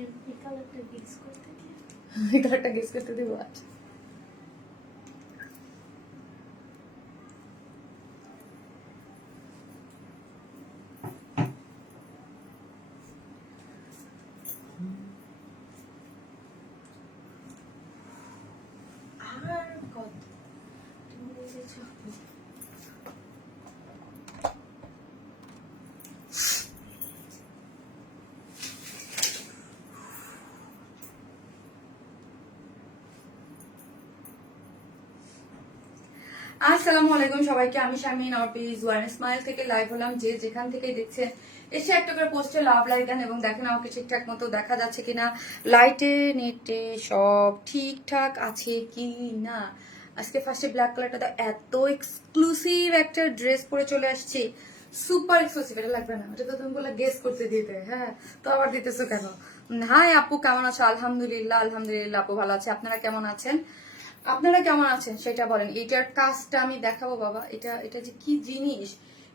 এই কালারটা গেস করতে দিয়ে এই কালারটা গেস করতে দেবো। আচ্ছা আর কত তুমি বুঝেছো? আসসালামু আলাইকুম সবাইকে, আমি শারমিন আর পেজ ওয়ান স্মাইল থেকে লাইভ হলাম। যে যেখান থেকে দেখছেন এসে একটা করে পোস্টে লাভ লাইক দেন এবং দেখেন আমাকে ঠিকঠাক মতো দেখা যাচ্ছে কিনা, লাইটে নেটে সব ঠিকঠাক আছে কি না। আজকে ফার্স্টে ব্ল্যাক কালারটা এত এক্সক্লুসিভ একটা ড্রেস পরে চলে আসছি, সুপার এক্সক্লুসিভ। এটা লাগবে না, এটা তো তুমি বলে গেস করতে দিতে, হ্যাঁ তো আবার দিতেছো কেন? হাই আপু, কেমন আছো? আলহামদুলিল্লাহ আলহামদুলিল্লাহ আপু ভালো আছে। আপনারা কেমন আছেন? আপনারা কেমন আছেন সেটা বলেন। এটার কাজটা আমি দেখাবো বাবা। এটা এটা যে কি জিনিস,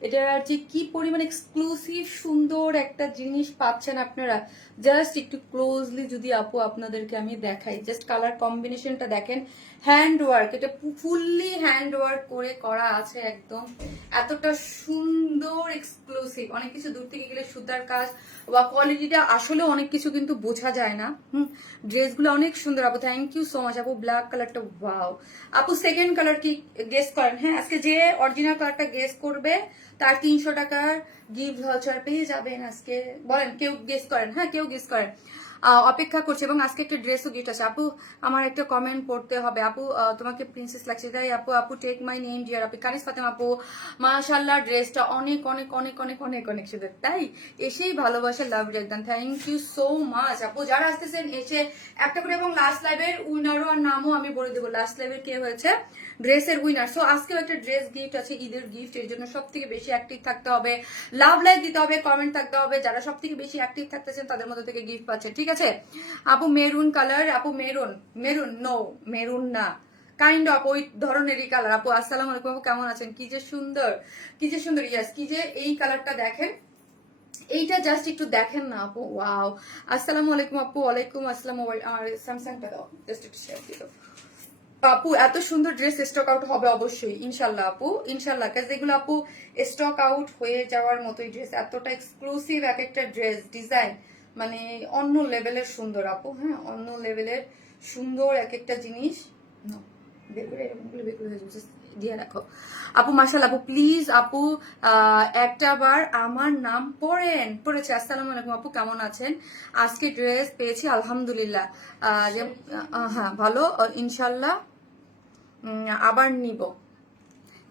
এটার যে কি পরিমাণ এক্সক্লুসিভ সুন্দর একটা জিনিস পাচ্ছেন আপনারা। জাস্ট একটু ক্লোজলি যদি আপু আপনাদেরকে আমি দেখাই, জাস্ট কালার কম্বিনেশনটা দেখেন। হ্যান্ড ওয়ার্ক, এটা ফুললি হ্যান্ড ওয়ার্ক করে করা আছে একদম। এতটা সুন্দর এক্সক্লুসিভ, অনেক কিছু দূর থেকে গেলে সুতার কাজ বা কোয়ালিটিটা আসলে অনেক কিছু কিন্তু বোঝা যায় না। ড্রেসগুলো অনেক সুন্দর আপু, থ্যাংক ইউ সো মাচ আপু। ব্ল্যাক কালারটা ওয়াও আপু। সেকেন্ড কালার কি গেস করেন? হ্যাঁ, আজকে যে অরিজিনাল কালারটা গেস করবে তার 300 টাকার গিফট ভাউচার পেয়ে যাবেন আজকে। বলেন কেউ গেস করেন? হ্যাঁ কেউ গেস করেন। অপেক্ষা করছে। এবং আজকে একটা ড্রেসও গিফট আছে আপু। আমার একটা কমেন্ট পড়তে হবে আপু। তোমাকে প্রিন্সেস লাগছে তাই আপু। আপু টেক মাই নেম ডিয়ার আপু। কানিস ফাতেমা আপু, মাশাআল্লাহ ড্রেসটা অনেক অনেক অনেক অনেক অনেক অনেক সুন্দর। তাই এসেই ভালোবাসা লাভ রেখদান, থ্যাংক ইউ সো মাচ আপু। যারা আসতেছেন এসে একটা করে, এবং লাস্ট লাইভের উইনারও আর নামও আমি বলে দেবো। লাস্ট লাইভের কে হয়েছে ড্রেসের উইনার। সো আজকেও একটা ড্রেস গিফট আছে, ঈদের গিফট। এর জন্য সব থেকে বেশি অ্যাক্টিভ থাকতে হবে, লাভ লাইক দিতে হবে, কমেন্ট থাকতে হবে। যারা সব থেকে বেশি অ্যাক্টিভ থাকতেছেন তাদের মধ্যে থেকে গিফট পাচ্ছে, ঠিক আছে আপু? মেরুন কালার আপু। মেরুন মেরুন নো, মেরুন না, কাইন্ড অফ ওই ধরনেরই কালার আপু। আসসালামু আলাইকুম আপু, কেমন আছেন? কি যে সুন্দর, কি যে সুন্দর। ইয়াস, কি যে এই কালারটা দেখেন, এইটা জাস্ট একটু দেখেন না আপু, ওয়াও। আসসালামু আলাইকুম আপু। ওয়ালাইকুম আসসালাম। আর স্যামসাংটা দাও, জাস্ট একটু শেয়ার দিও আপু। এত সুন্দর ড্রেস স্টক আউট হবে অবশ্যই ইনশাল্লাহ আপু, ইনশাল্লাহ। কাজ এগুলো আপু স্টক আউট হয়ে যাওয়ার মতোই ড্রেস। এতটা এক্সক্লুসিভ এক একটা ড্রেস ডিজাইন, মানে অন্য লেভেলের সুন্দর আপু। হ্যাঁ, অন্য লেভেলের সুন্দর এক একটা জিনিস। বের করে এরকম করে বের করে দিয়ে রাখো আপু। মাশাআল্লাহ আপু, প্লিজ আপু একটা বার আমার নাম পড়েছে। আসসালামু আলাইকুম আপু, কেমন আছেন? আজকে ড্রেস পেয়েছি আলহামদুলিল্লাহ। হ্যাঁ ভালো ইনশাল্লাহ। আবার নিব।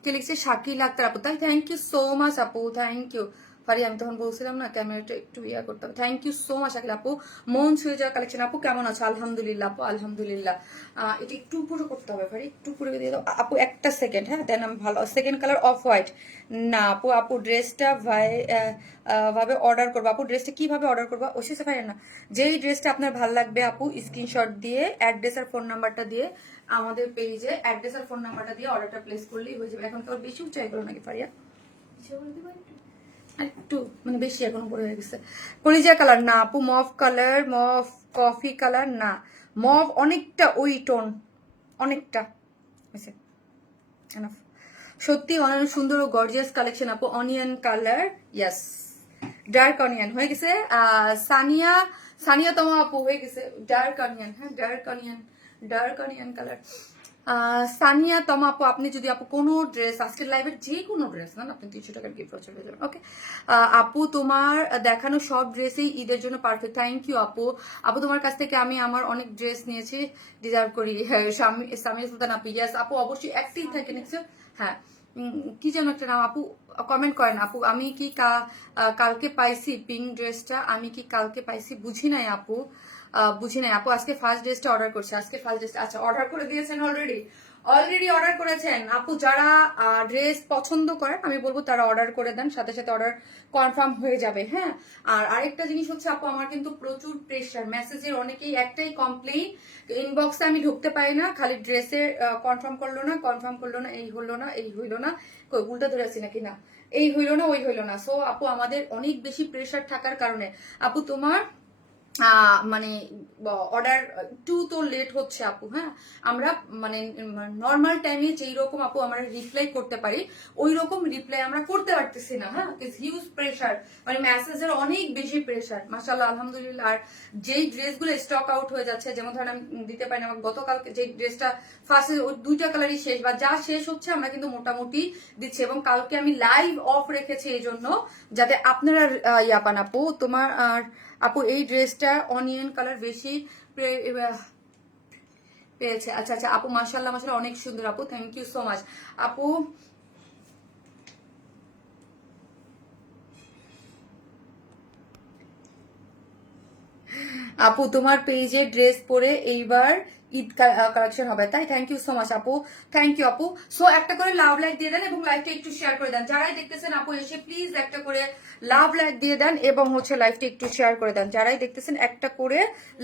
কে লিখছে? শাকিল আক্তার আপু। তাই থ্যাংক ইউ সো মাচ আপু, থ্যাংক ইউ। ফারি, আমি তখন বলছিলাম না ক্যামেরাটা একটু ইয়া করতে হবে। Thank you so much Shakil আপু। মন ছুঁয়ে যাওয়া কালেকশন আপু, কেমন আছে? আলহামদুলিল্লাহ আপু, আলহামদুলিল্লাহ। এটা একটু উপরে করতে হবে ফারি, একটু উপরে দিয়ে দাও আপু, একটা সেকেন্ড। হ্যাঁ দেন আমি ভালো। সেকেন্ড কালার অফ হোয়াইট না আপু। আপু ড্রেসটা ভাবে অর্ডার করবো আপু। ড্রেসটা কিভাবে অর্ডার করবো? ওসে ভাই না, যেই ড্রেসটা আপনার ভালো লাগবে আপু স্ক্রিনশট দিয়ে অ্যাড্রেস আর ফোন নাম্বারটা দিয়ে আমাদের পেজে অ্যাড্রেস আর ফোন নাম্বারটা দিয়ে অর্ডারটা প্লেস করলেই হয়ে যাবে। এখন তো বেশি উঁচাই করো নাকি ফারিয়া? একটু মানে বেশি এখন উপরে হয়ে গেছে। কলিজা কালার না আপু। Mauve colour, mauve coffee colour না, মভ অনেকটা ওই টোন, অনেকটা সত্যি অনেক সুন্দর ও গর্জিয়াস কালেকশন আপু। অনিয়ন কালার, ইয়াস ডার্ক অনিয়ন হয়ে গেছে। সানিয়া, সানিয়া তোমা আপু হয়ে গেছে ডার্ক অনিয়ন। হ্যাঁ dark onion, dark onion colour. Sania তমা আপু, আপনি যদি আপু কোনো ড্রেস আজকের লাইভের যে কোনো ড্রেস না আপনি 300 টাকার গিফট চলে যাবেন। ওকে আপু, তোমার দেখানো সব ড্রেসই ঈদের জন্য পারফেক্ট। থ্যাংক ইউ আপু। আপু তোমার কাছ থেকে আমি আমার অনেক ড্রেস নিয়েছি, ডিজার্ভ করি। সামিয়া সুলতান আপু, ইয়াস আপু অবশ্যই অ্যাক্টিভ থাকে নিশ্চয়। হ্যাঁ কি যেন একটা নাম আপু, কমেন্ট করেন আপু। আমি কি কালকে পাইছি পিঙ্ক ড্রেসটা? আমি কি কালকে পাইছি? বুঝি নাই আপু, বুঝি নাই আপু। আজকে ফার্স্ট ড্রেসটা অর্ডার করছি, আজকে ফার্স্ট ড্রেস। আচ্ছা অর্ডার করে দিয়েছেন অলরেডি? অলরেডি অর্ডার করেছেন আপু। যারা ড্রেস পছন্দ করেন আমি বলবো তারা অর্ডার করে দেন, সাথে সাথে অর্ডার কনফার্ম হয়ে যাবে। হ্যাঁ, আর আরেকটা জিনিস হচ্ছে আপু, আমার কিন্তু প্রচুর প্রেশার মেসেজের, অনেকেই একটাই কমপ্লেইন, ইনবক্সে আমি ঢুকতে পারি না, খালি ড্রেসের কনফার্ম করলো না, কনফার্ম করলো না, এই হলো না, এই হইলো না, কই উল্টা ধরে আছি নাকি না, এই হইলো না, ওই হইলো না। সো আপু আমাদের অনেক বেশি প্রেশার থাকার কারণে আপু তোমার মানে অর্ডার একটু তো লেট হচ্ছে আপু। হ্যাঁ, আমরা মানে নর্মাল টাইমে যেই রকম আপু আমরা রিপ্লাই করতে পারি ওই রকম রিপ্লাই আমরা করতে পারতেছি না। হ্যাঁ, হিউজ প্রেশার, মানে মেসেজের অনেক বেশি প্রেশার, মাশাআল্লাহ আলহামদুলিল্লাহ। আর যেই ড্রেসগুলো স্টক আউট হয়ে যাচ্ছে, যেমন ধরেন আমি দিতে পারি না, আমার গতকাল যে ড্রেসটা ফার্স্টে ওই 2টা কালারই শেষ, বা যা শেষ হচ্ছে আমরা কিন্তু মোটামুটি দিচ্ছি। এবং কালকে আমি লাইভ অফ রেখেছি এই জন্য যাতে আপনারা ইয়া পান আপু। তোমার আর আপু এই ড্রেসটা অনিয়ন কালার বেশি পেয়েছে। আচ্ছা আচ্ছা আপু, মাশাআল্লাহ মাশাআল্লাহ, অনেক সুন্দর আপু, থ্যাংক ইউ সো মাচ আপু। আপু তোমার পেজে ড্রেস পরে এইবার ঈদ কালেকশন হবে তাই? থ্যাংক ইউ সো মাচ আপু, থ্যাংক ইউ আপু। সো একটা করে লাভ লাইক দিয়ে দেন এবং লাইভটা একটু শেয়ার করে দেন। যারাই দেখতেছেন আপু এসে প্লিজ একটা করে লাভ লাইক দিয়ে দেন এবং হচ্ছে লাইভটা একটু শেয়ার করে দেন। যারাই দেখতেছেন একটা করে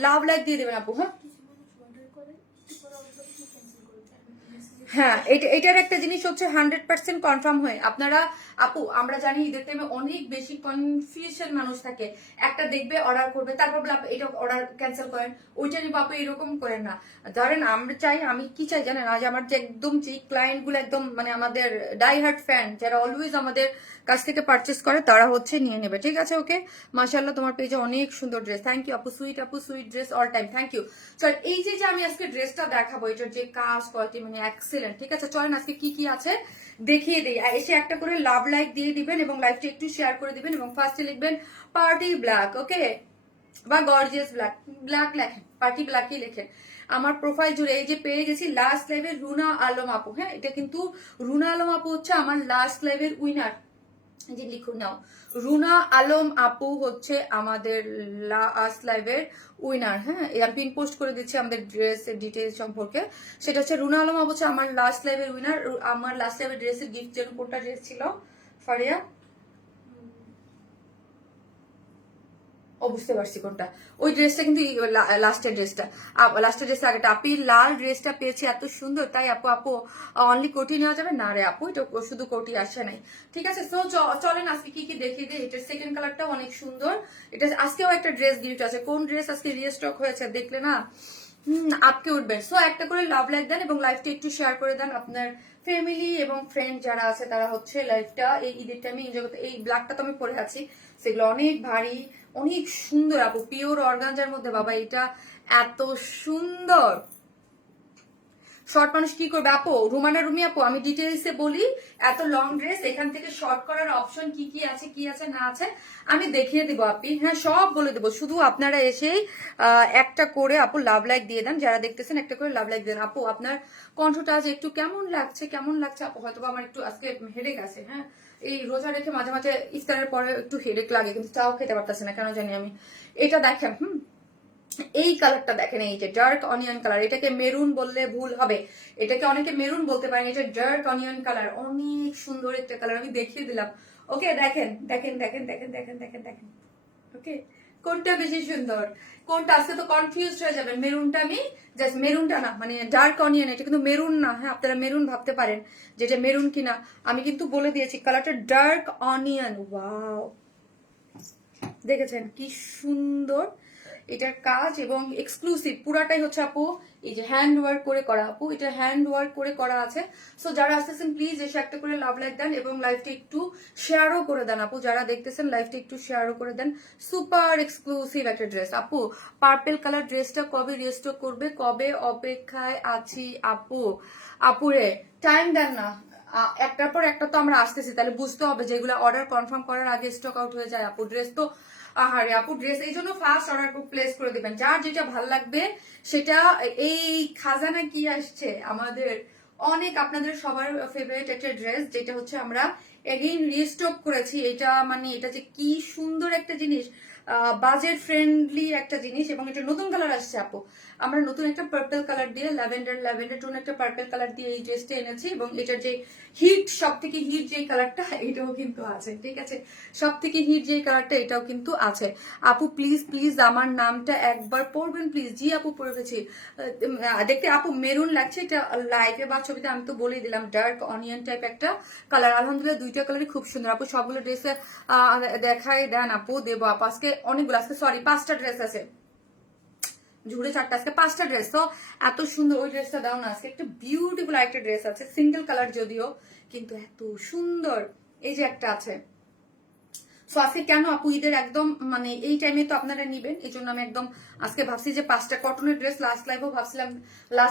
লাভ লাইক দিয়ে দেবেন আপু। হ্যাঁ কিছু মানুষ অর্ডার করে একটু পরে অর্ডার করে ক্যান্সেল করে দেয়, আমি মেসেজে হ্যাঁ, এটার একটা জিনিস হচ্ছে 100% কনফার্ম হয়ে আপনারা আপু, আমরা জানি ঈদের টাইমে অনেক বেশি কনফিউশন মানুষ থাকে। একটা দেখবে অর্ডার করবে, তারপর বলে আপু এটা অর্ডার ক্যান্সেল করেন, ওইটা নিব আপু, এরকম করেন না। ধরেন আমরা চাই, আমি কি চাই জানেন, আজ আমার যে একদম যে ক্লায়েন্ট গুলো একদম মানে আমাদের ডাই হার্ট ফ্যান, যারা অলওয়েজ আমাদের কাছ থেকে পারচেস করে, তারা হচ্ছে নিয়ে নেবে, ঠিক আছে? ওকে, মাশাআল্লাহ তোমার পেজে অনেক সুন্দর ড্রেস, থ্যাংক ইউ আপু, sweet dress all time, thank you. Sir এই যে আমি আজকে ড্রেসটা দেখাবো, এটার যে কাজ কোয়ালিটি মানে এক্সেলেন্ট, ঠিক আছে? চলেন আজকে কি কি আছে দেখিয়ে দিই। এসে একটা করে লাভ লাইক দিয়ে দিবেন এবং লাইভটা একটু শেয়ার করে দিবেন এবং ফার্স্টে লিখবেন পার্টি ব্ল্যাক, ওকে, বা গর্জিয়াস ব্ল্যাক, ব্ল্যাক লেখেন, পার্টি ব্ল্যাকই লেখেন। আমার প্রোফাইল জুড়ে এই যে পেয়ে গেছি লাস্ট লাইভের রুনা আলম আপু। হ্যাঁ, এটা কিন্তু রুনা আলম আপু হচ্ছে আমার লাস্ট লাইভের উইনার। যে লিখুন নাও, রুনা আলম আপু হচ্ছে আমাদের লাস্ট লাইভের উইনার। হ্যাঁ, আমি পিন পোস্ট করে দিচ্ছি আমাদের ড্রেসের ডিটেলস সম্পর্কে। সেটা হচ্ছে রুনা আলম আপু হচ্ছে আমার লাস্ট লাইভের উইনার। আমার লাস্ট লাইভের ড্রেসের গিফট যেন কোনটা ড্রেস ছিল ফারিয়া? ও বুঝতে পারছি কোনটা, ওই ড্রেসটা কিন্তু লাস্টের ড্রেসটা, লাস্টের ড্রেসটা আগেটা। আপনি লাল ড্রেসটা পেয়েছি এত সুন্দর, তাই আপু আপু অনলি কোটি নেওয়া যাবে না রে আপু, এটা শুধু কোটি আসে নাই, ঠিক আছে? সো চলেন আজকে কি কি দেখিয়ে দিই। এটার সেকেন্ড কালারটাও অনেক সুন্দর। এটা আজকেও একটা ড্রেস গিফট আছে। কোন ড্রেস আজকে রিস্টক হয়েছে দেখলে না আপকে উঠবে। সো একটা করে লাভ লাইক দেন এবং লাইভটা একটু শেয়ার করে দেন। আপনার ফ্যামিলি এবং ফ্রেন্ড যারা আছে তারা হচ্ছে লাইভটা এই ঈদের টাইমে এনজয় করতে। এই ব্ল্যাকটা তো আমি পরে আছি, সেগুলো অনেক ভারী, অনেক সুন্দর আপু, পিওর অর্গানজার মধ্যে। বাবা এটা এত সুন্দর। শর্ট মানুষ কি করবে আপু? রুমানা রুমি আপু, আমি ডিটেলসে বলি। এত লং ড্রেস, এখান থেকে শর্ট করার অপশন কি কি আছে না আছে আমি দেখিয়ে দিব আপনি। হ্যাঁ, সব বলে দেবো, শুধু আপনারা এসেই একটা করে আপু লাভ লাইক দিয়ে দেন। যারা দেখতেছেন একটা করে লাভ লাইক দেন। আপু আপনার কণ্ঠটা আজ একটু কেমন লাগছে আপু? হয়তো আমার একটু আজকে হেডেক আছে। হ্যাঁ, এই রোজা রেখে মাঝে মাঝে ইফতারের পরে একটু হেডেক লাগে, কিন্তু চাও খেতে পারতেছে না কেন জানি আমি। এটা দেখেন, এই কালারটা দেখেন, এই যে ডার্ক অনিয়ন কালার, এটাকে মেরুন বললে ভুল হবে, এটাকে অনেকে মেরুন বলতে পারেন। এটা ডার্ক অনিয়ন কালার, অনেক সুন্দর একটা কালার, আমি দেখিয়ে দিলাম। ওকে, দেখেন দেখেন দেখেন দেখেন দেখেন দেখেন দেখেন ওকে, কোনটা বেশি সুন্দর, কোনটা? আজকে তো কনফিউজ হয়ে যাবেন। মেরুনটা আমি জাস্ট, মেরুনটা না মানে ডার্ক অনিয়ন, এটা কিন্তু মেরুন না। হ্যাঁ, আপনারা মেরুন ভাবতে পারেন যেটা মেরুন কিনা, আমি কিন্তু বলে দিয়েছি কালারটা ডার্ক অনিয়ন। ওয়াও, দেখেছেন কি সুন্দর এটার কাজ এবং এক্সক্লুসিভ পুরাটাই হচ্ছে আপু এই যে হ্যান্ড ওয়ার্ক করে করা। আপু এটা হ্যান্ড ওয়ার্ক করে করা আছে। সো যারা আসতেছেন প্লিজ এসে একটা করে লাভ লাইক দেন এবং লাইভটা একটু শেয়ারও করে দেন আপু। যারা দেখতেছেন লাইভটা একটু শেয়ারও করে দেন। সুপার এক্সক্লুসিভ একটা ড্রেস আপু। পার্পেল কালার ড্রেসটা কবে রিস্টক করবে? কবে অপেক্ষায় আছি আপু? আপুরে টাইম দেন না, একটার পর একটা তো আমরা আসতেছি, তাহলে বুঝতে হবে যেগুলো অর্ডার কনফার্ম করার আগে স্টক আউট হয়ে যায় আপু। ড্রেস তো আহারে আপু, ড্রেস এই জন্য ফার্স্ট অর্ডার প্লেস করে দিবেন। যার যেটা ভালো লাগবে সেটা। এই খাজানা কি আসছে আমাদের অনেক, আপনাদের সবার ফেভারিট একটা ড্রেস, যেটা হচ্ছে আমরা এগেইন রিস্টক করেছি। এটা মানে এটা যে কি সুন্দর একটা জিনিস, বাজেট ফ্রেন্ডলি একটা জিনিস এবং এটা নতুন কালার আসছে আপু। আমরা নতুন একটা পার্পল কালার দিয়ে ল্যাভেন্ডার টোন একটা পার্পল কালার দিয়ে এই ড্রেসটা এনেছি এবং এটার যে হিট, সব থেকে হিট যে কালারটা এটাও কিন্তু আছে, ঠিক আছে? সব থেকে হিট যে কালারটা এটাও কিন্তু আছে আপু। প্লিজ প্লিজ আমার নামটা একবার পড়বেন প্লিজ। জি আপু, পড়ে গেছি। দেখতে আপু মেরুন লাগছে, এটা লাইভে বা ছবিতে আমি তো বলেই দিলাম ডার্ক অনিয়ন টাইপ একটা কালার। আলহামদুলিল্লাহ দুইটা কালারই খুব সুন্দর আপু। সবগুলো ড্রেসে দেখাই দেন আপু, দেবো আপু। আজকে অনেকগুলো, আজকে সরি 5টা ড্রেস আছে। ঝুড়ে 4টা, আজকে 5টা ড্রেস। তো এত সুন্দর, ওই ড্রেসটা দাও না, আজকে একটা বিউটিফুল একটা ড্রেস আছে, সিঙ্গেল কালার যদিও, কিন্তু এত সুন্দর। এই যে একটা আছে। সো আজকে কেন আপু ঈদের একদম মানে এই টাইমে তো আপনারা নিবেন, এই জন্য আমি একদম আজকে ভাবছি যে 5টা কটনের ড্রেস লাস্ট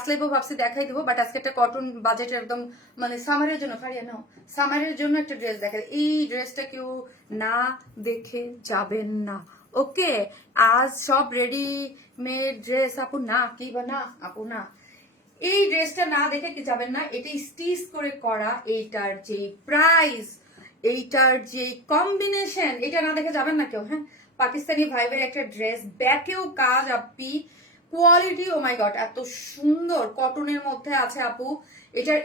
লাইভও ভাবছি দেখাই দেবো, বাট আজকে একটা কটন বাজেট একদম মানে সামারের জন্য, ফারিয়া নাও, সামারের জন্য একটা ড্রেস দেখাই। এই ড্রেসটা কেউ না দেখে যাবেন না, ওকে? আজ সব রেডিমেড ড্রেস আপু, না কি বা না আপু, না, এই ড্রেসটা না দেখে কি যাবেন না, এটা স্টিচ করে করা, এইটার যে প্রাইস, এইটার যে কম্বিনেশন, এটা না দেখে যাবেন না কেউ। হ্যাঁ, পাকিস্তানি ভাইবের একটা ড্রেস, ব্যাকেও কাজ আপি, কোয়ালিটি ও মাই গড, এত সুন্দর কটনের মধ্যে আছে আপু।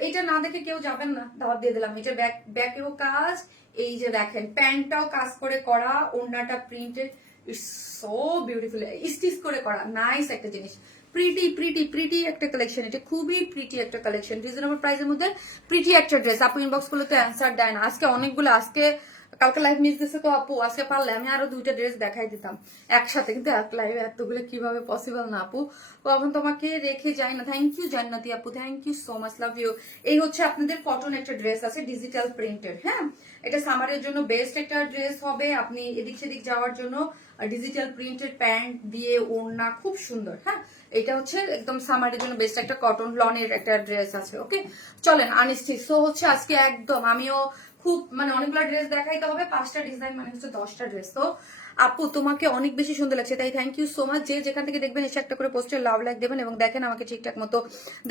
এটা না দেখে কেউ যাবেন না, দাওয়াত দিয়ে দিলাম। এটা ব্যাকেও কাজ, এই যে দেখেন প্যান্টটাও কাজ করে করা, ওড়নাটা printed, it's so beautiful, stitch করে করা, নাইস একটা জিনিস। প্রিটি একটা কালেকশন, এটা খুবই প্রিটি একটা কালেকশন, রিজনেবল প্রাইসের মধ্যে প্রিটি একটা ড্রেস। আপু ইনবক্স করলে তো অ্যান্সার দেয় না, আজকে অনেকগুলো, আজকে কালকে লাইভ মিস দিচ্ছে তো আপু, আজকে পারলে আমি আরো 2টা ড্রেস দেখাই দিতাম একসাথে, কিন্তু এক লাইভে এতগুলো কিভাবে পসিবল না আপু, কখন তোমাকে রেখে যাই না। থ্যাংক ইউ জান্নাতি আপু, thank you so much, love you. এই হচ্ছে আপনাদের কটন একটা ড্রেস আছে, ডিজিটাল প্রিন্টেড। হ্যাঁ, এটা সামারের জন্য বেস্ট একটা ড্রেস হবে, আপনি এদিক সেদিক যাওয়ার জন্য ডিজিটাল প্রিন্টেড প্যান্ট দিয়ে ওড়না, খুব সুন্দর। হ্যাঁ, এটা হচ্ছে একদম সামারের জন্য বেস্ট একটা কটন লনের একটা ড্রেস আছে, ওকে? চলেন আনস্টিচ। সো হচ্ছে আজকে একদম আমিও খুব মানে অনেকগুলো ড্রেস দেখাইতে হবে, 5টা ডিজাইন মানে হচ্ছে 10টা ড্রেস। তো আপু তোমাকে অনেক বেশি সুন্দর লাগছে, তাই থ্যাংক ইউ সো মাচ। যে যেখান থেকে দেখবেন এসে একটা করে পোস্টে লাভ লাইক দেবেন এবং দেখেন আমাকে ঠিকঠাক মতো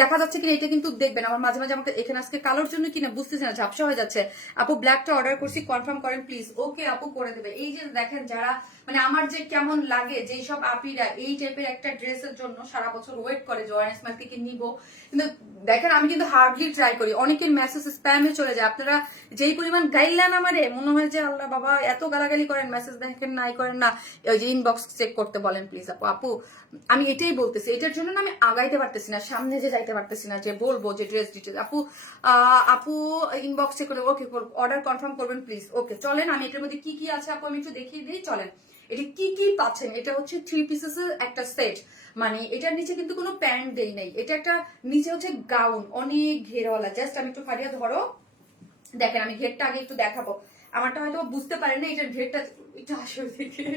দেখা যাচ্ছে কিনা, এটা কিন্তু দেখবেন। আমার মাঝে মাঝে আমাকে এখানে আজকে কালোর জন্য কিনা বুঝতেছি না, ঝাপসা হয়ে যাচ্ছে। আপু ব্ল্যাকটা অর্ডার করছি, কনফার্ম করেন প্লিজ। ওকে আপু, করে দেবে। এই যে দেখেন, যারা মানে আমার যে কেমন লাগে, যে সব আপিরা এই টাইপের একটা ড্রেসের জন্য সারা বছর ওয়েট করে যে ওয়ারেন্স মার্ক থেকে নিব, কিন্তু দেখেন আমি কিন্তু হার্ডলি ট্রাই করি, অনেকের মেসেজ স্প্যামে চলে যায়। আপনারা যেই পরিমাণ গাইলেন আমারে, মনে হয় যে আল্লাহ বাবা এত গালাগালি করেন, মেসেজ দেখেন নাই করেন না, ওই যে ইনবক্স চেক করতে বলেন প্লিজ আপু। আপু আমি এটাই বলতেছি, এটার জন্য না আমি আগাইতে পারতেছি না, সামনে যে যাইতে পারতেছি না, যে বলবো যে ড্রেস ডিটেলস। আপু আপু ইনবক্স চেক করে, ওকে অর্ডার কনফার্ম করবেন প্লিজ। ওকে চলেন, আমি এটার মধ্যে কি কি আছে আপু আমি একটু দেখিয়ে দিই, চলেন। এটা কি কি পাচ্ছেন, এটা হচ্ছে 3 পিসেস একটা সেট, মানে এটার নিচে কিন্তু কোনো প্যান্ট দেই নাই, এটা একটা নিচে হচ্ছে গাউন, অনেক ঘেরওয়ালা। জাস্ট আমি একটু ফারিয়া ধরো, দেখেন আমি ঘেরটা আগে একটু দেখাবো, আমারটা হয়তো বুঝতে পারেন না, এটার ঘেরটা এটা আসলে দেখে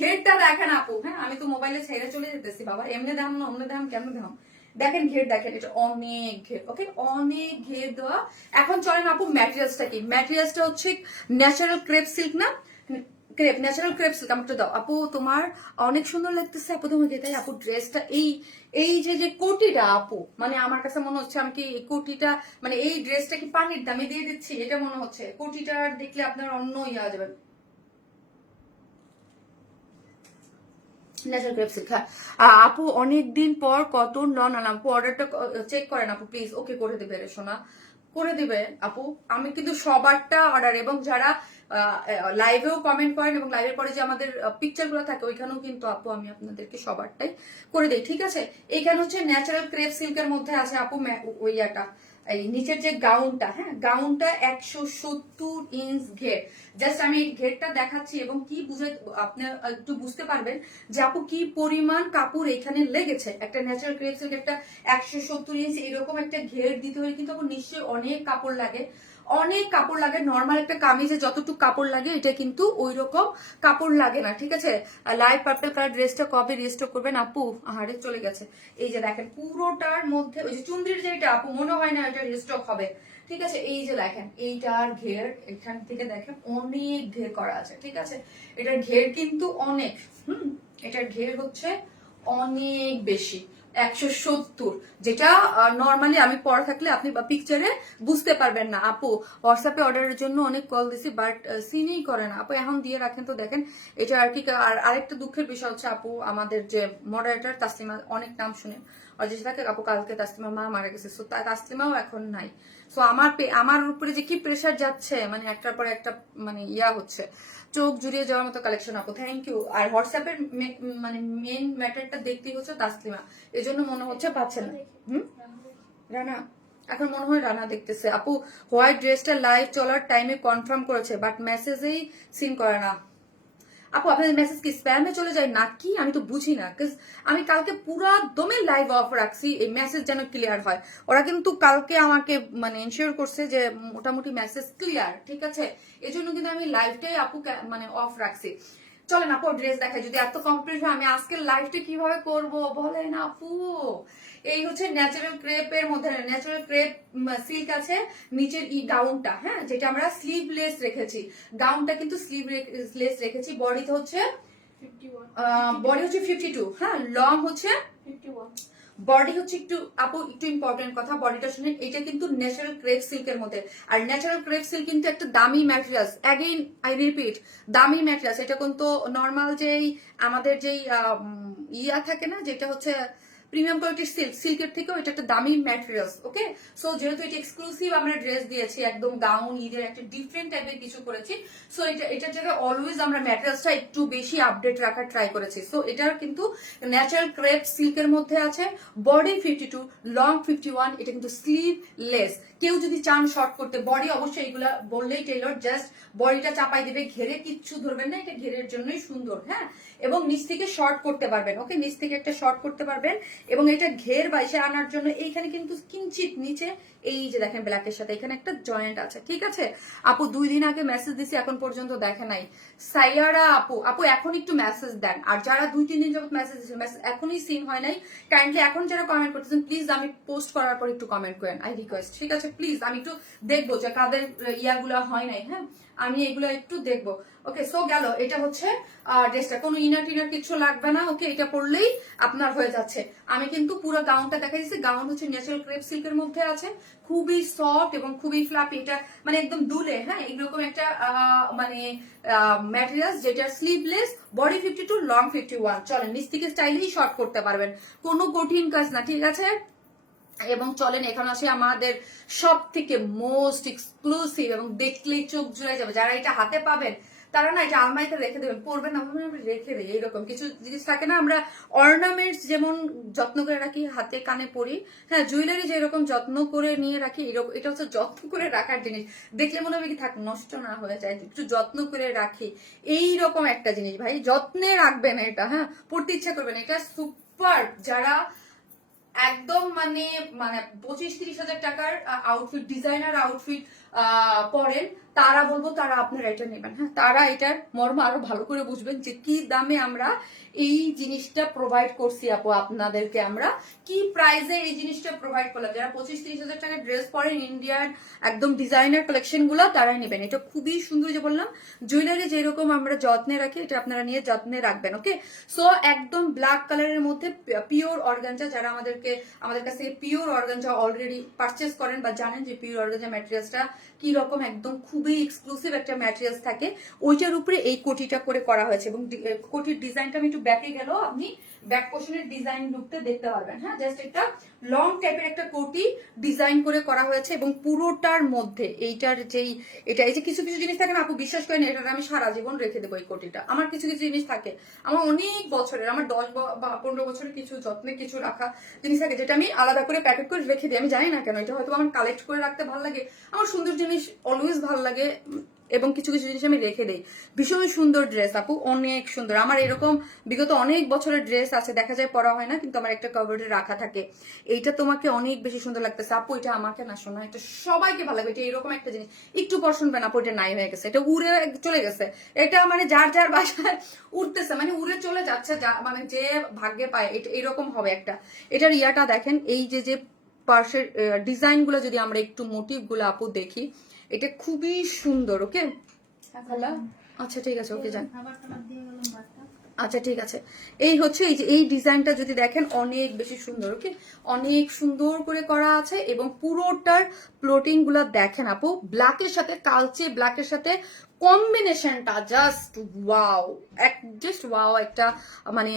ঘেরটা দেখেন আপু। হ্যাঁ, আমি তো মোবাইলে ছেড়ে চলে যেতেছি বাবা, এমনি দাম না অমনি দাম, কেমন দাম, দেখেন ঘের দেখেন, এটা অনেক ঘের, ওকে, অনেক ঘের দেওয়া। এখন চলেন আপু ম্যাটেরিয়ালসটা কি, ম্যাটেরিয়ালসটা হচ্ছে ন্যাচারাল ক্রেপ সিল্ক, না ক্রেপ, ন্যাচারাল ক্রেপ সিল্ক। আমাকে দাও আপু, তোমার অনেক সুন্দর লাগতেছে আপু তোমাকে, তাই আপু ড্রেসটা এই এই যে কোটিটা আপু, মানে আমার কাছে মনে হচ্ছে আমি কি এই কোটিটা মানে এই ড্রেসটা কি পানির দামে দিয়ে দিচ্ছি, এটা মনে হচ্ছে। কোটিটা দেখলে আপনার অন্য ইয়ে যাবে, ন্যাচারাল ক্রেপ সিল্ক। হ্যাঁ আপু, অনেকদিন পর কটন লন আনাম, আপু অর্ডারটা চেক করেন আপু প্লিজ। ওকে, করে দেবে রে সোনা, করে দিবে আপু। আমি কিন্তু সবারটা অর্ডার, এবং যারা লাইভেও কমেন্ট করেন এবং লাইভের পরে যে আমাদের পিকচার গুলো থাকে ওইখানেও কিন্তু আপু আমি আপনাদেরকে সবারটাই করে দিই, ঠিক আছে? এইখানে হচ্ছে ন্যাচারাল ক্রেপ সিল্কের মধ্যে আছে আপু ওইটা, এই নিচের যে গাউনটা, হ্যাঁ গাউনটা 170 ইঞ্চ ঘের। জাস্ট আমি এই ঘেরটা দেখাচ্ছি এবং কি বুঝে আপনি একটু বুঝতে পারবেন যে আপু কি পরিমাণ কাপড় এখানে লেগেছে। একটা ন্যাচারাল ক্রেপ সিল্ক একটা 170 ইঞ্চ এরকম একটা ঘের দিতে হলে কিন্তু আপু নিশ্চয়ই অনেক কাপড় লাগে, অনেক কাপড় লাগে। নর্মাল একটা কামিজে যতটুকু কাপড় লাগে এটা কিন্তু ওই রকম কাপড় লাগে না, ঠিক আছে? লাইট পার্পল কালার ড্রেসটা কবে রিস্টক করবেন আপু? আহারে চলে গেছে। এই যে দেখেন পুরোটার মধ্যে ওই যে চুন্দ্রির যেটা আপু, মনে হয় না এটা রিস্টক হবে, ঠিক আছে? এই যে দেখেন এইটার ঘের, এখান থেকে দেখেন অনেক ঘের করা আছে, ঠিক আছে? এটার ঘের কিন্তু অনেক, এটার ঘের হচ্ছে অনেক বেশি, 170, যেটা নর্মালি আমি পড়া থাকলে আপনি পিকচারে বুঝতে পারবেন না। আপু হোয়াটসঅ্যাপে অর্ডারের জন্য অনেক কল দিছি, বাট সিনই করে না আপু, এখন দিয়ে রাখেন তো। দেখেন এটা আর কি। আর আরেকটা দুঃখের বিষয় হচ্ছে আপু, আমাদের যে মডারেটর তাসলিমা, অনেক নাম শুনে আর যে থাকে আপু, কালকে তাসলিমা মা মারা গেছে, সো তাসলিমাও এখন নাই। সো আমার উপরে যে কি প্রেশার যাচ্ছে, মানে একটার পর একটা মানে ইয়া হচ্ছে, চোখ জুড়িয়ে যাওয়ার মতো কালেকশন আপু, থ্যাংক ইউ। আর হোয়াটসঅ্যাপের মানে মেন ম্যাটারটা দেখতেই হচ্ছে তাসলিমা, এই জন্য মনে হচ্ছে পাচ্ছেন না। রানা, এখন মনে হয় রানা দেখতেছে। আপু হোয়াইট ড্রেসটা লাইভ চলার টাইমে কনফার্ম করেছে, বাট মেসেজেই সিন করে না আপু আপনাদের মেসেজ কি স্প্যামে চলে যায় নাকি আমি তো বুঝি না, বিকজ আমি কালকে পুরা দমে লাইভ অফ রাখছি এই মেসেজ যেন ক্লিয়ার হয়। ওরা কিন্তু কালকে আমাকে মানে এনশিওর করছে যে মোটামুটি মেসেজ ক্লিয়ার, ঠিক আছে, এজন্য কিন্তু আমি লাইভটাই আপু মানে অফ রাখছি। চলেন আপু ড্রেস দেখাই, যদি এত কমপ্লিট হয় আমি আজকের লাইভটা কিভাবে করব বলেন আপু। এই হচ্ছে ন্যাচারাল ক্রেপের মধ্যে, ন্যাচারাল ক্রেপ সিল্ক আছে নিচের ই গাউনটা, হ্যাঁ, যেটা আমরা স্লিভলেস রেখেছি, গাউনটা কিন্তু স্লিভলেস রেখেছি। বডিতে হচ্ছে 51 বডি হচ্ছে 52, হ্যাঁ, লং হচ্ছে 51 বডি হচ্ছে একটু আপু একটু ইম্পর্টেন্ট কথা, বডিটা শুনেন, এটা কিন্তু ন্যাচারাল ক্রেপ সিল্কের মধ্যে। আর ন্যাচারাল ক্রেপ সিল্ক কিন্তু একটা দামি ম্যাটেরিয়ালস, অ্যাগেইন আই রিপিট, দামি ম্যাটেরিয়ালস। এটা কিন্তু নর্মাল যেই আমাদের যেই ইয়া থাকে না, যেটা হচ্ছে প্রিমিয়াম কোয়ালিটির সিল্ক, সিল্কের থেকেও এটা একটা দামি ম্যাটেরিয়ালস। ওকে, সো যেহেতু এটা এক্সক্লুসিভ আমরা ড্রেস দিয়েছি, একদম গাউন ঈদের একটা ডিফারেন্ট টাইপের কিছু করেছি, সো এটার জায়গায় অলওয়েজ আমরা ম্যাটেরিয়ালসটা একটু বেশি আপডেট রাখার ট্রাই করেছি। সো এটার কিন্তু ন্যাচারাল ক্রেপ সিল্কের মধ্যে আছে, বডি 52, লং 51, এটা কিন্তু স্লিভলেস। কেউ যদি চান শর্ট করতে, বডি অবশ্যই এগুলা বললেই টেলর জাস্ট বডিটা চাপাই দেবে, ঘেরে কিচ্ছু ধরবেন না, এটা ঘেরের জন্যই সুন্দর, হ্যাঁ, এবং নিচ থেকে শর্ট করতে পারবেন। ওকে, নিচ থেকে একটা শর্ট করতে পারবেন, এবং এটা ঘের বাইশে আনার জন্য এইখানে কিন্তু কিঞ্চিত নিচে এই যে দেখেন ব্ল্যাকের সাথে এখানে একটা জয়েন্ট আছে, ঠিক আছে। আপু 2 দিন আগে মেসেজ দিছি, এখন পর্যন্ত দেখে নাই। সাইয়ারা আপু এখন একটু মেসেজ দেন, আর যারা 2-3 দিন যাবত মেসেজ দিচ্ছেন মেসেজ এখনই সিন হয় নাই, কাইন্ডলি এখন যারা কমেন্ট করতেছেন প্লিজ আমি পোস্ট করার পর একটু কমেন্ট করেন, আই রিকোয়েস্ট, ঠিক আছে, প্লিজ আমি একটু দেখবো যে কাদের ইয়াগুলো হয় নাই, হ্যাঁ, আমি এগুলো একটু দেখবো। ওকে, সো গেল, এটা হচ্ছে ড্রেসটা, কোনো ইনার টিনার কিছু লাগবে না। ওকে, এটা পরলেই আপনার হয়ে যাচ্ছে। আমি কিন্তু পুরো গাউনটা দেখা দিচ্ছি, গাউন হচ্ছে ন্যাচারাল ক্রেপ সিল্কের মধ্যে আছে, খুবই সফট এবং খুবই ফ্লাপি, এটা মানে একদম দুলে, হ্যাঁ, এরকম একটা মানে ম্যাটেরিয়ালস যেটা স্লিভলেস, বডি 52, লং 51। চলেন নিচ থেকে স্টাইলেই শর্ট করতে পারবেন, কোনো কঠিন কাজ না, ঠিক আছে। এবং চলেন এখানে আসে আমাদের সব থেকে মোস্ট এক্সক্লুসিভ, এবং দেখলেই চোখ জুড়ে যাবে, যারা এটা হাতে পাবেন তারা না এটা আলমারিতে রেখে দেবেন, পরবেন না, রেখে দেয়। এইরকম কিছু জিনিস থাকে না, আমরা অর্নামেন্টস যেমন যত্ন করে রাখি, হাতে কানে পরি, হ্যাঁ, জুয়েলারি যেরকম যত্ন করে নিয়ে রাখি, এরকম এটা হচ্ছে যত্ন করে রাখার জিনিস। দেখলে মনে হবে কি থাক নষ্ট না হয়ে যায়, একটু যত্ন করে রাখি, এইরকম একটা জিনিস ভাই, যত্নে রাখবেন এটা, হ্যাঁ, পড়তে ইচ্ছা করবেন। এটা সুপার, যারা একদম মানে মানে 25-30 হাজার টাকার আউটফিট, ডিজাইনার আউটফিট পরেন, তারা বলবো তারা আপনারা এটা নেবেন, হ্যাঁ, তারা এটার মর্ম আরো ভালো করে বুঝবেন যে কি দামে আমরা এই জিনিসটা প্রোভাইড করছি আপু আপনাদেরকে, আমরা কি প্রাইসে এই জিনিসটা প্রোভাইড করলাম। যারা 25-30 হাজার টাকার ড্রেস পরেন ইন্ডিয়ান একদম ডিজাইনার কালেকশন গুলো, তারাই নেবেন। এটা খুবই সুন্দর, যে বললাম জুয়েলারি যেরকম আমরা যত্নে রাখি, এটা আপনারা নিয়ে যত্নে রাখবেন। ওকে, সো একদম ব্ল্যাক কালারের মধ্যে পিওর অর্গানজা, যারা আমাদের কাছে পিওর অর্গানজা অলরেডি পারচেস করেন বা জানেন যে পিওর অর্গানজা ম্যাটেরিয়ালসটা কি রকম, একদম খুবই এক্সক্লুসিভ একটা ম্যাটেরিয়ালস থাকে, ওইটার উপরে এই কোটিটা করে করা হয়েছে। এবং কোটির ডিজাইনটা আমি একটু ব্যাকে গেল, আপনি ব্যাক পোর্শনের ডিজাইন লুকটা দেখতে পারবেন, হ্যাঁ, জাস্ট একটা লং টাইপের একটা কোটি ডিজাইন করে করা হয়েছে, এবং পুরোটার মধ্যে এইটার যেই এটা এই যে কিছু কিছু জিনিস থাকে না আপু, বিশ্বাস করেন এটা আমি সারা জীবন রেখে দেবো এই কোটিটা। আমার কিছু কিছু জিনিস থাকে, আমার অনেক বছরের, আমার 10 বা 15 বছরের কিছু যত্নে কিছু রাখা জিনিস থাকে, যেটা আমি আলাদা করে প্যাকেট করে রেখে দিই। আমি জানি না কেন, এটা হয়তো আমার কালেক্ট করে রাখতে ভালো লাগে, আমার সুন্দর জিনিস অলওয়েজ ভালো লাগে, এবং কিছু কিছু জিনিস আমি রেখে দেই। ভীষণ সুন্দর ড্রেস আপু, অনেক সুন্দর। আমার এরকম বিগত অনেক বছরের ড্রেস আছে, দেখা যায় পরা হয় না, কিন্তু আমার একটা কভারে রাখা থাকে। এইটা তোমাকে অনেক বেশি সুন্দর লাগতেছে আপু, এটা আমাকে না শোনা, এটা সবাইকে ভালো লাগবে। এটা এরকম একটা জিনিস, একটু পর শুনবেন আপু, এটা নাই হয়ে গেছে, এটা উড়ে চলে গেছে, এটা মানে যার যার বাসায় উঠতেছে, মানে উড়ে চলে যাচ্ছে, মানে যে ভাগ্যে পায় এটা এরকম হবে একটা। এটার ইয়াটা দেখেন, এই যে পার্সের ডিজাইন গুলো যদি আমরা একটু মোটিভ গুলো আপু দেখি, এটা খুবই সুন্দর। ওকে, আচ্ছা ঠিক আছে, ওকে যান, আচ্ছা ঠিক আছে। এই হচ্ছে এই যে এই ডিজাইনটা যদি দেখেন অনেক বেশি সুন্দর। ওকে, অনেক সুন্দর করে করা আছে, এবং পুরোটার প্লটিং গুলা দেখেন আপু, ব্ল্যাকের সাথে কালচে ব্ল্যাকের সাথে কম্বিনেশনটা জাস্ট ওয়াও, জাস্ট ওয়াও একটা মানে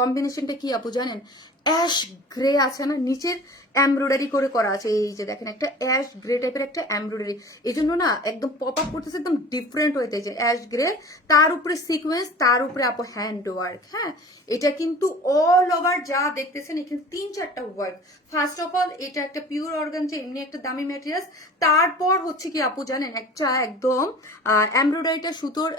কম্বিনেশনটা কি আপু জানেন, অ্যাশ গ্রে আছে না নিচের, এমব্রয়ডারি করে করা আছে। এই যে দেখেন একটা অ্যাশ গ্রে টাইপের একটা এমব্রয়ডারি, এই জন্য না একদম পপ আপ করতেছে একদম ডিফারেন্ট হইতে, যে অ্যাশ গ্রে, তার উপরে সিকোয়েন্স, তার উপরে আপু হ্যান্ড ওয়ার্ক। হ্যাঁ, এটা কিন্তু অল ওভার যা দেখতেছেন এখানে 3-4টা ওয়ার্ক। ফার্স্ট অফ অল এটা একটা পিওর অর্গানজা, এমনি একটা দামি ম্যাটেরিয়ালস। তারপর হচ্ছে কি আপু জানেন, একটা একদম এমব্রয়ডারিটা সুতোর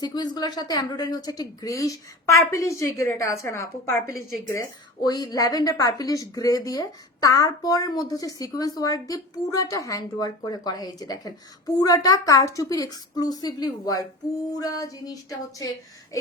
সিকোয়েন্স গুলোর সাথে এমব্রয়ডারি হচ্ছে একটা গ্রেইশ পার্পলিশ যে গ্রেটা আছে না আপু, পার্পলিশ যে গ্রে, ওই ল্যাভেন্ডার পার্পলিশ গ্রে দিয়ে তারপরের মধ্যে হচ্ছে সিকোয়েন্স ওয়ার্ক দিয়ে পুরাটা হ্যান্ড ওয়ার্ক করে করা। এই যে দেখেন পুরাটা কারচুপির এক্সক্লুসিভলি ওয়ার্ক, পুরা জিনিসটা হচ্ছে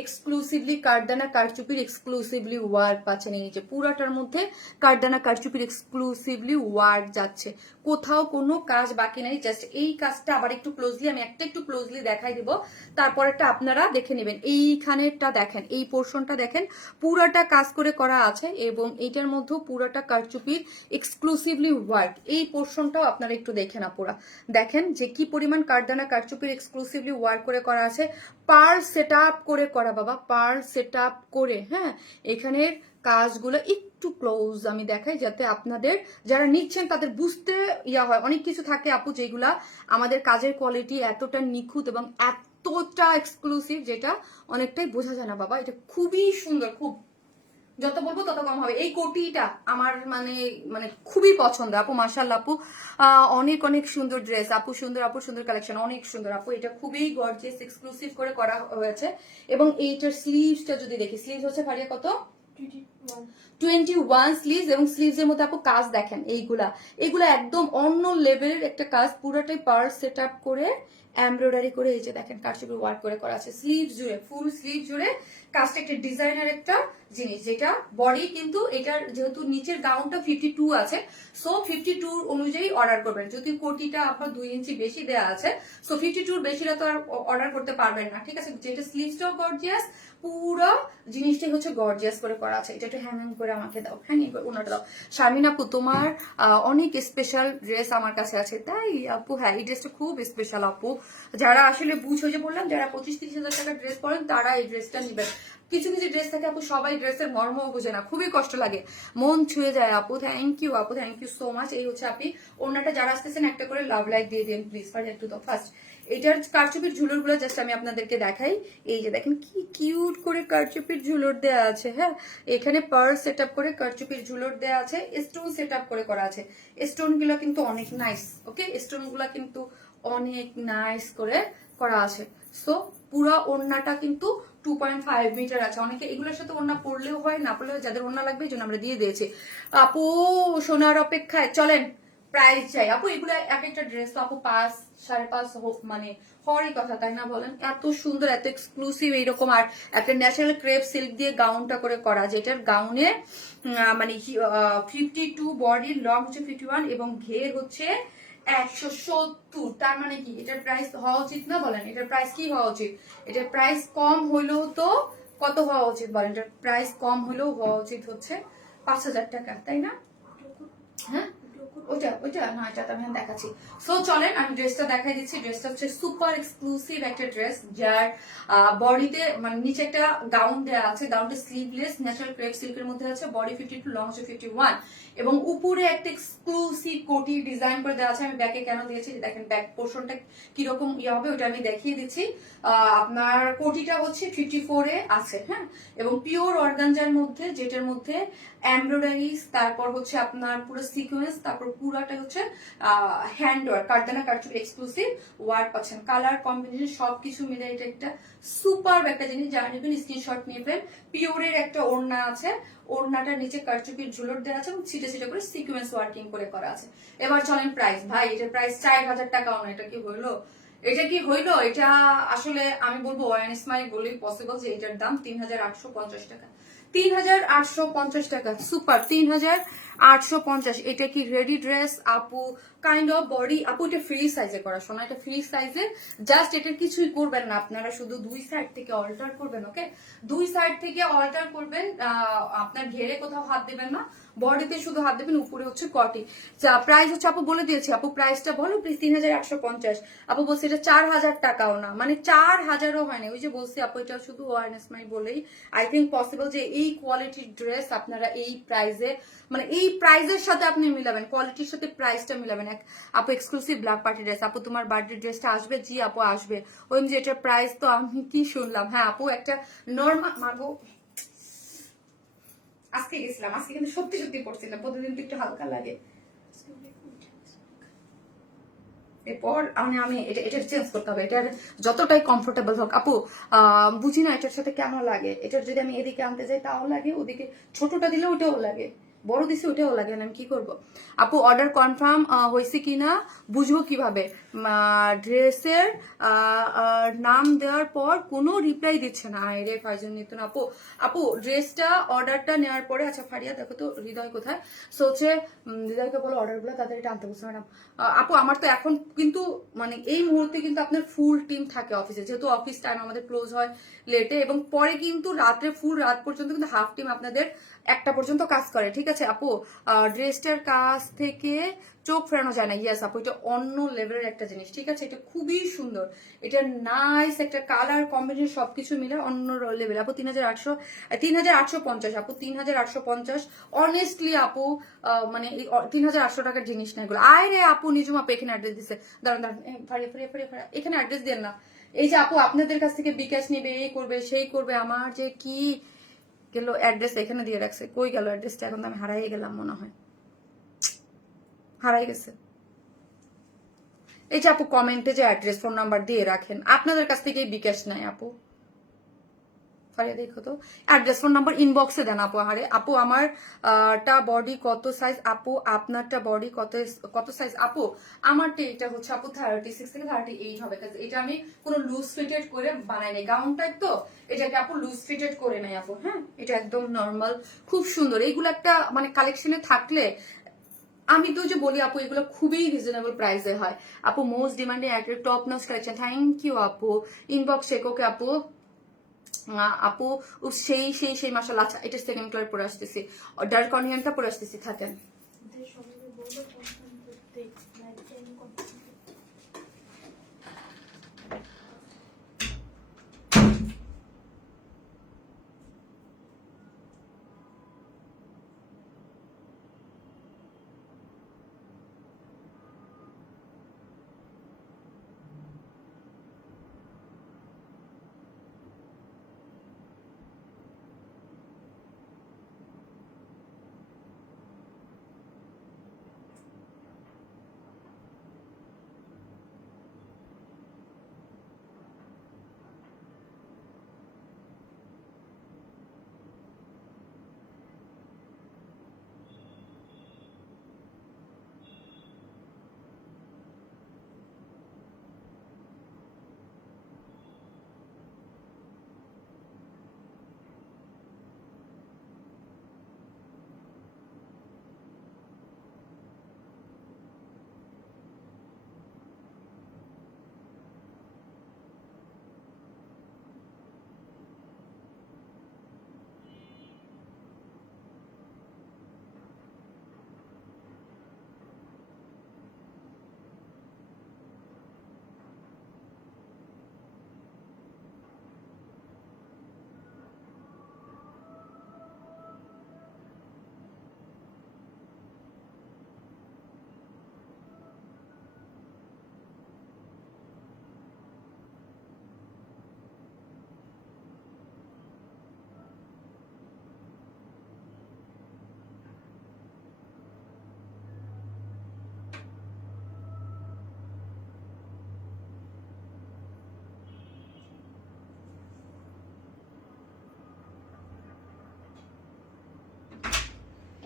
এক্সক্লুসিভলি কারদানা কারচুপির এক্সক্লুসিভলি ওয়ার্ক পাচ্ছেন। এই যে পুরাটার মধ্যে কারদানা কারচুপির এক্সক্লুসিভলি ওয়ার্ক যাচ্ছে, কোথাও কোনো কাজ বাকি নাই। জাস্ট এই কাজটা আবার একটু ক্লোজলি, আমি একটা একটু ক্লোজলি দেখাই দিব, তারপরেরটা আপনারা দেখে নেবেন। এইখানেরটা দেখেন, এই পোর্শনটা দেখেন, পুরাটা কাজ করে করা আছে এবং এইটার মধ্যে পুরাটা কারচুপির এক্সক্লুসিভলি ওয়ার্ক। এই পোর্শনটাও আপনারা একটু দেখেন আপুরা, দেখেন যে কি পরিমাণ কারদানা কারচুপির এক্সক্লুসিভলি ওয়ার্ক করে করা আছে, পার সেট আপ করে করা বাবা, পার সেট আপ করে। হ্যাঁ, এখানের কাজগুলো একটু ক্লোজ আমি দেখাই, যাতে আপনাদের যারা নিচ্ছেন তাদের বুঝতে ইয়া হয়। অনেক কিছু থাকে আপু যেগুলা আমাদের কাজের কোয়ালিটি এতটা নিখুঁত এবং এতটা এক্সক্লুসিভ, যেটা অনেকটাই বোঝা যায় না বাবা। এটা খুবই সুন্দর, খুব যত বলবো তত কম হবে। এই কোটিটা আমার মানে মানে খুবই পছন্দ আপু, মাশাআল্লাহ আপু, অনেক অনেক সুন্দর ড্রেস আপু, সুন্দর আপু, সুন্দর কালেকশন, অনেক সুন্দর আপু। এটা খুবই গর্জিয়াস এক্সক্লুসিভ করে করা হয়েছে। এবং এইটার স্লিভসটা যদি দেখি, স্লিভস হচ্ছে ভারিয়া কত 21 স্লিভস, এবং স্লিভস এর মধ্যে আপু কাজ দেখেন, এইগুলা একদম অন্য লেভেলের একটা কাজ, পুরোটাই পার সেট আপ করে এমব্রয়ডারি করে এই যে দেখেন কারচুপি ওয়ার্ক করে করা আছে। স্লিভ জুড়ে, ফুল স্লিভ জুড়ে কাজটা একটা ডিজাইনার একটা জিনিস, যেটা বডি কিন্তু এটার যেহেতু নিচের গাউনটা 52 আছে, সো 52 অনুযায়ী অর্ডার করবেন। যদি কোটিটা আপনার 2 ইঞ্চি বেশি দেওয়া আছে, সো 52 বেশিটা তো আর অর্ডার করতে পারবেন না, ঠিক আছে। যেটা স্লিভসটাও গর্জিয়াস, পুরো জিনিসটাই হচ্ছে গর্জিয়াস করে করা আছে। এটা একটু হ্যাঙ্গিং করে আমাকে দাও, হ্যাঙ্গিং করে ওনাটা দাও। শারমিন আপু, তোমার অনেক স্পেশাল ড্রেস আমার কাছে আছে, তাই আপু? হ্যাঁ, এই ড্রেসটা খুব স্পেশাল আপু। যারা আসলে বুঝ যে বললাম, যারা 25-30 হাজার টাকার ড্রেস পরেন তারা এই ড্রেসটা নিবেন। কিছু কিছু ড্রেস থাকে আপু, সবাই ড্রেসের মর্ম বোঝে না, খুবই কষ্ট লাগে, মন ছুঁয়ে যায় আপু। থ্যাংক ইউ আপু, থ্যাংক ইউ সো মাচ। এই হচ্ছে আপনি ওনাটা যারা আসতেছেন একটা করে লাভ লাইক দিয়ে দিন প্লিজ, একটু তো ফার্স্ট। এটার কারচুপির ঝুলুর গুলো জাস্ট আমি আপনাদেরকে দেখাই। এই যে দেখেন কি কিউট করে কারচুপির ঝুলুর দেওয়া আছে। হ্যাঁ, এখানে পার্স সেট আপ করে কারচুপির ঝুলুর দেওয়া আছে, স্টোন সেট আপ করে করা আছে। স্টোন গুলো কিন্তু অনেক নাইস, ওকে, স্টোন গুলা কিন্তু অনেক নাইস করে করা আছে। সো পুরো ওড়নাটা কিন্তু 2.5 মিটার আছে। অনেকে এগুলোর সাথে ওড়না পরলেও হয়, না পরলেও হয়, যাদের ওড়না লাগবে এই জন্য আমরা দিয়ে দিয়েছি। আপু সোনার অপেক্ষায় চলেন, প্রাইস চাই আপু। এগুলো এক একটা ড্রেস তো আপু 5-5.5 হোক মানে হওয়ারই কথা, তাই না বলেন? এত সুন্দর, এত এক্সক্লুসিভ এইরকম। আর একটা ন্যাচারাল ক্রেপ সিল্ক দিয়ে গাউনটা করে করা, যেটার গাউনে মানে 52, বডির লং হচ্ছে 51 এবং ঘের হচ্ছে 170। তার মানে কি এটার প্রাইস হওয়া উচিত না বলেন? এটার প্রাইস কি হওয়া উচিত? এটার প্রাইস কম হইলেও তো কত হওয়া উচিত বলেন? এটার প্রাইস কম হলেও হওয়া উচিত হচ্ছে 5,000 টাকা, তাই না? হ্যাঁ, ওইটা না, এটা তো আমি দেখাচ্ছি। সো চলেন আমি ড্রেসটা দেখাই দিচ্ছি। ড্রেসটা হচ্ছে সুপার এক্সক্লুসিভ একটা ড্রেস, যার বডিতে মানে নিচে একটা গাউন দেওয়া আছে, গাউনটা স্লিভলেস ন্যাচারাল ক্রেপ সিল্কের মধ্যে আছে, বডি 52, লং হচ্ছে 51 এবং উপরে একটা এক্সক্লুসিভ কোটি ডিজাইন করে দেওয়া আছে। আমি ব্যাকে কেন দিয়েছি দেখেন, ব্যাক পোর্শনটা কিরকম ইয়ে হবে ওটা আমি দেখিয়ে দিচ্ছি। আপনার কোটিটা হচ্ছে 54 এ আছে, হ্যাঁ, এবং পিওর অর্গানজার মধ্যে, যেটার মধ্যে এমব্রয়ডারি, তারপর হচ্ছে আপনার পুরো সিকোয়েন্স, তারপর পুরাটা হচ্ছে হ্যান্ড ওয়ার্ক, কারদানা কারচুপি এক্সক্লুসিভ ওয়ার্ক পাচ্ছেন। কালার কম্বিনেশন সবকিছু মিলে এটা একটা সুপার একটা জিনিস, যারা নেবেন স্ক্রিনশট নিয়ে ফেলেন। পিওরের একটা ওড়না আছে, ওড়নাটার নিচে কারচুপির ঝুলর দেওয়া আছে এবং ছিটে ছিটে করে সিকোয়েন্স ওয়ার্কিং করে করা আছে। এবার চলেন প্রাইস। ভাই এটার প্রাইস 4,000 টাকাও না, এটা কি হইলো? এটা কি হইলো? এটা আসলে আমি বলবো ওয়ান স্মাইল বলেই পসিবল যে এটার দাম 3,850 টাকা। 3,850 টাকা, সুপার 3,850। এটা কি রেডি ড্রেস আপু? কাইন্ড অফ বডি আপু, এটা ফ্রি সাইজে করা, শোনা, এটা ফ্রি সাইজে। জাস্ট এটার কিছুই করবেন না আপনারা, শুধু দুই সাইড থেকে অল্টার করবেন, ওকে, দুই সাইড থেকে অল্টার করবেন। আপনার ঘেরে কোথাও হাত দেবেন না, বডিতে শুধু হাত দেবেন, উপরে হচ্ছে কটি। প্রাইস হচ্ছে আপু বলে দিয়েছি, আপু প্রাইসটা বলো প্লিজ। 3850। আপু বলছে এটা 4000 টাকাও না, মানে 4000ও হয়নি। ওই যে বলছি আপু এটা শুধু ওয়ারনেস মাই বলেই আই থিঙ্ক পসিবল যে এই কোয়ালিটির ড্রেস আপনারা এই প্রাইসে, মানে এই প্রাইসের সাথে আপনি মিলাবেন, কোয়ালিটির সাথে প্রাইসটা মিলাবেন। আপু এক্সক্লুসিভ ব্ল্যাক পার্টি ড্রেস, আপু তোমার বার্থডে ড্রেসটা আসবে? জি আপু আসবে। ওই যে এটার প্রাইস তো আমি কি শুনলাম। হ্যাঁ আপু একটা নর্মাল মাগো, আজকে গেছিলাম, আজকে কিন্তু সত্যি সত্যি পড়ছিলাম, প্রতিদিন তো একটু হালকা লাগে। এরপর আমি এটা চেঞ্জ করতে হবে, এটার যতটাই কমফোর্টেবল হোক। আপু বুঝি না এটার সাথে কেন লাগে, এটার যদি আমি এদিকে আনতে যাই তাও লাগে, ওদিকে ছোটটা দিলে ওটাও লাগে, বড় দিছে ওটাও লাগে না, আমি কি করব। আপু অর্ডার কনফার্ম হয়েছে কিনা বুঝবো কিভাবে? ড্রেসের নাম দেওয়ার পর কোনো রিপ্লাই দিচ্ছে না। রে ফাইজন নিতুন আপু, আপু ড্রেসটা অর্ডারটা নেওয়ার পরে, আচ্ছা ফারিয়া দেখো তো হৃদয় কোথায়। সো হচ্ছে হৃদয়কে বলো অর্ডারগুলো তাদের এটা আনতে বলছে ম্যাডাম। আপু আমার তো এখন কিন্তু মানে এই মুহূর্তে কিন্তু আপনার ফুল টিম থাকে অফিসে, যেহেতু অফিস টাইম আমাদের ক্লোজ হয় লেটে, এবং পরে কিন্তু রাত্রে ফুল রাত পর্যন্ত কিন্তু হাফ টিম আপনাদের 1টা পর্যন্ত কাজ করে, ঠিক আছে আপু। ড্রেসটার কাছ থেকে চোখ ফেরানো যায় না। ইয়াস আপু এটা অন্য লেভেলের একটা জিনিস, ঠিক আছে, এটা খুবই সুন্দর, এটা নাইস একটা কালার কম্বিনেশন, সবকিছু মিলে অন্য লেভেল। আপু 3850। আপু 3850 অনেস্টলি আপু, মানে 3800 টাকার জিনিস না এগুলো। আয় রে আপু নিজুম আপু এখানে অ্যাড্রেস দিছে, দাঁড়ান দাঁড়ান, ফারিয়া এখানে অ্যাড্রেস দেন না। এই যে আপু আপনাদের কাছ থেকে বিকাশ নিবে, এই করবে সেই করবে, আমার যে কি গেল অ্যাড্রেস এখানে দিয়ে রাখছে, কই গেল অ্যাড্রেসটা? এখন তো আমি হারাই গেলাম, মনে হয় হারাই গেছে। এই যে আপু কমেন্টে যে অ্যাড্রেস ফোন নাম্বার দিয়ে রাখেন, আপনাদের কাছ থেকে বিকাশ নাই আপু। ফারিয়া দেখো তো অ্যাড্রেস ফোন নাম্বার ইনবক্সে দেন আপু। হারে আপু আমার টা বডি কত সাইজ? আপু আপনারটা বডি কত সাইজ? আপু আমারটা এটা হচ্ছে আপু 36 থেকে 38 হবে, এটা আমি কোনো লুজ ফিটেড করে বানাই নাই, গাউন টাইপ তো, এটাকে আপু লুজ ফিটেড করে নাই আপু। হ্যাঁ এটা একদম নর্মাল, খুব সুন্দর। এইগুলো একটা মানে কালেকশনে থাকলে, আমি তো যে বলি আপু এগুলো খুবই রিজনেবল প্রাইসে হয় আপু। মোস্ট ডিমান্ডিং একটা top notch collection, thank you আপু। ইনবক্স চেক ওকে আপু। আপু সেই সেই সেই মাশাআল্লাহ। আচ্ছা এটা সেকেন্ড কালার পরে আসতেছি, ডার্ক অনিয়নটা পরে আসতেছি, থাকেন। সবাইকে বলবো কনফার্ম করতে, লাইভ টাইম কনফার্ম করতে।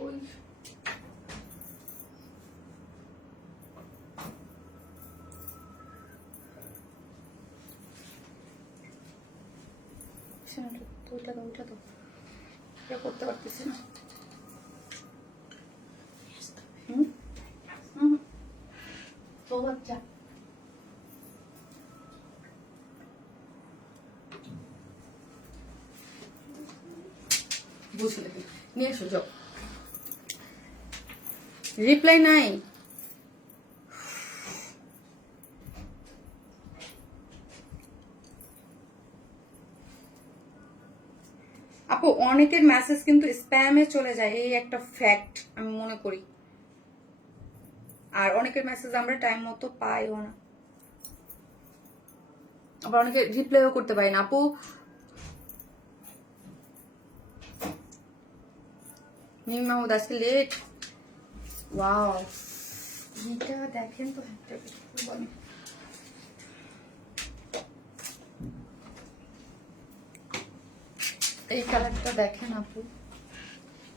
ওই ওইটা তো এটা করতে পারতেছি না। তো বাচ্চা বুঝলে নিয়ে এসো যাও। রিপ্লাই নাই। আপু অনেকের মেসেজ কিন্তু স্প্যামে চলে যায়, এই একটা ফ্যাক্ট আমি মনে করি। আর অনেকের মেসেজ আমরা টাইম মতো পাইও না, আবার অনেকে রিপ্লাইও করতে পারি না। আপু নিম মাহমুদ আজকে লেট। ওয়াও, এটা দেখেন তো, এই কালারটা দেখেন আপু,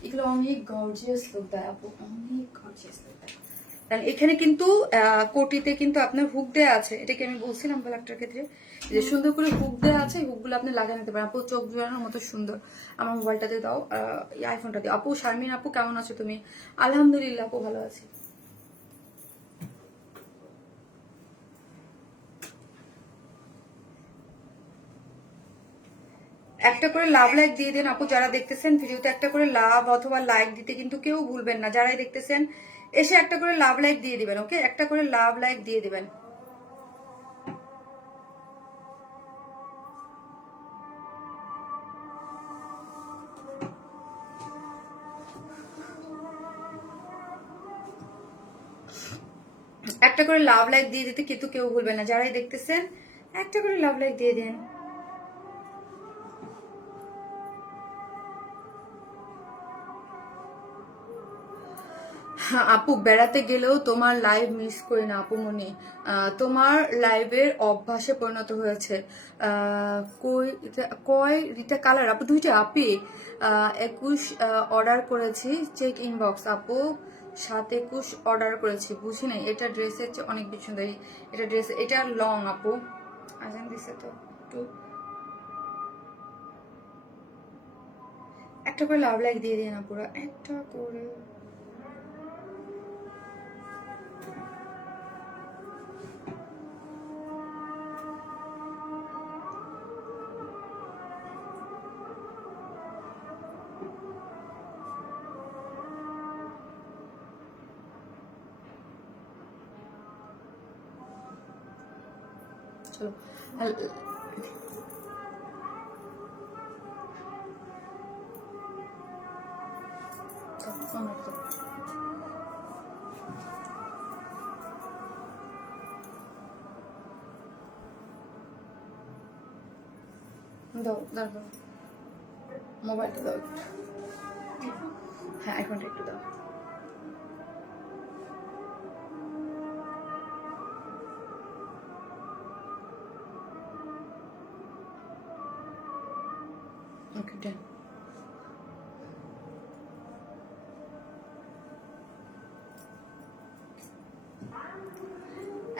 এগুলো অনেক গর্জিয়াস লুক দেয় আপু, অনেক গর্জিয়াস লুক দেয়। কারণ এখানে কিন্তু কোটিতে কিন্তু আপনার হুক দেওয়া আছে, এটাকে আমি বলছিলাম কালারটার ক্ষেত্রে যে সুন্দর করে হুক দেওয়া আছে, হুকগুলো আপনি লাগিয়ে নিতে পারেন। আপু চোখ জোড়ানোর মতো সুন্দর। আমার মোবাইলটাতে দাও, আইফোনটা দিও। আপু শারমিন আপু কেমন আছো তুমি? আলহামদুলিল্লাহ আপু ভালো আছি। একটা করে লাভ লাইক দিয়ে দেন আপু, যারা দেখতেছেন ভিডিওতে একটা করে লাভ অথবা লাইক দিতে কিন্তু কেউ ভুলবেন না। যারাই দেখতেছেন এসে একটা করে লাভ লাইক দিয়ে দিবেন, ওকে? একটা করে লাভ লাইক দিয়ে দিবেন। একটা করে লাভ লাইক দিয়ে দিতে কিন্তু কেউ ভুলবেন না, যারাই দেখতেছেন একটা করে লাভ লাইক দিয়ে দেন। আপু বেড়াতে গেলেও তোমার লাইভ মিস করি না আপু মনি, তোমার লাইভের অভ্যাসে পরিণত হয়েছে। কয় রিটা কালার আপু? দুইটা আপি। 21 অর্ডার করেছি, চেক ইনবক্স আপু। 7-21 অর্ডার করেছি, বুঝি নাই। এটা ড্রেসের চেয়ে অনেক বেশি সুন্দর। এটা ড্রেস, এটা লং আপু। আজান দিছে তো একটু। একটা করে লাভ লাইক দিয়ে দিন আপুরা, একটা করে। চলো দাও, দাঁড়াও, মোবাইলটা দাও একটু। হ্যাঁ আইফোনটা একটু দাও। ওকে ডান।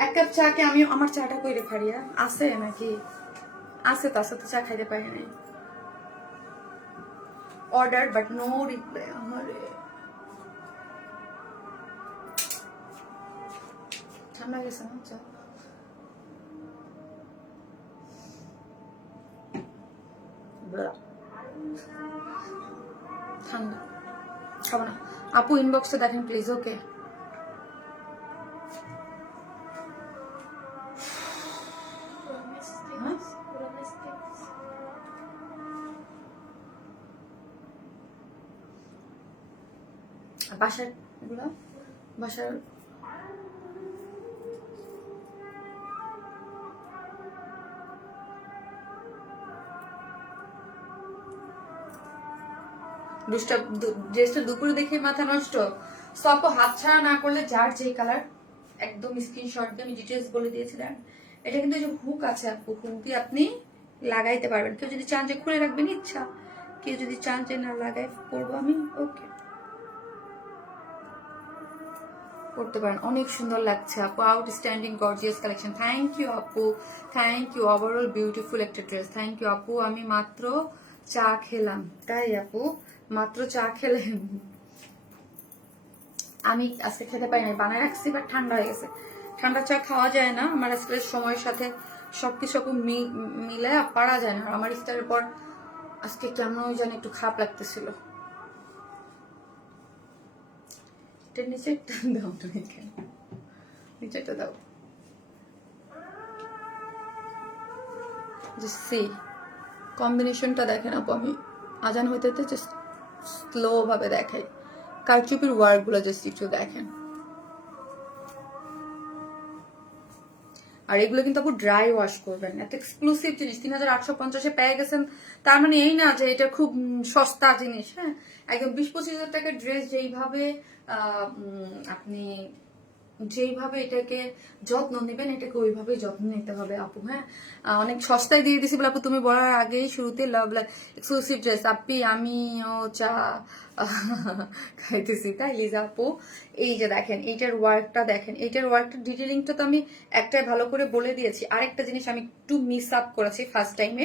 এক কাপ চা কে আমি আমার চাটা কইরে খাড়িয়া আছে নাকি? আছে তো, আছে তো, চা খাইতে পারি নাই। Order but no reply. আমারে ঠান্ডা গেছে না চা? ঠান্ডা খাবো না আপু। ইনবক্সটা দেখেন প্লিজ, ওকে? বাসার এগুলো বাসার ড্রেসটা দুপুরে দেখে মাথা নষ্ট। সব হাত ছাড়া না করলে যার যে কালার একদম স্ক্রিনশট দিয়ে আমি ডিটেলস বলে দিয়েছিলাম। এটা কিন্তু যে হুক আছে আপু, হুক দিয়ে আপনি লাগাইতে পারবেন। কেউ যদি চান যে খুলে রাখবেন ইচ্ছা, কেউ যদি চান যে না লাগাই পরবো আমি, ওকে করতে পারেন। অনেক সুন্দর লাগছে আপু, outstanding gorgeous collection. Thank you আপু, থ্যাংক ইউ। ওভারঅল বিউটিফুল একটা ড্রেস, থ্যাংক ইউ আপু। আমি মাত্র চা খেলাম। তাই আপু? মাত্র চা খেলেন? আমি আজকে খেতে পারি না, বানায় রাখছি বাট ঠান্ডা হয়ে গেছে। ঠান্ডা চা খাওয়া যায় না, আমার আজকে সময়ের সাথে সবকিছু মিলে পারা যায় না। আমার ইফতারের পর আজকে কেমন যেন একটু খারাপ লাগতেছিল। এটার নিচেরটা দাও তুমি, নিচেরটা দাও। সি কম্বিনেশনটা দেখেন আপু, আমি আজান হইতে হইতে জাস্ট স্লো ভাবে দেখাই, কারচুপির ওয়ার্ক গুলো জাস্ট একটু দেখেন। আর এগুলো কিন্তু আপু ড্রাই ওয়াশ করবেন, এত এক্সক্লুসিভ জিনিস 3850-এ পেয়ে গেছেন, তার মানে এই না যে এটা খুব সস্তা জিনিস। হ্যাঁ, একদম 20-25 হাজার টাকার ড্রেস যেইভাবে আপনি যেইভাবে এটাকে যত্ন নেবেন, এটাকে ওইভাবে যত্ন নিতে হবে আপু। হ্যাঁ, অনেক সস্তায় দিয়ে দিছি বলে আপু, তুমি বলার আগেই শুরুতে লাভ এক্সক্লুসিভ ড্রেস আপি আমিও চা খাইতেছি, তাই লিজা আপু। এই যে দেখেন এইটার ওয়ার্কটা দেখেন, এইটার ওয়ার্কটা ডিটেলিংটা তো আমি একটাই ভালো করে বলে দিয়েছি। আরেকটা জিনিস আমি একটু মিস আপ করেছি ফার্স্ট টাইমে,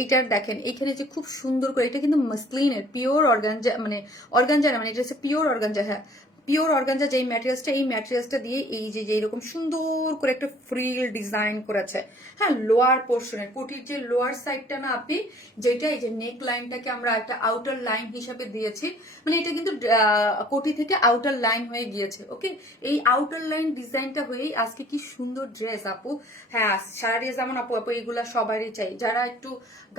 এইটার দেখেন এইখানে যে খুব সুন্দর করে, এটা কিন্তু মাসলিনের পিওর অর্গানজা, মানে অর্গানজা না, মানে এটা হচ্ছে পিওর অর্গানজা। হ্যাঁ, পিওর অর্গানজা যেই ম্যাটেরিয়ালসটা, এই ম্যাটেরিয়ালসটা দিয়ে এই যে এরকম সুন্দর করে একটা ফ্রিল ডিজাইন করেছে। হ্যাঁ, লোয়ার পোর্শনের কোটির যে লোয়ার সাইডটা না আপনি, যেটা এই যে নেক লাইনটাকে আমরা একটা আউটার লাইন হিসাবে দিয়েছি, মানে এটা কিন্তু কোটি থেকে আউটার লাইন হয়ে গিয়েছে। ওকে, এই আউটার লাইন ডিজাইনটা হয়েই আজকে কি সুন্দর ড্রেস আপু। হ্যাঁ, সারারিয়া যেমন আপু আপু এগুলা সবারই চাই, যারা একটু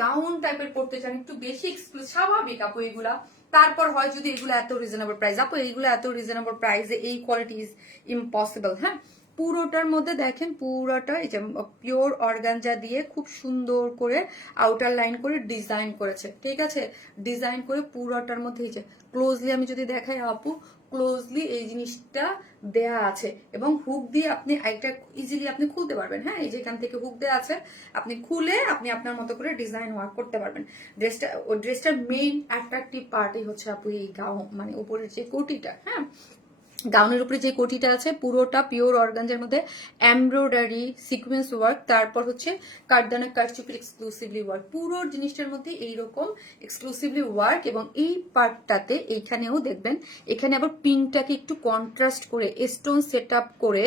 গাউন টাইপের পড়তে চান, একটু বেশি এক্সক্লুসিভ, স্বাভাবিক আপু এগুলা। তারপর হয় যদি এগুলো এত রিজনেবল প্রাইস আপু, এইগুলো এত রিজনেবল প্রাইসে এই কোয়ালিটি ইজ ইম্পসিবল। হ্যাঁ, পুরোটার মধ্যে দেখেন, পুরোটা এই যে পিওর অর্গানজা দিয়ে খুব সুন্দর করে আউটার লাইন করে ডিজাইন করেছে। ঠিক আছে, ডিজাইন করে পুরোটার মধ্যে এই যে ক্লোজলি আমি যদি দেখাই আপু, ক্লোজলি এই জিনিসটা দেয়া আছে এবং হুক দিয়ে আপনি এটা ইজিলি আপনি খুলতে পারবেন। হ্যাঁ, এই যে এখান থেকে হুক দেয়া আছে, আপনি খুলে আপনি আপনার মতো করে ডিজাইন ওয়ার্ক করতে পারবেন। ড্রেসটার মেইন অ্যাট্রাকটিভ পার্টই হচ্ছে আপু এই গাউন, মানে উপরের যে কোটিটা। হ্যাঁ, গাউনের উপরে যে কোটিটা আছে পুরোটা পিওর অর্গানজার মধ্যে এমব্রয়ডারি সিকোয়েন্স ওয়ার্ক, তারপর হচ্ছে কারদানা কারচুপির এক্সক্লুসিভলি ওয়ার্ক, পুরো জিনিসটার মধ্যে এইরকম এক্সক্লুসিভলি ওয়ার্ক। এবং এই পার্টটাতে এইখানেও দেখবেন, এখানে আবার পিঙ্কটাকে একটু কন্ট্রাস্ট করে স্টোন সেট আপ করে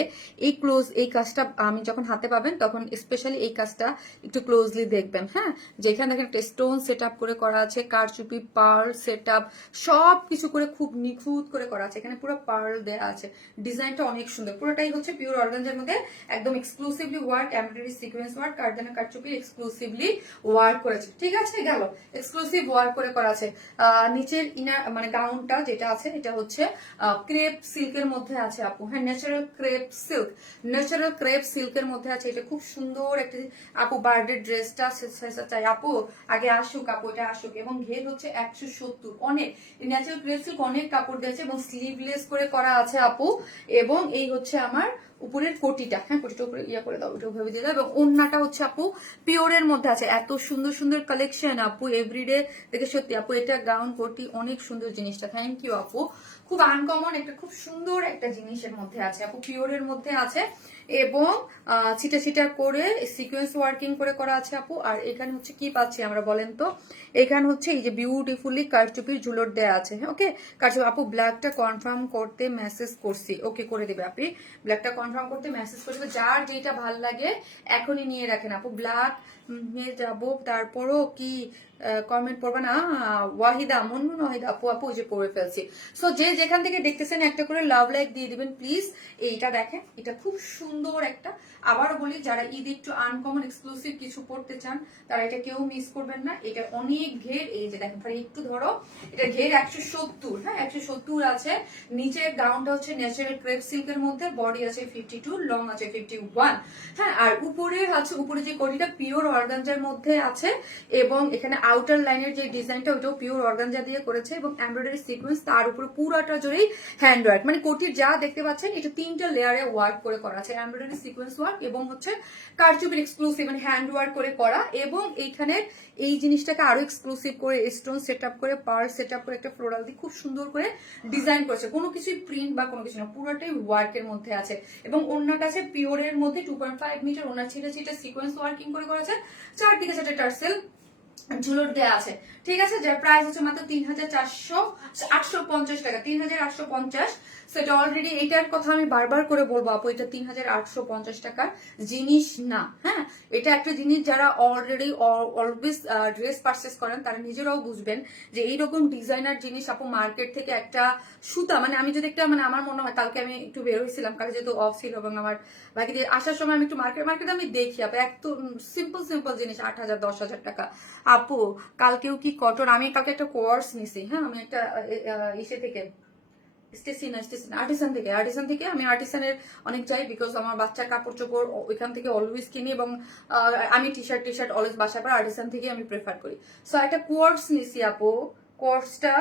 এই কাজটা আমি যখন হাতে পাবেন তখন স্পেশালি এই কাজটা একটু ক্লোজলি দেখবেন। হ্যাঁ, যেখানে দেখেন একটা স্টোন সেট আপ করে করা আছে, কারচুপি পার্ল সেট আপ সব কিছু করে খুব নিখুঁত করে করা আছে, এখানে পুরো পার্ল দেয়া আছে, ডিজাইনটা অনেক সুন্দর। পুরোটাই হচ্ছে পিওর অর্গানজার মধ্যে একদম exclusively work, embroidery sequence work, কারদানা কারচুপি এক্সক্লুসিভলি ওয়ার্ক করেছে। ঠিক আছে, গেল এক্সক্লুসিভ ওয়ার্ক করে করা আছে। নিচের ইনার মানে গাউনটা যেটা আছে এটা হচ্ছে ক্রেপ সিল্কের মধ্যে আছে আপু। হ্যাঁ, natural crepe silk, natural crepe সিল্কের মধ্যে আছে। এটা খুব সুন্দর একটা আপু, বার্থডে ড্রেসটা চাই আপু, আগে আসুক আপু, এটা আসুক। এবং ঘের হচ্ছে 170, অনেক ন্যাচারাল ক্রেপ সিল্ক, অনেক কাপড় দিয়েছে এবং স্লিভলেস করে করা আছে আপু। এবং এই হচ্ছে আমার উপরের কোটিটা। হ্যাঁ, কোটিটা উপরে ইয়া করে দাও, ওটা ভেবে দিয়ে দাও। এবং ওন্নাটা হচ্ছে আপু পিওরের মধ্যে আছে, এত সুন্দর সুন্দর কালেকশন আপু এভরিডে দেখে সত্যি আপু এটা গাউন কোটি অনেক সুন্দর জিনিসটা। থ্যাংক ইউ আপু, খুব আনকমন একটা খুব সুন্দর একটা জিনিসের মধ্যে আছে আপু, পিওরের মধ্যে আছে এবং ছিটা ছিটা করে সিকোয়েন্স ওয়ার্কিং করে করা আছে আপু। আর এখানে হচ্ছে কি পাচ্ছি আমরা বলেন তো, এখানে হচ্ছে এই যে বিউটিফুলি কারচুপির ঝুলর দেয়া আছে। ওকে, কারচুপি আপু ব্ল্যাকটা কনফার্ম করতে মেসেজ করছি, ওকে করে দিবে আপনি, ব্ল্যাকটা কনফার্ম করতে মেসেজ করে দেবে। যার যেটা ভাল লাগে এখনই নিয়ে রাখেন আপু। ব্ল্যাক নিয়ে যাবো, তারপরও কি কমেন্ট পড়বে না? ওয়াহিদা মনমুন ওয়াহিদা আপু, আপু যে পড়ে ফেলছি। সো যে যেখান থেকে দেখতেছেন একটা করে লাভ লাইক দিয়ে দিবেন প্লিজ। এইটা দেখেন, এটা খুব সুন্দর একটা, আবারও বলি যারা ঈদ একটু আনকমন এক্সক্লুসিভ কিছু পড়তে চান তারা এটা কেউ মিস করবেন না। এটা অনেক ঘের, এই যে দেখেন ভাই একটু ধরো, এটা ঘের 170। হ্যাঁ, 170 আছে। নিচের গাউনটা হচ্ছে ন্যাচারাল ক্রেপ সিল্কের মধ্যে, বডি আছে 52, লং আছে 51। হ্যাঁ, আর উপরে আছে, উপরে যে কোটিটা পিওর অর্গানজার মধ্যে আছে এবং এখানে আউটার লাইনের যে ডিজাইনটা ওটাও পিওর অর্গানজা দিয়ে করেছে এবং এমব্রয়ডারি সিকোয়েন্স তার উপরে পুরোটা জুড়েই হ্যান্ড ওয়ার্ক, মানে কোটির যা দেখতে পাচ্ছেন এটা 3টা লেয়ারে ওয়ার্ক করে করা আছে, এমব্রয়ডারি সিকোয়েন্স ওয়ার্ক এবং হচ্ছে কারচুপির এক্সক্লুসিভ মানে হ্যান্ড ওয়ার্ক করে করা। এবং এইখানে এই জিনিসটাকে আরো এক্সক্লুসিভ করে স্টোন সেট আপ করে, পার্ল সেট আপ করে একটা ফ্লোরাল দিয়ে খুব সুন্দর করে ডিজাইন করেছে। কোনো কিছুই প্রিন্ট বা কোনো কিছু না, পুরোটাই ওয়ার্কের মধ্যে আছে। এবং ওন্নাটা আছে পিওরের মধ্যে 2.5 মিটার, ওনার ছিটা ছিটা সিকোয়েন্স ওয়ার্কিং করে করেছে, চারদিকে সেটা টার্সেল ঝুলর দেয়া আছে। ঠিক আছে, যার প্রাইস হচ্ছে মাত্র 3850 টাকা, 3850। সেটা অলরেডি, এটার কথা আমি বারবার করে বলবো আপু, এটা 3850 টাকার জিনিস না। হ্যাঁ, এটা একটা জিনিস যারা অলরেডি অলওয়েজ ড্রেস পারচেস করেন তারা নিজেরাও বুঝবেন যে এইরকম ডিজাইনার জিনিস আপু মার্কেট থেকে একটা সুতা, মানে আমি যদি একটা, মানে আমার মনে হয় কালকে আমি একটু বের হয়েছিলাম, কালকে যেহেতু অফ ছিল এবং আমার বাকি আসার সময় আমি একটু মার্কেটে আমি দেখি আপু একটু সিম্পল জিনিস 8000 10,000 টাকা। আপু কালকেও কি কটন, আমি কালকে একটা কোর্স নিছি, হ্যাঁ আমি একটা ইসে থেকে আর্টিসান থেকে আমি আর্টিসানের অনেক চাই, বিকজ আমার বাচ্চার কাপড় চোপড় ওইখান থেকে অলওয়েজ কিনি এবং আমি টি শার্ট অলওয়েজ বাসায় পাই, আর্টিসান থেকে আমি প্রেফার করি। সো একটা কোর্স নিছি আপু, কোর্সটা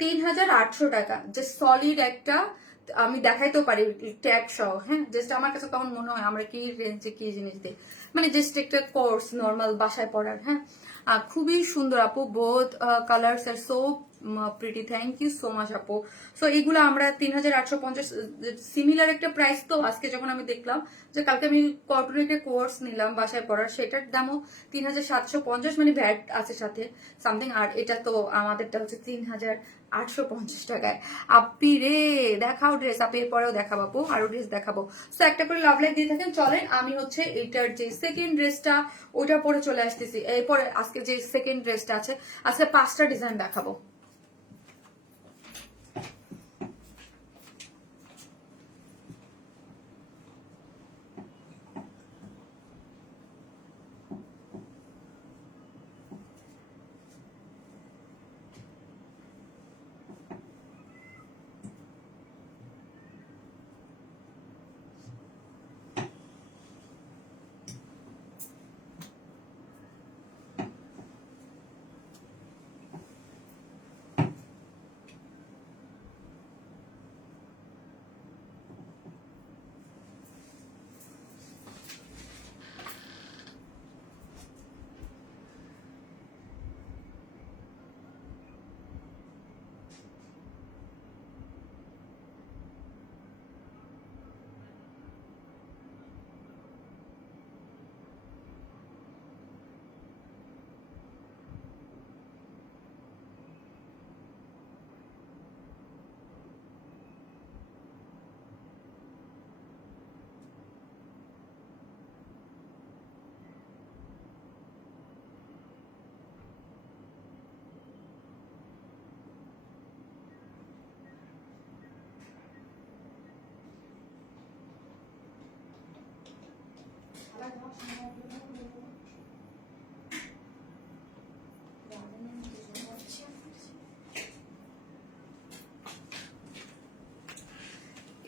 3800 টাকা, যে সলিড একটা, আমি দেখাইতেও পারি ট্যাগ সহ। হ্যাঁ, জাস্ট আমার কাছে তখন মনে হয় আমরা কি রেঞ্জে কি জিনিস দিই, মানে জাস্ট একটা কোর্স নর্মাল বাসায় পড়ার। হ্যাঁ, খুবই সুন্দর আপু, বোথ কালার্স আর so pretty, thank you so much আপু। সো এইগুলো আমরা 3850 সিমিলার একটা প্রাইস। তো আজকে যখন আমি দেখলাম যে কালকে আমি কটনের একটা কোর্স নিলাম বাসায় পড়ার, সেটার দামও 3750, মানে ভ্যাট আছে সাথে সামথিং, আর এটা তো আমাদেরটা হচ্ছে 3850 টাকায়। আপি রে দেখাও ড্রেস, আপনি এরপরেও দেখাবো আপু, আরো ড্রেস দেখাবো। সো একটা করে লাভ লাইক দিয়ে থাকেন, চলেন আমি হচ্ছে এইটার যে সেকেন্ড ড্রেসটা ওইটা পরে চলে আসতেছি। এরপরে আজকে যে সেকেন্ড ড্রেসটা আছে, আজকে 5টা ডিজাইন দেখাবো।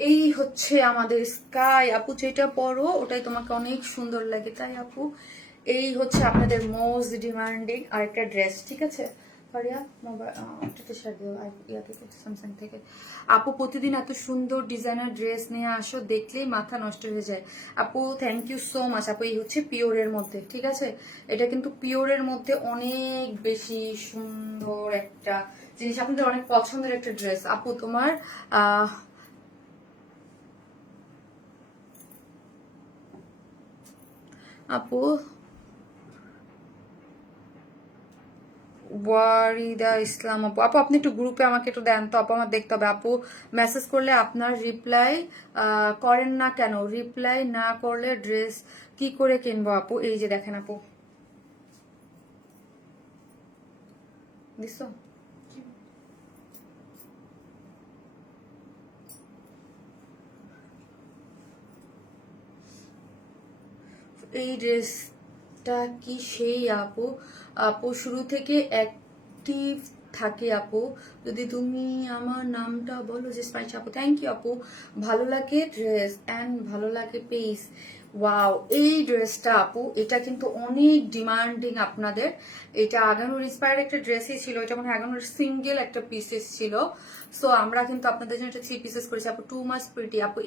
এই হচ্ছে আমাদের স্কাই আপু, যেটা পরো ওটাই তোমাকে অনেক সুন্দর লাগে তাই আপু। এই হচ্ছে আপনাদের মোস্ট ডিমান্ডিং আরেকটা ড্রেস, ঠিক আছে ফারিয়া মোবাইল একটা টি শার্ট দিও ইয়া থেকে স্যামসাং থেকে। আপু প্রতিদিন এত সুন্দর ডিজাইনার ড্রেস নিয়ে আসো, দেখলেই মাথা নষ্ট হয়ে যায় আপু, থ্যাংক ইউ সো মাচ আপু। এই হচ্ছে পিওরের মধ্যে, ঠিক আছে, এটা কিন্তু পিওরের মধ্যে অনেক বেশি সুন্দর একটা জিনিস, আপনাদের অনেক পছন্দের একটা ড্রেস আপু। তোমার আপু ওয়ারিদা ইসলাম আপু, আপু আপনি একটু গ্রুপে আমাকে একটু দেন তো আপু, আমার দেখতে হবে আপু। মেসেজ করলে আপনার রিপ্লাই করেন না কেন? রিপ্লাই না করলে ড্রেস কি করে কিনবো আপু? এই যে দেখেন আপু, দিছো এই ড্রেসটা কি সেই আপু? আপু শুরু থেকে অ্যাক্টিভ থাকে আপু, যদি তুমি আমার নামটা বলো। যে স্পাইস আপু, থ্যাংক ইউ আপু। ভালো লাগে ড্রেস অ্যান্ড ভালো লাগে পেস। ওয়াও, এই ড্রেসটা আপু এটা কিন্তু অনেক ডিমান্ডিং আপনাদের। এটা আগানোর ইন্সপায়ার্ড একটা ড্রেসই ছিল, এটা মানে আগানোর সিঙ্গেল একটা পিসেস ছিল। সো আমরা কিন্তু আপনাদের জন্য এটা 3 পিসেস করেছি আপু, টু মাচ প্রিটি আপু।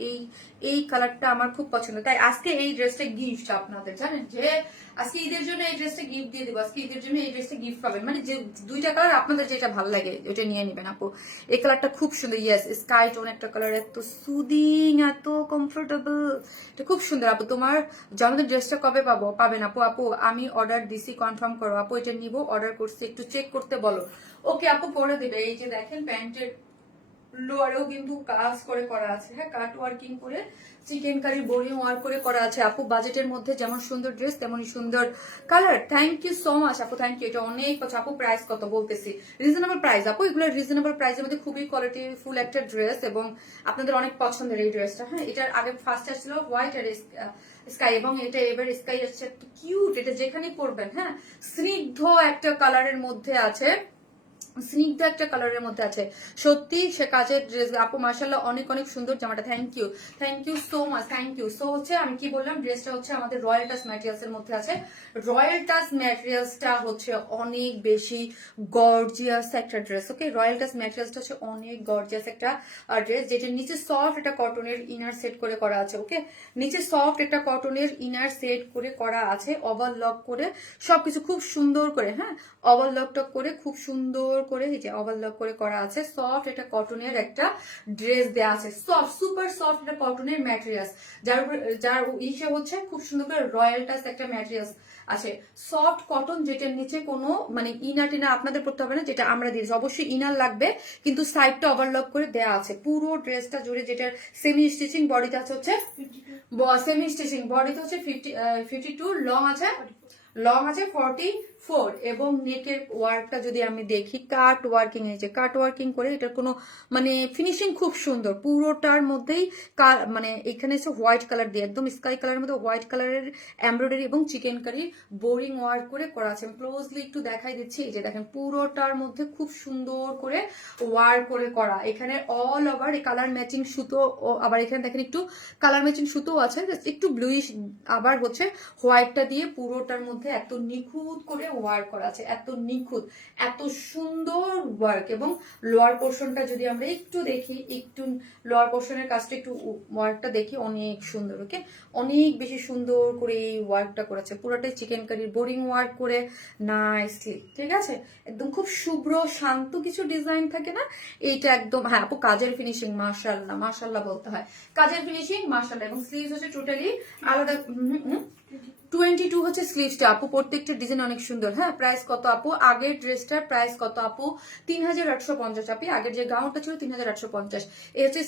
এই কালারটা আমার খুব পছন্দ, তাই আজকে এই ড্রেসটা গিফট আপনাদের, জানেন যে আজকে ঈদের জন্য এই ড্রেসটা গিফট দিয়ে দেবো। আজকে ঈদের জন্য এই ড্রেসটা গিফট পাবেন, মানে যে 2টা কালার আপনাদের যেটা ভালো লাগে ওটা নিয়ে নেবেন আপু। এই কালারটা খুব সুন্দর, ইয়েস স্কাই টোন একটা কালার, এত সুদিং এত কমফোর্টেবল, এটা খুব সুন্দর আপু। তোমার জন্মদিন ড্রেসটা কবে পাবেন আপু? আপু আমি অর্ডার দিছি, কনফার্ম করো আপু, এটা নিবো, অর্ডার করছি, একটু চেক করতে বলো। ওকে আপু করে দেবে। এই যে দেখেন প্যান্টের লোয়ারেও কিন্তু কাজ করে করা আছে, হ্যাঁ, কাট ওয়ার্কিং করে চিকেন কারি বোরিং ওয়ার্ক করে করা আছে। আপু বাজেটের মধ্যে যেমন সুন্দর ড্রেস তেমনই সুন্দর colour. Thank you so much আপু, থ্যাংক ইউ। এটা অনেক কথা আপু। প্রাইস কত বলতেছি? রিজনেবল প্রাইস আপু, এগুলো রিজনেবল প্রাইসের মধ্যে খুবই কোয়ালিটিফুল একটা ড্রেস এবং আপনাদের অনেক পছন্দের এই ড্রেসটা। হ্যাঁ, এটার আগে ফার্স্ট আসছিল হোয়াইট আর স্কাই এবং এটা এবার স্কাই আসছে, একটা কিউট, এটা যেখানেই পরবেন, হ্যাঁ, স্নিগ্ধ একটা কালারের মধ্যে আছে, স্নিগ্ধ একটা কালারের মধ্যে আছে। সত্যি সে কাজের ড্রেস আপু, মাশাআল্লাহ অনেক অনেক সুন্দর জামাটা। Thank you so much, thank you. So হচ্ছে আমি কি বললাম, ড্রেসটা হচ্ছে আমাদের রয়্যাল টাচ ম্যাটেরিয়ালস এর মধ্যে আছে। রয়্যাল টাচ ম্যাটেরিয়ালসটা হচ্ছে অনেক বেশি গর্জিয়াস একটা ড্রেস। ওকে, রয়্যাল টাচ ম্যাটেরিয়ালসটা হচ্ছে অনেক গর্জিয়াস একটা ড্রেস, যেটার নিচে সফট একটা কটনের ইনার সেট করে করা আছে। ওকে, নিচে সফট একটা কটনের ইনার সেট করে করা আছে, ওভারলক করে সবকিছু খুব সুন্দর করে, হ্যাঁ, ওভারলকটা করে খুব সুন্দর করে, এই যে ওভারলক করে করা আছে। সফট এটা কটনের একটা ড্রেস দেয়া আছে, সফট, সুপার সফট একটা কটনের ম্যাটেরিয়ালস, যার ইসে হচ্ছে খুব সুন্দর করে রয়্যাল টাচ একটা ম্যাটেরিয়ালস আছে, সফট কটন, যেটার নিচে কোনো মানে ইনার টিনা আপনাদের পড়তে হবে না, যেটা আমরা দিয়েছি। অবশ্যই ইনার লাগবে, কিন্তু সাইডটা ওভারলক করে দেয়া আছে পুরো ড্রেসটা জুড়ে। যেটার সেমি স্টিচিং বডিতে আছে হচ্ছে, সেমি স্টিচিং বডিতে হচ্ছে 52, লং আছে 44 এবং নেকের ওয়ার্কটা যদি আমি দেখি, কাট ওয়ার্কিং, এই যে কাট ওয়ার্কিং করে, এটার কোনো মানে ফিনিশিং খুব সুন্দর পুরোটার মধ্যেই। মানে এখানে এসে হোয়াইট কালার দিয়ে একদম স্কাই কালারের মধ্যে হোয়াইট কালারের এমব্রয়ডারি এবং চিকেন কারি বোরিং ওয়ার্ক করে করা আছে। আমি ক্লোজলি একটু দেখাই দিচ্ছি, এই যে দেখেন পুরোটার মধ্যে খুব সুন্দর করে ওয়ার্ক করে করা। এখানে অল ওভার কালার ম্যাচিং সুতো, আবার এখানে দেখেন একটু কালার ম্যাচিং সুতো আছে, একটু ব্লুইশ, আবার হচ্ছে হোয়াইটটা দিয়ে পুরোটার মধ্যে এত নিখুঁত করে ওয়ার্ক করা আছে, এত নিখুঁত, এত সুন্দর ওয়ার্ক। এবং লোয়ার পোর্শনটা যদি আমরা একটু দেখি, একটু লোয়ার পোর্শনের কাজটা একটু ওয়ার্কটা দেখি, অনেক সুন্দর। ওকে, অনেক বেশি সুন্দর করে এই ওয়ার্কটা করেছে, পুরোটাই চিকেন কারির বোরিং ওয়ার্ক করে নাইসলি, ঠিক আছে, একদম খুব শুভ্র শান্ত কিছু ডিজাইন থাকে না, এইটা একদম। হ্যাঁ আপু, কাজের ফিনিশিং মাশাআল্লাহ, মাশাআল্লাহ বলতে হয়, কাজের ফিনিশিং মাশাআল্লাহ। এবং স্লিভস হচ্ছে টোটালি আলাদা, 22 হচ্ছে স্লিভসটা আপু, প্রত্যেকটা ডিজাইন অনেক সুন্দর। হ্যাঁ, প্রাইস কত আপু? আগের ড্রেসটার প্রাইস কত আপু? 3850 আপু। আগের যে গাউনটা ছিল 3850। এই হচ্ছে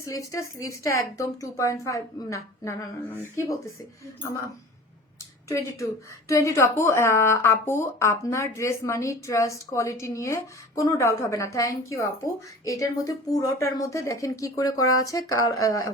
স্লিভসটা একদম 2.5, না না না না, কি বলতেছি আমার 22 আপু। আপু আপনার ড্রেস মানে ট্রাস্ট, কোয়ালিটি নিয়ে কোনো ডাউট হবে না। থ্যাংক ইউ আপু। এটার মধ্যে পুরোটার মধ্যে দেখেন কি করে করা আছে,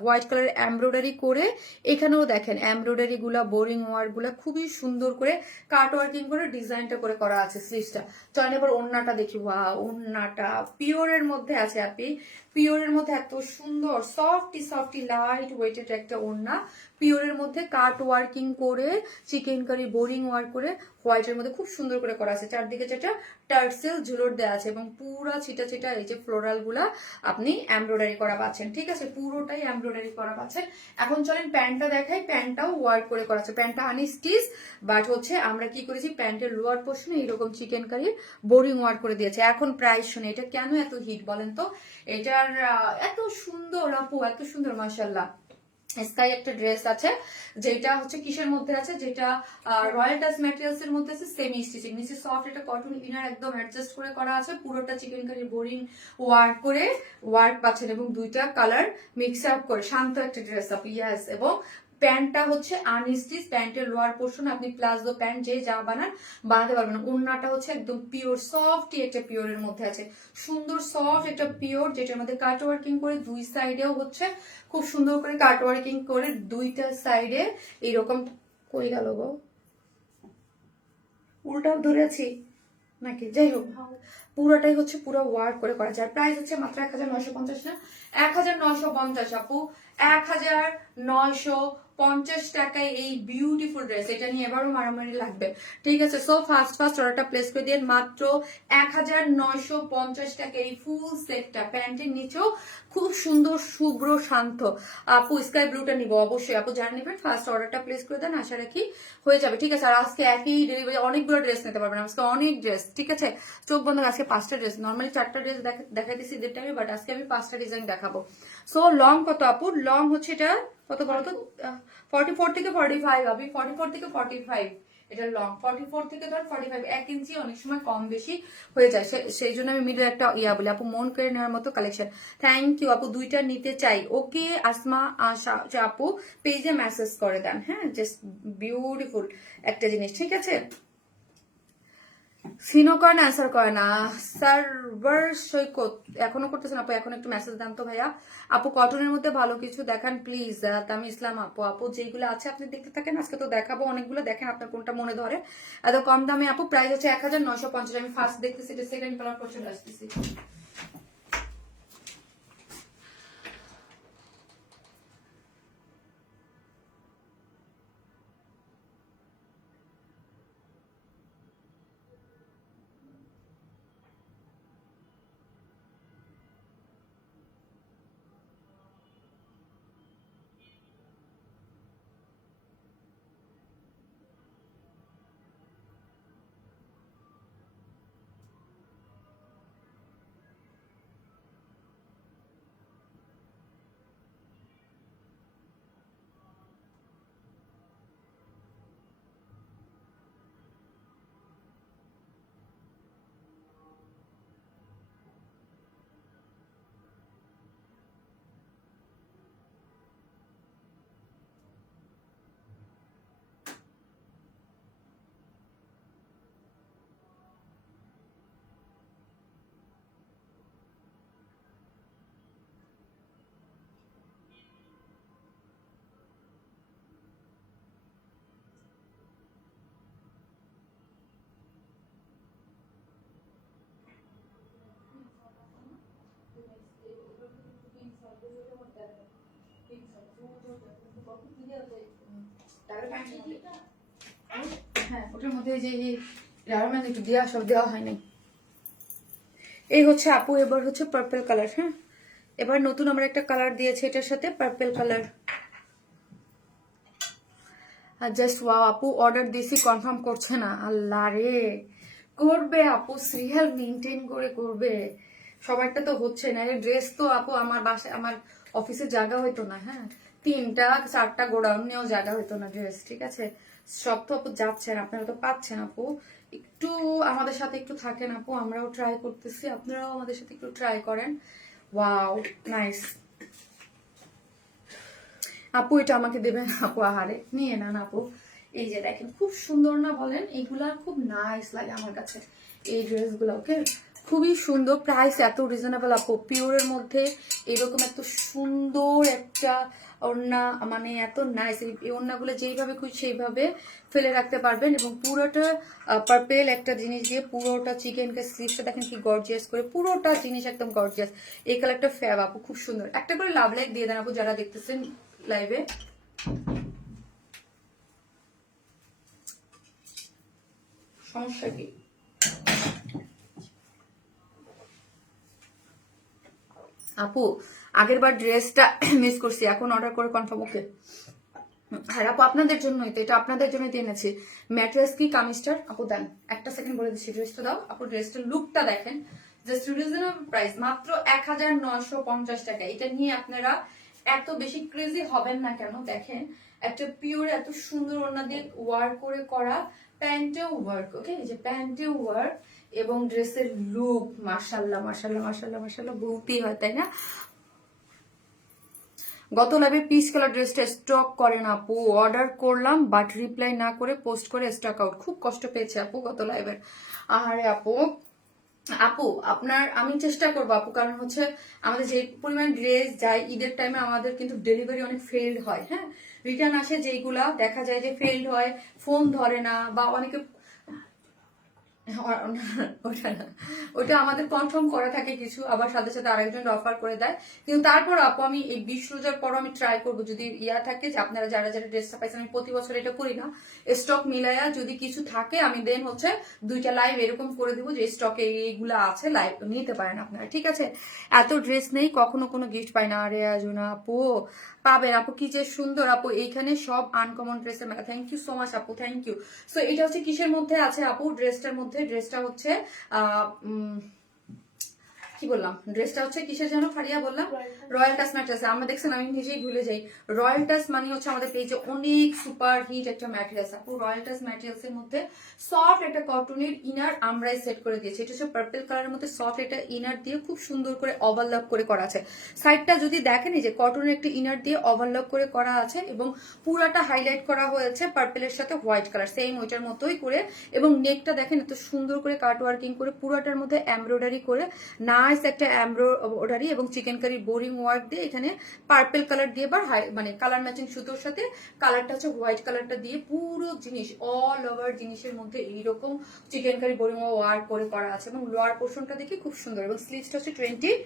হোয়াইট কালার এমব্রয়ডারি করে, এখানেও দেখেন এমব্রয়ডারি গুলা, বোরিং ওয়ার্ক গুলা খুবই সুন্দর করে কাট ওয়ার্কিং করে ডিজাইনটা করে করা আছে স্লিভসটা। চলেন এবার ওড়নাটা দেখি। ওয়াও, ওড়নাটা পিওরের মধ্যে আছে আপনি, পিওরের মধ্যে এত সুন্দর সফটি লাইট ওয়েটেড একটা ওড়না, পিওরের মধ্যে কাট ওয়ার্কিং করে চিকেন কারি বোরিং ওয়ার্ক করে হোয়াইটের মধ্যে খুব সুন্দর করে করা আছে। চারদিকে যেটা টার্সেল ঝুলোর দেওয়া আছে এবং পুরা ছিটা ছিটা এই যে ফ্লোরাল গুলা আপনি এমব্রয়ডারি করা পাচ্ছেন, ঠিক আছে, পুরোটাই এমব্রয়ডারি করা পাচ্ছেন। এখন চলেন প্যান্টটা দেখাই। প্যান্টটাও ওয়ার্ক করে করা আছে, প্যান্টটা আনস্টিচ, বাট হচ্ছে আমরা কি করেছি, প্যান্টের লোয়ার পোর্শনে এইরকম চিকেন কারি বোরিং ওয়ার্ক করে দিয়েছে। এখন প্রাইস শুনে এটা কেন এত হিট বলেন তো? এটার এত সুন্দর আপু, এত সুন্দর, মাশাআল্লাহ। স্কাই একটা ড্রেস আছে, যেটা হচ্ছে কিসের মধ্যে আছে, যেটা রয়্যাল টাচ ম্যাটেরিয়ালস এর মধ্যে আছে, সেমি স্টিচিং, নিচে সফট একটা কটন ইনার একদম অ্যাডজাস্ট করে করা আছে, পুরোটা চিকেন কারি বোরিং ওয়ার্ক করে ওয়ার্ক পাচ্ছেন এবং দুইটা কালার মিক্স আপ করে শান্ত একটা ড্রেস আপ। ইয়াস, এবং প্যান্টটা হচ্ছে আনস্টিচ, প্যান্টের লোয়ার পোর্শন আপনি প্লাজো প্যান্ট যে যা বানাতে পারবেন। ওড়নাটা হচ্ছে একদম পিওর সফট একটা পিওরের মধ্যে আছে, সুন্দর সফট একটা পিওর, যেটার মধ্যে কাট ওয়ার্কিং করে দুই সাইডেও হচ্ছে খুব সুন্দর করে কাট ওয়ার্কিং করে দুইটা সাইডে এইরকম। কই গেল গো, উল্টা ধরেছি নাকি? যাই হোক, পুরোটাই হচ্ছে পুরো ওয়ার্ক করে করা যায়। প্রাইস হচ্ছে মাত্র 1950 না, 1950 আপু, 1950 টাকায় এই বিউটিফুল ড্রেস। এটা নিয়ে এবারও মারামারি লাগবে, ঠিক আছে। সো ফার্স্ট অর্ডারটা প্লেস করে দিয়ে মাত্র 1950 টাকা এই ফুল সেটটা। প্যান্টের নিচেও খুব সুন্দর শুভ্র শান্ত। আপু স্কাই ব্লুটা নিবো অবশ্যই, আপু যারা নেবেন ফার্স্ট অর্ডারটা প্লেস করে দেন, আশা রাখি হয়ে যাবে, ঠিক আছে। আর আজকে একই ডেলিভারি অনেকগুলো ড্রেস নিতে পারবেন, আজকে অনেক ড্রেস, ঠিক আছে। চোখ বন্ধ, আজকে 5টা ড্রেস, নর্মালি 4টা ড্রেস দেখাইতেছি ঈদের টাইমে, বাট আজকে আমি 5টা ডিজাইন দেখাবো। সো লং কত আপু? লং হচ্ছে এটা কত বলতো, 44 থেকে 45 আপনি, 44 থেকে 45 এটা লং 44 থেকে ধর 45, 1 ইঞ্চি অনেক সময় কম বেশি হয়ে যায়, সেই জন্য আমি মিডল একটা ইয়া বলি। আপু মন করে নেওয়ার মতো কালেকশন, থ্যাংক ইউ আপু, দুইটা নিতে চাই। ওকে আসমা আপু পেজে মেসেজ করে দেন, হ্যাঁ জাস্ট বিউটিফুল একটা জিনিস, ঠিক আছে। সিনো করে না, অ্যান্সার করে না, সার্ভার সৈকত এখনো করতেছেন আপু, এখন একটু মেসেজ দেন তো ভাইয়া। আপু কটনের মধ্যে ভালো কিছু দেখান প্লিজ। তামি ইসলাম আপু, আপু যেগুলো আছে আপনি দেখতে থাকেন, আজকে তো দেখাবো অনেকগুলো, দেখেন আপনার কোনটা মনে ধরে। এত কম দামে আপু, প্রাইস হচ্ছে 1950। আমি ফার্স্ট দেখতেছি, এটা সেকেন্ড কালার পর চলে আসতেছি। হ্যাঁ ওটার মধ্যে যে একটু দেওয়া সব দেওয়া হয় নাই। এই হচ্ছে আপু, এবার হচ্ছে পার্পল কালার। হ্যাঁ এবার নতুন আমরা একটা কালার দিয়েছি এটার সাথে, পার্পল কালার। আর জাস্ট ওয়াও আপু, অর্ডার দিয়েছি কনফার্ম করছে না, আল্লাহ রে। করবে আপু, সিরিয়াল মেনটেন করে করবে, সবারটা তো হচ্ছে না। ড্রেস তো আপু আমার বাসায়, আমার অফিসে জায়গা হইতো না, হ্যাঁ 3টা 4টা গোডাউন নিয়েও জায়গা হইতো না ড্রেস, ঠিক আছে। সব তো আপু যাচ্ছেন, আপনারা তো পাচ্ছেন আপু, একটু আমাদের সাথে একটু থাকেন আপু, আমরাও ট্রাই করতেছি, আপনারাও আমাদের সাথে একটু ট্রাই করেন। ওয়াও নাইস আপু, এটা আমাকে দেবেন আপু, আহারে নিয়ে নেন আপু। এই যে দেখেন খুব সুন্দর না বলেন, এগুলা খুব নাইস লাগে আমার কাছে এই ড্রেসগুলো। ওকে খুবই সুন্দর, প্রাইস এত রিজনেবল আপু, পিওরের মধ্যে এরকম এত সুন্দর একটা ওড়না, মানে এত নাইস। এই ওড়নাগুলো যেইভাবে খুশি সেইভাবে ফেলে রাখতে পারবেন, এবং পুরোটা পার্পেল একটা জিনিস দিয়ে পুরোটা চিকেনকে স্লিভসটা দেখেন কি গর্জিয়াস করে, পুরোটা জিনিস একদম গর্জিয়াস। এই কালারটা ফ্যাব আপু, খুব সুন্দর। একটা করে লাভ লাইক দিয়ে দেন আপু যারা দেখতেছেন লাইভে। সমস্যা কি আপু, আগের বার ড্রেসটা মিস করছি, এখন অর্ডার করে কনফার্ম। ওকে হ্যাঁ আপু, আপনাদের জন্যই তো এটা, আপনাদের জন্যই তো এনেছি। ম্যাট্রেস কি কামিজটার আপু দেন, একটা সেকেন্ড বলে দিচ্ছি, ড্রেসটা দাও আপু, ড্রেসটার লুকটা দেখেন, জাস্ট রিজনেবল প্রাইস, মাত্র 1950 টাকা। এটা নিয়ে আপনারা এত বেশি ক্রেজি হবেন না কেন, দেখেন একটা পিওর এত সুন্দর ওড়না দিয়ে ওয়ার্ক করে করা, প্যান্টেও ওয়ার্ক, ওকে যে প্যান্টেও ওয়ার্ক, এবং ড্রেসের লুক মাশাল্লাহ মাশাল্লাহ মাশাল্লাহ মাশাল্লাহ বলতেই হয়, তাই না। গত লাইভে পিচ কালার ড্রেসটা স্টক করেন আপু, অর্ডার করলাম বাট রিপ্লাই না করে পোস্ট করে স্টক আউট, খুব কষ্ট পেয়েছে আপু গত লাইভের। আহারে আপু, আপু আপনার আমি চেষ্টা করবো আপু, কারণ হচ্ছে আমাদের যে পরিমাণ ড্রেস যায় ঈদের টাইমে, আমাদের কিন্তু ডেলিভারি অনেক ফেলড হয়, হ্যাঁ রিটার্ন আসে যেইগুলা দেখা যায় যে ফেলড হয়, ফোন ধরে না, বা অনেকে ওটা আমাদের কনফার্ম করা থাকে কিছু, আবার সাথে সাথে আরেকজন অফার করে দেয়। কিন্তু তারপর আপু আমি এই 20 রোজার পর আমি ট্রাই করবো, যদি ইয়া থাকে যে আপনারা যারা যারা ড্রেসটা পাইছেন, আমি প্রতি বছর এটা করি না, স্টক মিলাইয়া যদি কিছু থাকে আমি দেন হচ্ছে 2টা লাইভ এরকম করে দিব যে স্টকে এইগুলা আছে, লাইভ নিতে পারেন আপনারা, ঠিক আছে। এত ড্রেস নেই, কখনো কোনো গিফট পাই না। আরে আজুনা আপু পাবেন আপু, কি যে সুন্দর আপু, এইখানে সব আনকমন ড্রেসের মেলা। থ্যাংক ইউ সো মাচ আপু, থ্যাংক ইউ। সো এটা হচ্ছে কিসের মধ্যে আছে আপু, ড্রেসটার মধ্যে, ড্রেসটা হচ্ছে কি বললাম, ড্রেসটা হচ্ছে কিসের যেন ফারিয়া বললাম, রয়্যাল টাচ ম্যাট্রেস। আমরা দেখছেন আমি নিজেই ভুলে যাই, রয়্যাল টাচ মানে হচ্ছে আমাদের পেজে অনেক সুপার হিট একটা ম্যাটেরিয়ালস। আপু রয়্যাল টাচ ম্যাটেরিয়ালস এর মধ্যে সফট একটা কটনের ইনার আমরাই সেট করে দিয়েছি। এটা হচ্ছে পার্পল কালারের মধ্যে সফট একটা ইনার দিয়ে খুব সুন্দর করে ওভারলক করে করা আছে। সাইডটা যদি দেখেন এই যে কটনের একটা ইনার দিয়ে ওভারলক করে করা আছে এবং পুরাটা হাইলাইট করা হয়েছে পার্পলের সাথে হোয়াইট কালার, সেম ওইটার মতোই করে। এবং নেকটা দেখেন এত সুন্দর করে কাট ওয়ার্কিং করে পুরাটার মধ্যে এমব্রয়ডারি করে, নাইস একটা এমব্রয়ডারি এবং চিকেন কারি বোরিং ওয়ার্ক দিয়ে এখানে পার্পল কালার দিয়ে বা মানে কালার ম্যাচিং সুতোর সাথে কালারটা হচ্ছে হোয়াইট কালারটা দিয়ে পুরো জিনিস অল ওভার জিনিসের মধ্যে এইরকম চিকেন কারি বোরিং ওয়ার্ক করে করা আছে। এবং লোয়ার পোর্শনটা দেখে খুব সুন্দর এবং স্লিভসটা হচ্ছে 22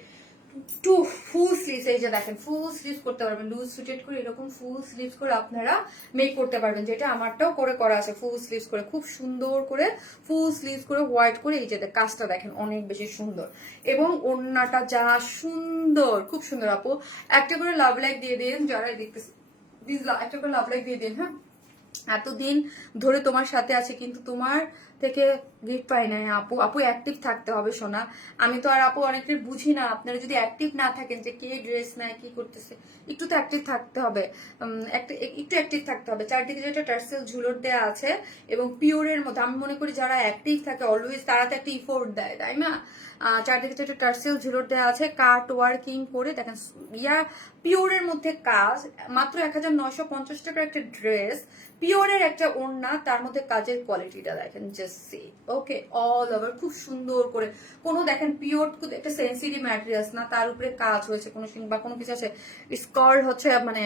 ফুল স্লিভস। এই যে দেখেন ফুল স্লিভস করতে পারবেন, লুজ ফিটেড করে এরকম ফুল স্লিভস করে আপনারা মেক করতে পারবেন, যেটা আমারটাও করে করা আছে ফুল স্লিভস করে, খুব সুন্দর করে ফুল স্লিভস করে হোয়াইট করে। এই যে কাজটা দেখেন অনেক বেশি সুন্দর এবং ওড়নাটা যা সুন্দর, খুব সুন্দর। আপু একটা করে লাভ লাইক দিয়ে দিন যারা দেখতেছে, প্লিজ একটা করে লাভ লাইক দিয়ে দিন। হ্যাঁ, এতদিন ধরে তোমার সাথে আছে কিন্তু তোমার থেকে গিফট পাই নাই আপু। আপু অ্যাক্টিভ থাকতে হবে সোনা। আমি তো আর আপু অনেকটাই বুঝি না, আপনারা যদি অ্যাক্টিভ না থাকেন যে কে ড্রেস নেয় কি করতেছে, একটু তো অ্যাক্টিভ থাকতে হবে, একটু অ্যাক্টিভ থাকতে হবে। চারদিকে যেটা টার্সেল ঝুলট দেওয়া আছে এবং পিওরের মধ্যে, আমি মনে করি যারা অ্যাক্টিভ থাকে অলওয়েজ তারা তো একটা ইফোর্ট দেয়, তাই না? চারদিকে যেটা টার্সেল ঝুলট দেওয়া আছে কাট ওয়ার্কিং করে দেখেন, পিওরের মধ্যে কাজ, মাত্র 1950 টাকার একটা ড্রেস, পিওরের একটা ওড়না, তার মধ্যে কাজের কোয়ালিটিটা দেখেন জাস্ট সি। ওকে, অল ওভার খুব সুন্দর করে কোনো দেখেন পিওর একটা সেন্সিটিভ ম্যাটেরিয়ালস না, তার উপরে কাজ হয়েছে কোনো বা কোনো কিছু আছে স্কল হচ্ছে, মানে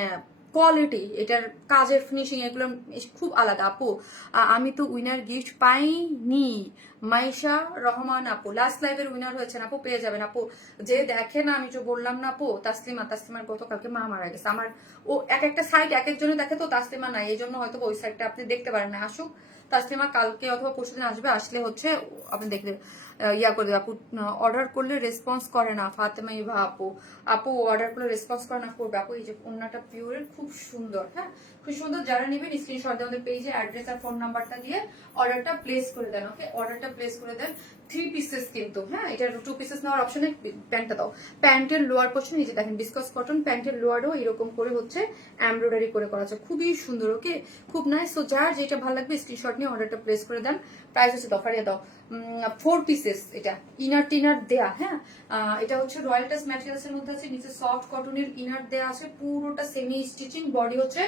কোয়ালিটি এটার কাজের ফিনিশিং এগুলো খুব আলাদা। আপু আমি তো উইনার গিফট পাইনি, মাইশা রহমান আপু লাস্ট লাইভের উইনার হয়েছেন আপু, পেয়ে যাবেন আপু। যে দেখে না, আমি তো বললাম না আপু, তাসলিমার গতকালকে মা মারা গেছে আমার। ও এক একটা সাইড এক একজনে দেখে, তো তাসলিমা নাই, এই জন্য হয়তো ওই সাইডটা আপনি দেখতে পারেন না। আসুক তাসলিমা কালকে অথবা পরশুদিন আসবে, আসলে হচ্ছে আপনি দেখলে ইয়া করে দেবে। আপু অর্ডার করলে রেসপন্স করে না, ফাতেমা ইভা আপু অর্ডার করলে রেসপন্স করে না, করবে আপু। এই যে ওড়নাটা পিওরের খুব সুন্দর, হ্যাঁ খুব সুন্দর। যারা নেবেন স্ক্রিনশট দিয়ে আমাদের পেজে অ্যাড্রেস আর ফোন নাম্বারটা দিয়ে অর্ডারটা প্লেস করে দেন। ওকে, অর্ডারটা প্লেস করে দেন। 3 পিসেস কিন্তু, হ্যাঁ এটা 2 পিসেস নেওয়ার অপশনে প্যান্টটা দাও। প্যান্টের লোয়ার পোর্শন এই যে দেখেন বিসকস কটন, প্যান্টের লোয়ারও এরকম করে হচ্ছে এমব্রয়ডারি করে করা আছে, খুবই সুন্দর। ওকে, খুব নাইস। তো যার যেটা ভালো লাগবে স্ক্রিনশট নিয়ে অর্ডারটা প্লেস করে দেন। প্রাইস হচ্ছে দফারিয়া দাও 4 পিসেস, এটা ইনার টিনার দেয়া। হ্যাঁ, এটা হচ্ছে রয়্যাল টাচ ম্যাটেরিয়ালস এর মধ্যে আছে, নিচে সফট কটনের ইনার দেয়া আছে, পুরোটা সেমি স্টিচিং, বডি হচ্ছে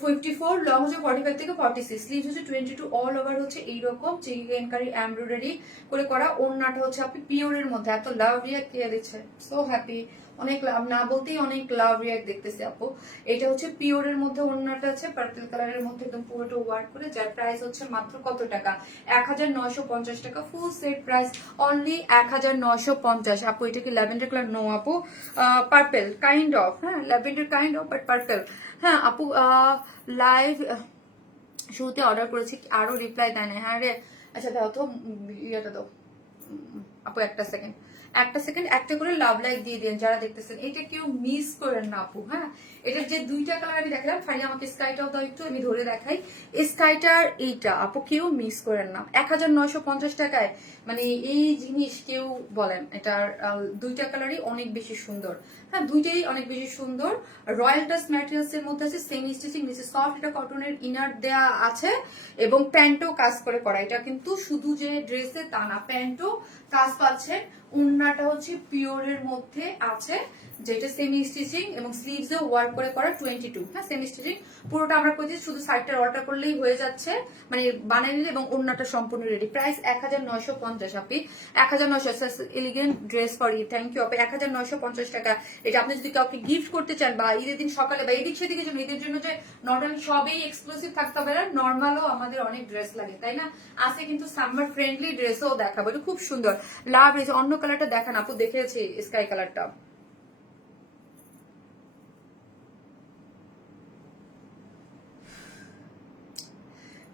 54, লং হচ্ছে 45 থেকে 46, স্লিভস হচ্ছে 22, অল ওভার হচ্ছে এইরকম চিকেন কারি এমব্রয়ডারি করে করা। ওড়নাটা হচ্ছে আপনি পিওরের মধ্যে, এত লাভ রিয়াক্ট কে দিচ্ছে, সো হ্যাপি। অনেক লাভ না বলতেই অনেক লাভ রিয়াক্ট দেখতেছি আপু। এটা হচ্ছে পিওরের মধ্যে, ওড়নাটা আছে পার্পল কালারের মধ্যে একদম পুরোটা ওয়ার্ক করে, যার প্রাইস হচ্ছে মাত্র কত টাকা, 1950 টাকা। Full set price only 1950। আপু এটা কি ল্যাভেন্ডার কালার? নো আপু, পার্পল কাইন্ড অফ, হ্যাঁ lavender kind of but purple. হ্যাঁ আপু লাইভ শুরুতে অর্ডার করেছি, আরো রিপ্লাই দেয় না। হ্যাঁ রে, আচ্ছা দাও তো ইয়েটা দাও আপু, একটা সেকেন্ড একটা করে লাভ লাইক দিয়ে দিন যারা দেখতেছেন। এটা কেউ মিস করেন না আপু। হ্যাঁ, এটার যে 2টা কালার আমি দেখালাম, ফাইনালি আমাকে স্কাইটাও দাও একটু, আমি ধরে দেখাই। স্কাইটার এইটা আপু কেউ মিস করেন না, 1950 টাকায় মানে এই জিনিস কেউ বলেন। এটার 2টা কালারই অনেক বেশি সুন্দর। হ্যাঁ, দুইটাই অনেক বেশি সুন্দর। রয়্যাল টাচ ম্যাটেরিয়ালস এর মধ্যে আছে, সেমি স্টিচিং, নিচে সফট এটা কটনের ইনার দেয়া আছে এবং প্যান্টও কাজ করে করা। এটা কিন্তু শুধু যে ড্রেসে তা না, প্যান্টও কাজ পাচ্ছে। ওড়নাটা হচ্ছে পিওরের মধ্যে আছে, যেটা সেমি স্টিচিং এবং স্লিভসে ওয়ার্ক করে করা 22। হ্যাঁ, সেমি স্টিচিং পুরোটা আমরা করছি, শুধু সাইডটা অর্ডার করলেই হয়ে যাচ্ছে, মানে বানিয়ে নিলে, এবং ওড়নাটা সম্পূর্ণ রেডি। প্রাইস 1950 আপনি, 1900। Elegant dress for you, thank you আপনি। 1950 টাকা। এটা আপনি যদি কাউকে গিফট করতে চান বা ঈদের দিন সকালে বা এদিক সেদিকের জন্য, ঈদের জন্য যে নর্মাল সবই এক্সক্লুসিভ থাকতে হবে না, নর্মালও আমাদের অনেক ড্রেস লাগে, তাই না? আছে কিন্তু সামার ফ্রেন্ডলি ড্রেসও দেখাবো, এটা খুব সুন্দর। লাভ রয়েছে। অন্য কালারটা দেখান আপু, দেখেছি স্কাই কালারটা।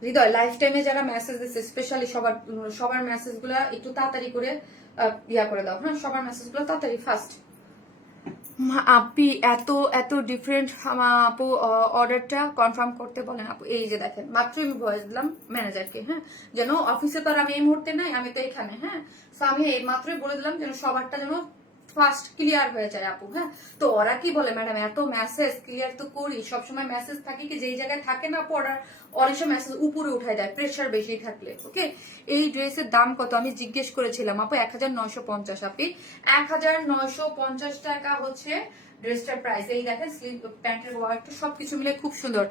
হৃদয় লাইফ টাইমে যারা মেসেজ দিচ্ছে, স্পেশালি সবার মেসেজ গুলা একটু তাড়াতাড়ি করে ইয়া করে দাও। হ্যাঁ, সবার মেসেজ গুলো তাড়াতাড়ি ফাস্ট। আপনি এত এত ডিফারেন্ট আপু অর্ডারটা কনফার্ম করতে বলেন আপু। এই যে দেখেন মাত্র আমি ভয়েস দিলাম ম্যানেজারকে, হ্যাঁ, যেন অফিসে তো আর আমি এই মুহূর্তে নাই, আমি তো এখানে, হ্যাঁ, তো আমি এই মাত্রই বলে দিলাম যেন সবারটা যেন ফার্স্ট ক্লিয়ার হয়ে যায় আপু, হ্যাঁ। তো ওরা কি বলে ম্যাডাম এত মেসেজ ক্লিয়ার তো করি, সবসময় মেসেজ থাকে কি যেই জায়গায় থাকে না অর্ডার অনেক সময় মেসেজ উপরে উঠায় দেয় প্রেশার বেশি থাকলে, ওকে। এই ড্রেসের দাম কত আমি জিজ্ঞেস করেছিলাম আপু, 1950 আপনি, 1950 টাকা হচ্ছে ড্রেসটার প্রাইস। এই দেখেন স্লিভ প্যান্টের ওয়ার্কটা সবকিছু মিলে খুব সুন্দর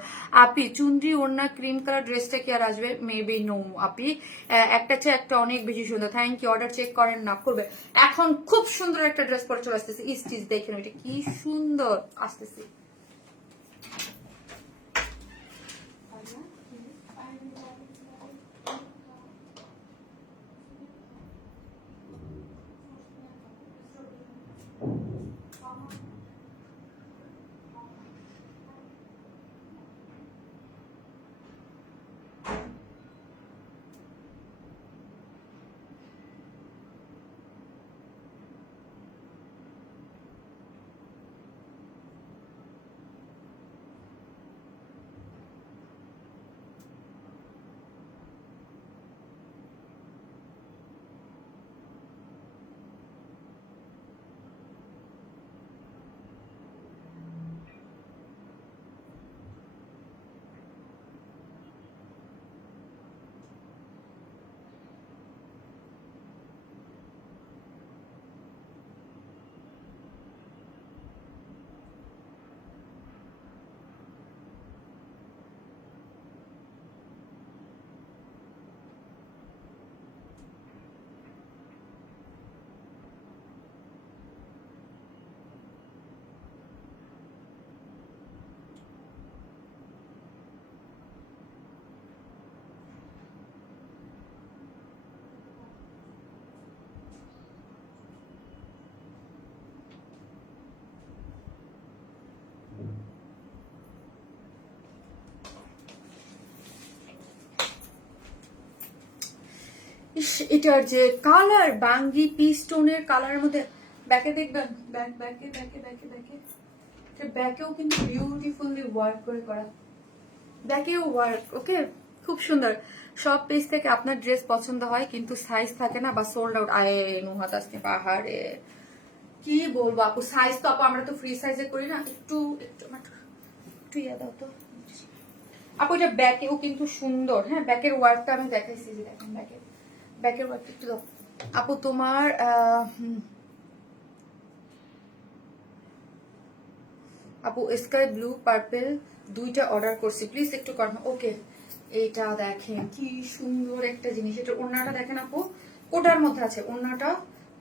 আপি। চুনরি ওড়না ক্রিম কালার ড্রেসটা কি আর আসবে? মেবি নো আপি, একটা চেয়ে একটা অনেক বেশি সুন্দর। থ্যাংক ইউ, অর্ডার চেক করেন না করবে। এখন খুব সুন্দর একটা ড্রেস পরে চলে আসতেছে, স্টিচ দেখেন ওইটা কি সুন্দর আসতেছে। এটার যে কালার বাঙ্গি পিস্টোনের কালারের মধ্যে, ব্যাকে দেখবেন, ব্যাকেও কিন্তু বিউটিফুলি ওয়ার্ক করে করা, ব্যাকেও ওয়ার্ক, ওকে, খুব সুন্দর। সব পেজ থেকে আপনার ড্রেস পছন্দ হয় কিন্তু সাইজ থাকে না বা সোল্ড আউট। আয়ে নুহাত আসতে পাহাড়ে কি বলবো আপু, সাইজ তো আপু আমরা তো ফ্রি সাইজে করি না, একটু ইয়ে দাও তো আপু। এটা ব্যাকেও কিন্তু সুন্দর, হ্যাঁ, ব্যাকের ওয়ার্কটা আমি দেখাইছি, যে দেখেন ব্যাকের ওয়ার্ক একটু দাও আপু। তোমার আপু স্কাই ব্লু পার্পেল দুইটা অর্ডার করছি, প্লিজ একটু কনফার্ম, ওকে। এইটা দেখেন কি সুন্দর একটা জিনিস, এটা ওড়নাটা দেখেন আপু, কোটার মধ্যে আছে ওড়নাটা,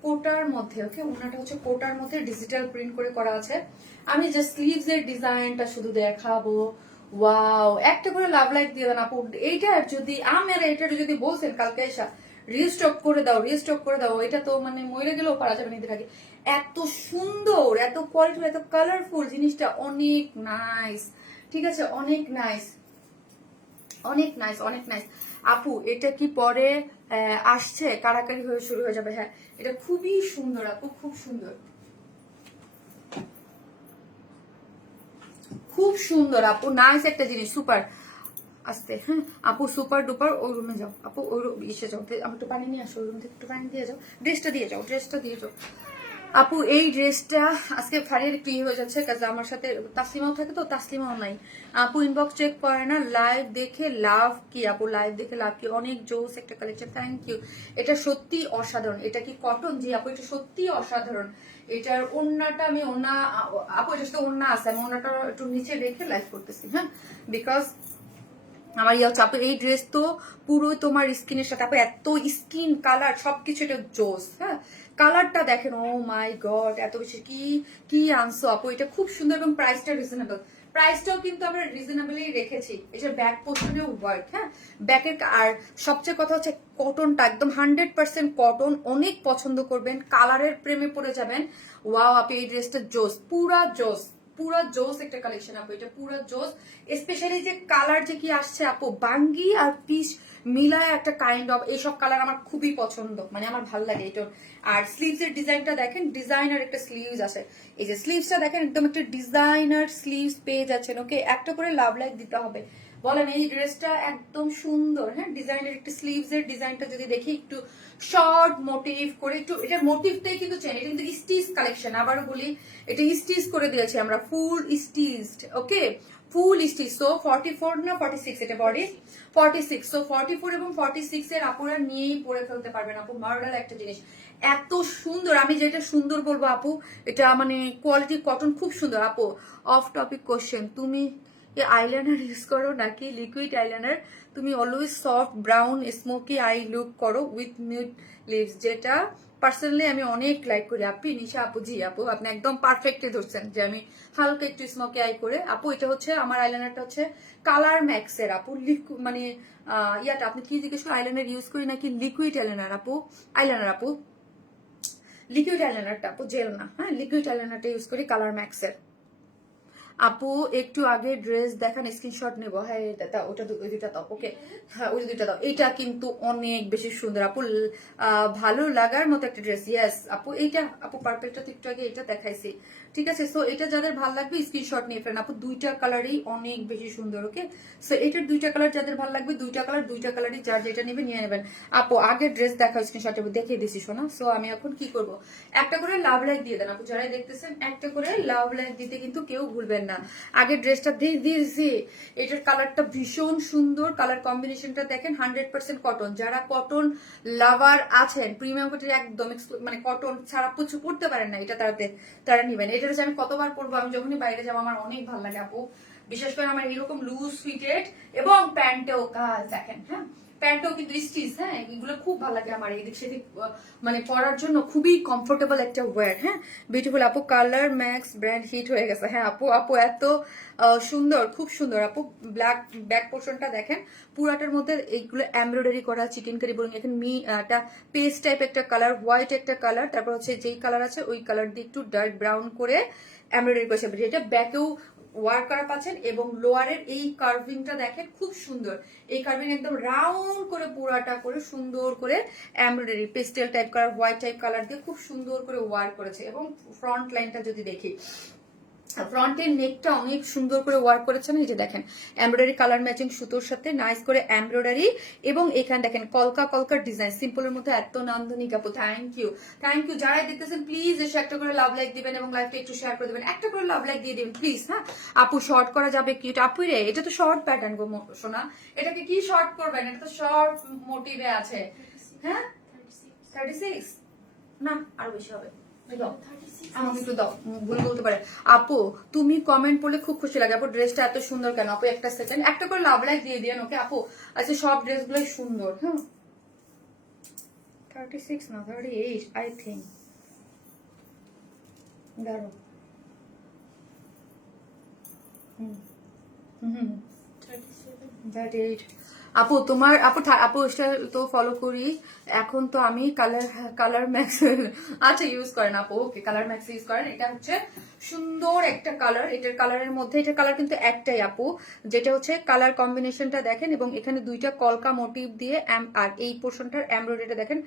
কোটার মধ্যে, ওকে, ওড়নাটা হচ্ছে কোটার মধ্যে ডিজিটাল প্রিন্ট করে করা আছে। আমি জাস্ট স্লিভস এর ডিজাইনটা শুধু দেখাবো। ওয়াও, একটা করে লাভ লাইক দিয়ে দেন আপু। এইটার যদি আমার এইটার যদি বলছেন কালকে এসা রিস্টক করে দাও, এটা তো মানে মরে গেলেও পারা যাবে নিতে থাকে। এত সুন্দর, এত কোয়ালিটি, এত কালারফুল, জিনিসটা অনেক নাইস, ঠিক আছে, অনেক নাইস, অনেক নাইস, অনেক নাইস আপু। এটা কি পরে আসছে কারাকারি হয়ে শুরু হয়ে যাবে? হ্যাঁ, এটা খুবই সুন্দর আপু, খুব সুন্দর, খুব সুন্দর আপু, নাইস একটা জিনিস, সুপার। আসতে, হ্যাঁ আপু, সুপার ডুপার। ওই রুমে যাও আপু, ওই ইসে যাও, আমি একটু পানি নিয়ে আসো, ওই রুম থেকে একটু পানি দিয়ে যাও, ড্রেসটা দিয়ে যাও আপু। এই ড্রেসটা আজকে ফারিয়ার একটু হয়ে যাচ্ছে, কাজে আমার সাথে তাসলিমাও থাকে তো, তাসলিমাও নাই আপু, ইনবক্স চেক করে না। লাইভ দেখে লাভ কি আপু, লাইভ দেখে লাভ কি, অনেক জোস একটা কালেকশন, থ্যাংক ইউ। এটা সত্যি অসাধারণ। এটা কি কটন? জি আপু, এটা সত্যি অসাধারণ। এটার ওড়নাটা আমি আপু, এটার সাথে ওড়না আছে, আমি ওড়নাটা একটু নিচে রেখে লাইভ করতেছি, হ্যাঁ, বিকজ আমার ইয়ে হচ্ছে আপু, এই ড্রেস তো পুরোই তোমার স্কিনের সাথে আপু, এত স্কিন কালার সবকিছু, এটা জোস, হ্যাঁ। কালারটা দেখেন, ও মাই গড, এত বেশি কি কি আনছো আপু, এটা খুব সুন্দর এবং প্রাইসটা রিজনেবল। প্রাইসটাও কিন্তু আমরা রিজনেবলই রেখেছি। এটার ব্যাক পোর্শনেও ওয়ার্ক, হ্যাঁ, ব্যাকের। আর সবচেয়ে কথা হচ্ছে কটনটা একদম 100% কটন, অনেক পছন্দ করবেন, কালারের প্রেমে পড়ে যাবেন। ওয়াও আপু, এই ড্রেসটা জোস, পুরা জোস, পুরো জোস একটা কালেকশন আপু, এটা পুরো জোস। স্পেশালি যে কালার যে কি আসছে আপু, বাঙ্গি আর পিচ মিলায় একটা কাইন্ড অফ, এইসব কালার আমার খুবই পছন্দ, মানে আমার ভালো লাগে এটা। আর স্লিভস এর ডিজাইনটা দেখেন, ডিজাইনার একটা স্লিভস আছে, এই যে স্লিভসটা দেখেন একদম একটা ডিজাইনার স্লিভস পেয়ে যাচ্ছেন। ওকে, একটা করে লাভ লাইক দিতে হবে। বলেন এই ড্রেসটা একদম সুন্দর, হ্যাঁ ডিজাইনের একটা স্লিভস এর ডিজাইনটা যদি দেখি একটু শর্ট মোটিভ করে, একটু এটা মোটিভটাই কিন্তু চেন, এটা কিন্তু স্টিচ কালেকশন, আবারও বলি এটা স্টিচ করে দিয়েছি আমরা, ফুল স্টিচড। ওকে, ফুল স্টিচ। সো 44 না 46 এটা বডি 46, সো 44 এবং 46 এর আপুরা নিয়েই পরে ফেলতে পারবেন আপু। মার্ডার একটা জিনিস, এত সুন্দর। আমি যেটা সুন্দর বলবো আপু, এটা মানে কোয়ালিটি কটন খুব সুন্দর আপু। অফ টপিক কোশ্চেন, তুমি আইলাইনার ইউজ করো নাকি লিকুইড আইলাইনার? তুমি always soft brown smoky I look করো উইথ মিউট লিপস, যেটা পার্সোনালি আমি অনেক লাইক করি। আপনি নিশা আপু, জি আপু আপনি একদম পারফেক্টলি ধরছেন যে আমি হালকা একটু স্মোকি আই করে। আপু এটা হচ্ছে আমার আইলাইনারটা হচ্ছে কালার ম্যাক্সের আপু, মানে ইয়াটা আপনি কি জিজ্ঞেস করেন, আইলাইনার ইউজ করি নাকি লিকুইড আইলাইনার আপু? আইলাইনার আপু, লিকুইড আইলাইনারটা আপু, জেল না, হ্যাঁ লিকুইড আইলাইনারটা ইউজ করি কালার ম্যাক্সের। আপু একটু আগে ড্রেস দেখান, স্ক্রিনশট নেবো। হ্যাঁ এটা দাও, ওটা ওই দুইটা দাও। ওকে, হ্যাঁ ওই দুইটা দাও। এইটা কিন্তু অনেক বেশি সুন্দর আপু, ভালো লাগার মতো একটা ড্রেস। ইয়েস আপু, এইটা আপু পারফেক্টটা একটু আগে এটা দেখাইছি, ঠিক আছে। সো এটা যাদের ভালো লাগবে স্ক্রিনশট নিয়ে ফেলেন আপু, দুইটা কালারই অনেক বেশি সুন্দর। ওকে, সো এটার দুইটা কালার যাদের ভালো লাগবে, দুইটা কালারই যার যেটা নেবে নিয়ে নেবেন আপু। আগে ড্রেস দেখা স্ক্রিনশট দেখিয়ে দিছি শোনা। সো আমি এখন কি করব, একটা করে লাভ লাইক দিয়ে দেন আপু, যারাই দেখতেছেন একটা করে লাভ লাইক দিতে কিন্তু কেউ ভুলবেন না। আগে ড্রেসটা দিয়েছি, এটার কালারটা ভীষণ সুন্দর, কালার কম্বিনেশনটা দেখেন 100% কটন। যারা কটন লাভার আছেন, প্রিমিয়াম কটন একদম মানে কটন ছাড়া কিছু পড়তে পারেন না, এটা তারা নিবেন। এটা হচ্ছে আমি কতবার পরবো, আমি যখনই বাইরে যাবো আমার অনেক ভালো লাগে আপু, বিশেষ করে আমার এরকম লুজ ফিটেড এবং প্যান্টেও কাজ দেখেন, হ্যাঁ প্যান্টও কিন্তু স্টিচ, হ্যাঁ এগুলো খুব ভালো লাগে আমার, এদিক সেদিক মানে পরার জন্য খুবই কমফোর্টেবল একটা ওয়্যার। হ্যাঁ বিউটিফুল আপু, কালার ম্যাক্স ব্র্যান্ড হিট হয়ে গেছে। হ্যাঁ আপু এত সুন্দর, খুব সুন্দর আপু। ব্ল্যাক ব্যাক পোর্শনটা দেখেন, পুরাটার মধ্যে এইগুলো এমব্রয়ডারি করা চিকেন কারি বলুন, এখানে একটা পেস্ট টাইপ একটা কালার, হোয়াইট একটা কালার, তারপর হচ্ছে যেই কালার আছে ওই কালার দিয়ে একটু ডার্ক ব্রাউন করে এমব্রয়ডারি করেছে, যেটা ব্যাকেও ওয়ার্ক করা পাচ্ছেন। এবং লোয়ারের এই কার্ভিংটা দেখেন খুব সুন্দর, এই কার্ভিং একদম রাউন্ড করে পুরাটা করে সুন্দর করে embroidery pastel type colour, white type colour দিয়ে খুব সুন্দর করে ওয়ার্ক করেছে। এবং ফ্রন্ট লাইনটা যদি দেখি, ফ্রন্টের নেকটা অনেক সুন্দর করে ওয়ার্ক করেছেন, এই যে দেখেন এমব্রয়ডারি কালার ম্যাচিং সুতোর সাথে নাইস করে এমব্রয়ডারি। এবং এখানে দেখেন কলকার ডিজাইন, সিম্পলের মধ্যে এত নান্দনিক আপু। থ্যাংক ইউ যারাই দেখতেছেন প্লিজ এসে একটা করে লাভ লাইক দিবেন এবং লাইভটা একটু শেয়ার করে দিবেন, একটা করে লাভ লাইক দিয়ে দিবেন প্লিজ। হ্যাঁ আপু শর্ট করা যাবে কি? আপু রে এটা তো শর্ট প্যাটার্ন গো সোনা, এটাকে কি শর্ট করবেন? এটা তো শর্ট মোটিভে আছে। হ্যাঁ 36 না আরো বেশি হবে, আমাকে একটু দাও, ভুল বলতে পারে। আপু তুমি কমেন্ট পড়লে খুব খুশি লাগে আপু, ড্রেসটা এত সুন্দর কেন? আপু একটা সেকেন্ড, একটা করে লাভ লাইক দিয়ে দিন। ওকে আপু, আচ্ছা সব ড্রেস গুলোই সুন্দর। হ্যাঁ 36 না 38 আই থিঙ্ক, দাঁড়ো। হুম 38 আপু তোমার আপু এটা তো ফলো করি এখন তো আমি কালার ম্যাক্স আচ্ছা ইউজ করেন আপু। ওকে কালার ম্যাক্স ইউজ করেন, এটা হচ্ছে সুন্দর একটা কালার। এটার কালারের মধ্যে এটার কালার কিন্তু একটাই আপু, যেটা হচ্ছে কালার কম্বিনেশনটা দেখেন এবং এখানে দুইটা কলকা মোটিভ দিয়ে আর এই পোর্শনটার এমব্রয়ডারিটা দেখেন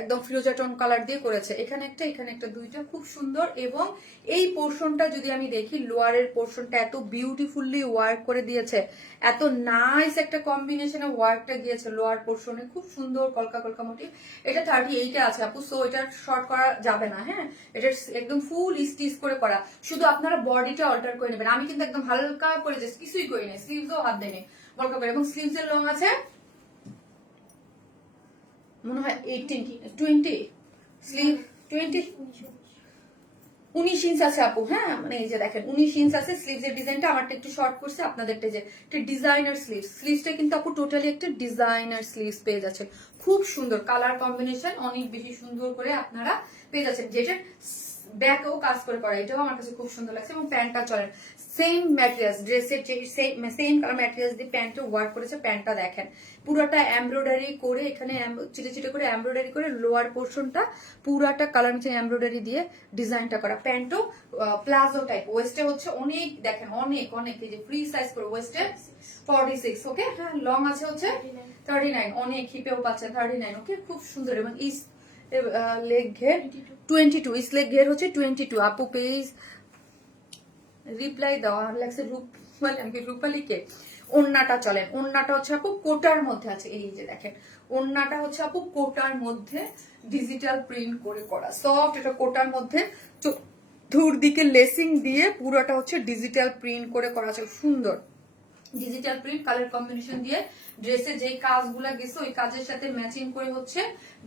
একদম ফিরোজা টোন কালার দিয়ে করেছে, এখানে একটা দুইটা খুব সুন্দর। এবং এই পোর্শনটা যদি আমি দেখি, লোয়ারের পোর্শনটা এত বিউটিফুলি ওয়ার্ক করে দিয়েছে, এত নাইস একটা কম্বিনেশনে ওয়ার্কটা দিয়েছে লোয়ার পোর্শনে, খুব সুন্দর কলকা মোটিভ। এটা 38 আছে আপু, সো এটা শর্ট করা যাবে না। হ্যাঁ এটা একদম ফুল স্টিচ করে করা, শুধু আপনারা বডিটা অল্টার করে নেবেন। আমি কিন্তু একদম হালকা করে জাস্ট কিছুই করি না, স্লিভসও হাত দেয়নি বলকা করে। এবং স্লিভস এর লং আছে মনে হয় 20 স্লিভ 19 ইঞ্চ আছে আপু। হ্যাঁ মানে এই যে দেখেন 19 ইঞ্চ আছে স্লিভস এর ডিজাইনটা, আমারটা একটু শর্ট করছে, আপনাদেরটা যে একটা ডিজাইনার স্লিভসটা কিন্তু আপু টোটালি একটা ডিজাইনার স্লিভস পেয়ে যাচ্ছে, খুব সুন্দর কালার কম্বিনেশন, অনেক বেশি সুন্দর করে আপনারা পেয়ে যাচ্ছেন। যেটার ব্যাকেও কাজ করে করা, এটাও আমার কাছে খুব সুন্দর লাগছে। এবং প্যান্টটা চলেন সেম ম্যাটেরিয়ালস, ড্রেসের যে সেম কালার ম্যাটেরিয়ালস দিয়ে প্যান্টও ওয়ার্ক করেছে। প্যান্টটা দেখেন পুরাটা এমব্রয়ডারি করে, এখানে চিটে চিটে করে এমব্রয়ডারি করে, লোয়ার পোর্শনটা পুরাটা কালার মিশে এমব্রয়ডারি দিয়ে ডিজাইনটা করা। প্যান্টও প্লাজো টাইপ, ওয়েস্টে হচ্ছে অনেক, দেখেন অনেক অনেক, এই যে ফ্রি সাইজ করে ওয়েস্টে 46, ওকে। হ্যাঁ, লং আছে হচ্ছে 39, অনেক হিপেও পাচ্ছেন 39, ওকে। খুব সুন্দর। এবং ইস লেগ ঘের 22, ইস লেগ ঘের হচ্ছে 22। আপু পেজ রিপ্লাই দেওয়া লাগছে রূপালীকে। ওন্নাটা চলেন, ওন্নাটা হচ্ছে আপু কোটার মধ্যে আছে, এই যে দেখেন ওন্নাটা হচ্ছে আপু কোটার মধ্যে ডিজিটাল প্রিন্ট করে করা, সফট। এটা কোটার মধ্যে চতুর দিকে লেসিং দিয়ে পুরোটা হচ্ছে ডিজিটাল প্রিন্ট করে করা আছে, সুন্দর ডিজিটাল প্রিন্ট কালার কম্বিনেশন দিয়ে ড্রেসে যেই কাজগুলা গেছে ওই কাজের সাথে ম্যাচিং করে হচ্ছে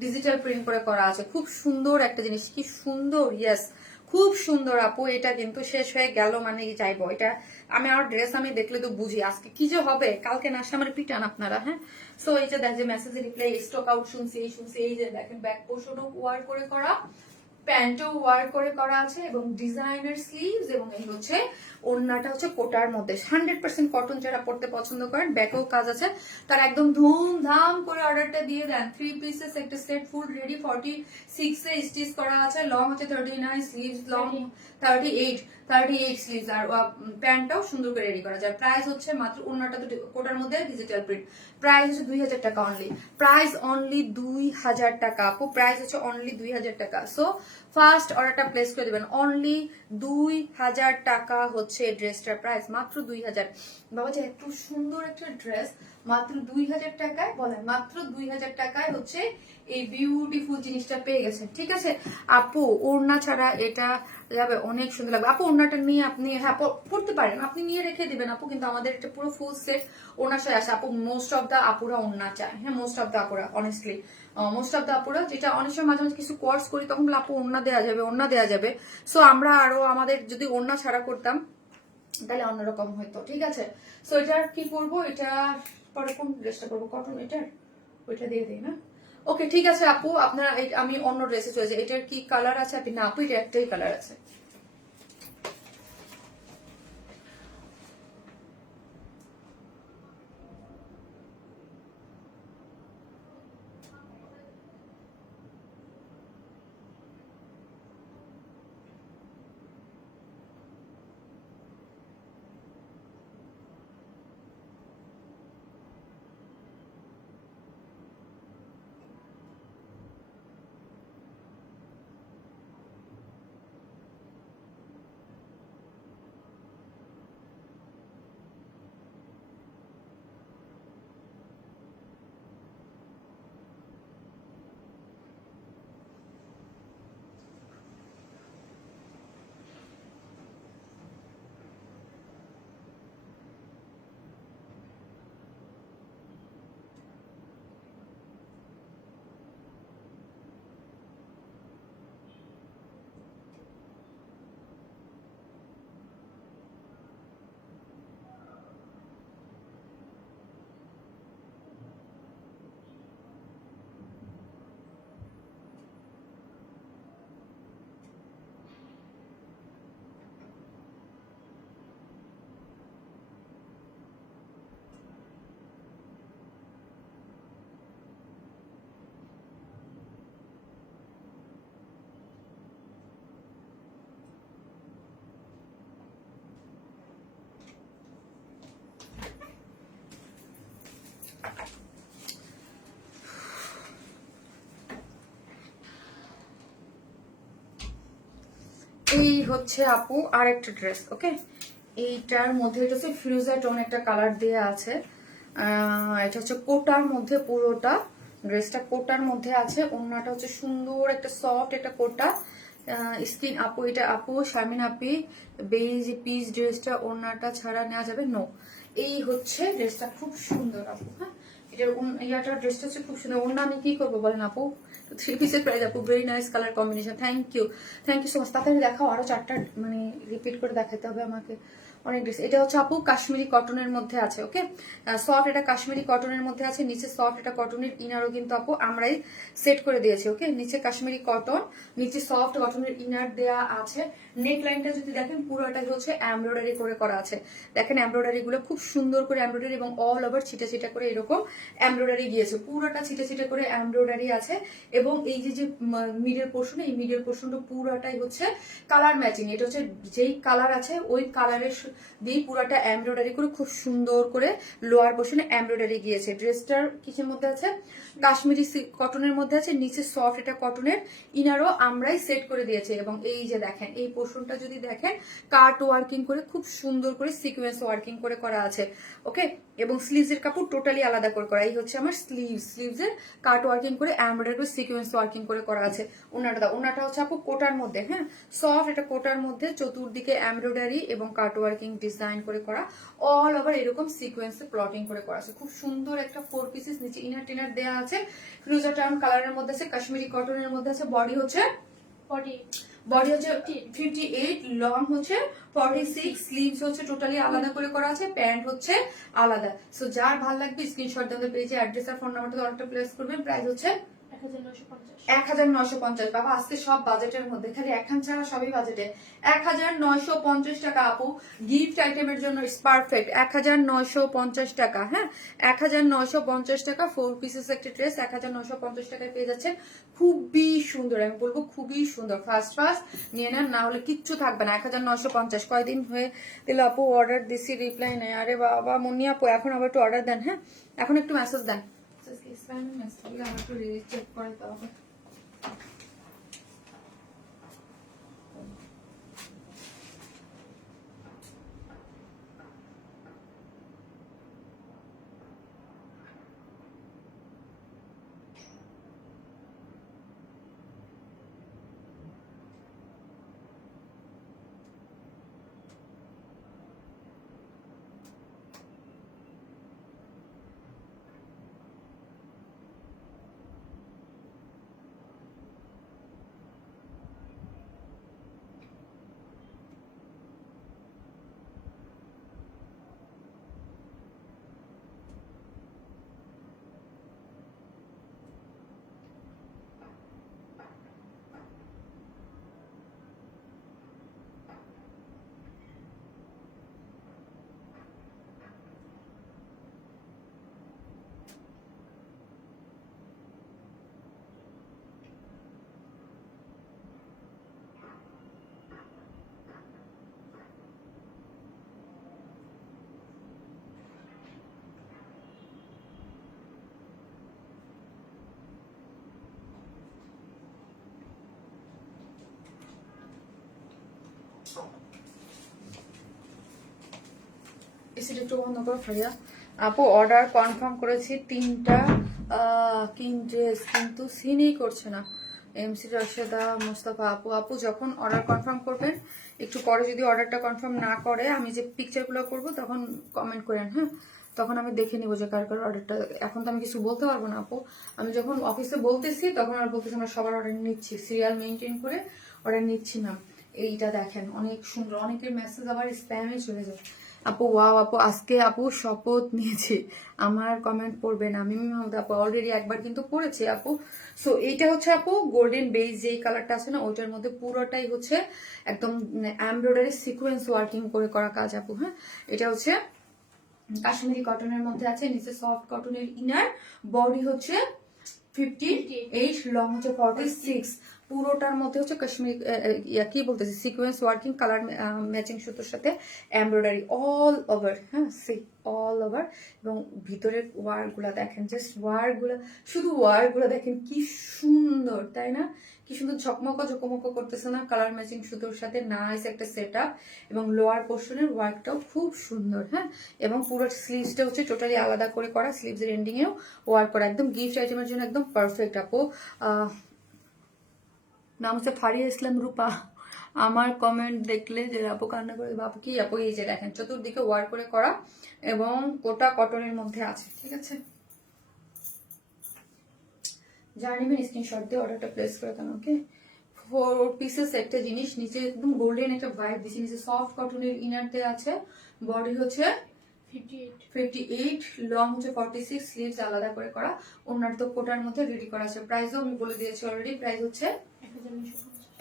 ডিজিটাল প্রিন্ট করে করা আছে। খুব সুন্দর একটা জিনিস, কি সুন্দর, ইয়েস খুব সুন্দর আপু। এটা কিন্তু শেষ হয়ে গেল মানে চাইবো এটা, আমি আমার ড্রেস আমি দেখলে তো বুঝি আজকে কি যে হবে, কালকে না আসে আমার পিটান আপনারা। হ্যাঁ, সো এই যে দেখে মেসেজে রিপ্লাই, স্টক আউট শুনছি, এই শুনছি, এই যে দেখেন ব্যাক পোর্শনও ওয়ার করে করা, প্যান্টও ওয়ার করে করা আছে এবং ডিজাইনার স্লিভস। এবং এই হচ্ছে ওড়নাটা হচ্ছে কোটার মধ্যে 100% কটন, যারা পড়তে পছন্দ করেন, ব্যাকেও কাজ আছে, তার একদম ধুমধাম করে অর্ডারটা দিয়ে দেন। 3 পিসেস একটা সেট ফুল রেডি, 46 এ স্টিচ করা আছে, লং হচ্ছে 39, স্লিভস লং 38 স্লিভস, আর প্যান্টটাও সুন্দর করে রেডি করা যায়। প্রাইস হচ্ছে মাত্র, ওড়নাটা তো কোটার মধ্যে ডিজিটাল প্রিন্ট, প্রাইস হচ্ছে 2000 টাকা অনলি, প্রাইস অনলি 2000 টাকা আপু, প্রাইস হচ্ছে অনলি 2000 টাকা। সো ফার্স্ট অর্ডারটা প্লেস করে দেবেন, অনলি 2000 টাকা হচ্ছে ড্রেসটার প্রাইস, মাত্র 2000। বাবা যে এত সুন্দর একটা ড্রেস মাত্র 2000 টাকায়, বলেন মাত্র 2000 টাকায় হচ্ছে এই বিউটিফুল জিনিসটা পেয়ে গেছেন। ঠিক আছে আপু, ওড়না ছাড়া এটা যাবে, অনেক সুন্দর লাগবে আপু। ওড়নাটা নিয়ে আপনি হ্যাঁ পড়তে পারেন, আপনি নিয়ে রেখে দিবেন আপু, কিন্তু আমাদের এটা পুরো ফুল সেট ওড়নার সাথে আসে আপু। মোস্ট অফ দা আপুরা ওড়না চায়, হ্যাঁ মোস্ট অফ দা আপুরা, অনেস্টলি মোস্ট অফ দা আপুরা, যেটা অনেক সময় মাঝে মাঝে কিছু কোর্স করি তখন আপু ওড়না দেওয়া যাবে, ওড়না দেওয়া যাবে। সো আমরা আরো আমাদের যদি ওড়না ছাড়া করতাম তাহলে অন্যরকম হইতো। ঠিক আছে, সো এটা কি করবো, এটা পরে কোন ড্রেসটা করবো, কটন এটার ওইটা দিয়ে দিই না। ওকে ঠিক আছে আপু, আপনার আমি অন্য ড্রেসে চলে যাই। এটার কি কালার আছে আপনি, না আপু এটা একটাই কালার আছে। এই হচ্ছে আপু আর একটা ড্রেস, ওকে। এইটার মধ্যে এটা হচ্ছে ফিরোজা টোন একটা কালার দেওয়া আছে, এটা হচ্ছে কোটার মধ্যে, পুরোটা ড্রেসটা কোটার মধ্যে আছে। ওড়নাটা হচ্ছে সুন্দর একটা সফট একটা কোটা স্কিন। আপু এটা আপু শারমিন আপি বেজ পিস ড্রেসটা ওড়নাটা ছাড়া নেওয়া যাবে, নো। এই হচ্ছে ড্রেসটা, খুব সুন্দর আপু। হ্যাঁ, এটার ইয়াটা ড্রেসটা হচ্ছে খুব সুন্দর। ওড়না আমি কি করবো বলেন আপু, 3 পিসের প্রাইস আপু, very nice colour combination, thank you so much. তাড়াতাড়ি দেখাও, আরো 4টা মানে রিপিট করে দেখাতে হবে আমাকে। অনেক ড্রেস। এটা হচ্ছে আপু কাশ্মীরি কটনের মধ্যে আছে, ওকে সফট, এটা কাশ্মীরি কটনের মধ্যে আছে, নিচে সফট, এটা কটনের ইনারও কিন্তু আপু আমরাই সেট করে দিয়েছি, ওকে নিচে কাশ্মীরি কটন, নিচে সফট কটনের ইনার দেয়া আছে। নেক লাইনটা যদি দেখেন পুরোটাই হচ্ছে এমব্রয়ডারি করে করা আছে, দেখেন এমব্রয়ডারি গুলো খুব সুন্দর করে এমব্রয়ডারি এবং অল ওভার ছিটা ছিটা করে এরকম এমব্রয়ডারি গিয়েছে, পুরোটা ছিটা ছিটা করে এমব্রয়ডারি আছে। এবং এই যে মিডল পোর্শন, এই মিডল পোর্শনটা পুরোটাই হচ্ছে কালার ম্যাচিং, এটা হচ্ছে যেই কালার আছে ওই কালারের দিয়ে পুরাটা এমব্রয়ডারি করে খুব সুন্দর করে লোয়ার পোর্শনে এমব্রয়ডারি গিয়েছে। ড্রেসটার কিসের মধ্যে আছে? কাশ্মীরি কটনের মধ্যে আছে, নিচে সফট এটা কটনের ইনারও আমরাই সেট করে দিয়েছে। এবং এই যে দেখেন এই পোর্শনটা যদি দেখেন কাট ওয়ার্কিং করে খুব সুন্দর করে সিকোয়েন্স ওয়ার্কিং করে করা আছে, ওকে। এবং স্লিভসের কাপড় টোটালি আলাদা করে করা, এই হচ্ছে আমার স্লিভসের কাট ওয়ার্কিং করে এমব্রয়ডারি করে সিকোয়েন্স ওয়ার্কিং করে করা আছে। ওনাটা হচ্ছে আপু কোটার মধ্যে, হ্যাঁ সফট, এটা কোটার মধ্যে চতুর্দিকে এমব্রয়ডারি এবং কাট ওয়ার্কিং ডিজাইন করে করা, অল ওভার এরকম সিকোয়েন্সে প্লটিং করে করা আছে। খুব সুন্দর একটা 4 পিসেস, নিচে ইনার টিনার দেওয়া আছে, ফিরোজা টাউন কালারের মধ্যে আছে, কাশ্মীরি কটনের মধ্যে আছে। বডি হচ্ছে 58, লং হচ্ছে 46, স্লিভস হচ্ছে টোটালি আলাদা করে করা আছে, প্যান্ট হচ্ছে আলাদা। সো যার ভালো লাগবে স্ক্রিনশট দিয়ে পেজে অ্যাড্রেস আর ফোন নাম্বারটা অর্ডারটা প্লেস করবেন। প্রাইস হচ্ছে 1950। বাবা আজকে সব বাজেটের মধ্যে, খালি এখন ছাড়া সবই বাজেটে। 1950 টাকা আপু, গিফট আইটেমের জন্য পারফেক্ট। 1950 টাকা, হ্যাঁ 1950 টাকা 4 পিসেস একটা ড্রেস 1950 টাকায় পেয়ে যাচ্ছে। খুবই সুন্দর, আমি বলবো খুবই সুন্দর। ফার্স্ট নিয়ে নেন, না হলে কিচ্ছু থাকবে না। 1950 কয়দিন হয়ে দিল আপু অর্ডার দিছি, রিপ্লাই নেই। আরে বাবা মুন্নি আপু এখন আবার একটু অর্ডার দেন, হ্যাঁ এখন একটু মেসেজ দেন, আমার একটু চেক করে দেওয়া হবে। এসিটা একটু বন্ধ করো ভাইয়া। আপু অর্ডার কনফার্ম করেছি 3টা ড্রেস, কিন্তু সিনই করছে না। এমসি রশেদা মোস্তফা আপু যখন অর্ডার কনফার্ম করবেন একটু পরে, যদি অর্ডারটা কনফার্ম না করে আমি যে পিকচারগুলো করবো তখন কমেন্ট করেন, হ্যাঁ তখন আমি দেখে নিবো যে কার অর্ডারটা। এখন তো আমি কিছু বলতে পারবো না আপু, আমি যখন অফিসে বলতেছি তখন আর বলতেছি আমরা সবার অর্ডার নিচ্ছি, সিরিয়াল মেনটেন করে অর্ডার নিচ্ছি না। এইটা দেখেন অনেক সুন্দর, অনেকের মেসেজ আবার স্প্যামে চলে যায়। আপু ওয়াও আপু আজকে আপু শপথ নিয়েছি আমার কমেন্ট পড়বে না। আমি আপু অলরেডি একবার কিন্তু পড়েছি আপু। সো এইটা হচ্ছে আপু গোল্ডেন বেজ যেই কালারটা আছে না ওইটার মধ্যে পুরোটাই হচ্ছে একদম এমব্রয়ডারি সিকোয়েন্স ওয়ার্কিং করে করা কাজ আপু, হ্যাঁ এটা হচ্ছে কাশ্মীরি কটনের মধ্যে আছে, নিচে সফট কটনের ইনার, বডি হচ্ছে 58, লং হচ্ছে 46, পুরোটার মধ্যে হচ্ছে কাশ্মীরি কি বলতেছি সিকোয়েন্স ওয়ার্কিং কালার ম্যাচিং সুতোর সাথে এমব্রয়ডারি অল ওভার, হ্যাঁ সি অল ওভার। এবং ভিতরের ওয়ারগুলা দেখেন, জাস্ট ওয়ারগুলা, শুধু ওয়ারগুলা দেখেন কি সুন্দর, তাই না? কি সুন্দর ঝকমকো করতেছে না কালার ম্যাচিং সুতোর সাথে, নাইস একটা সেট আপ। এবং লোয়ার পোর্শনের ওয়ার্কটাও খুব সুন্দর, হ্যাঁ এবং পুরো স্লিভসটা হচ্ছে টোটালি আলাদা করে করা, স্লিভসের এন্ডিং এও ওয়ার্ক করা, একদম গিফট আইটেমের জন্য একদম পারফেক্ট আপু। নাম হচ্ছে ফারিয়া ইসলাম রূপা। আমার কমেন্ট দেখলে যে আপু কান্না করে, বাপু কি আপু এই যে দেখেন চতুর্দিকে ওয়ার্ক করে করা এবং কোটা কটনের মধ্যে আছে, ঠিক আছে? যারা নেবেন স্ক্রিনশট দিয়ে অর্ডারটা প্লেস করে দেন, ওকে? 4 পিসেস একটা জিনিস, নিচে একদম গোল্ডেন একটা ভাইব দিচ্ছে, নিচে সফট কটনের ইনার দেওয়া আছে, বডি হচ্ছে 58, লং হচ্ছে 46, স্লিভস আলাদা করে করা, ওনার তো কোটার মধ্যে রেডি করা আছে। প্রাইসও আমি বলে দিয়েছি অলরেডি, প্রাইস হচ্ছে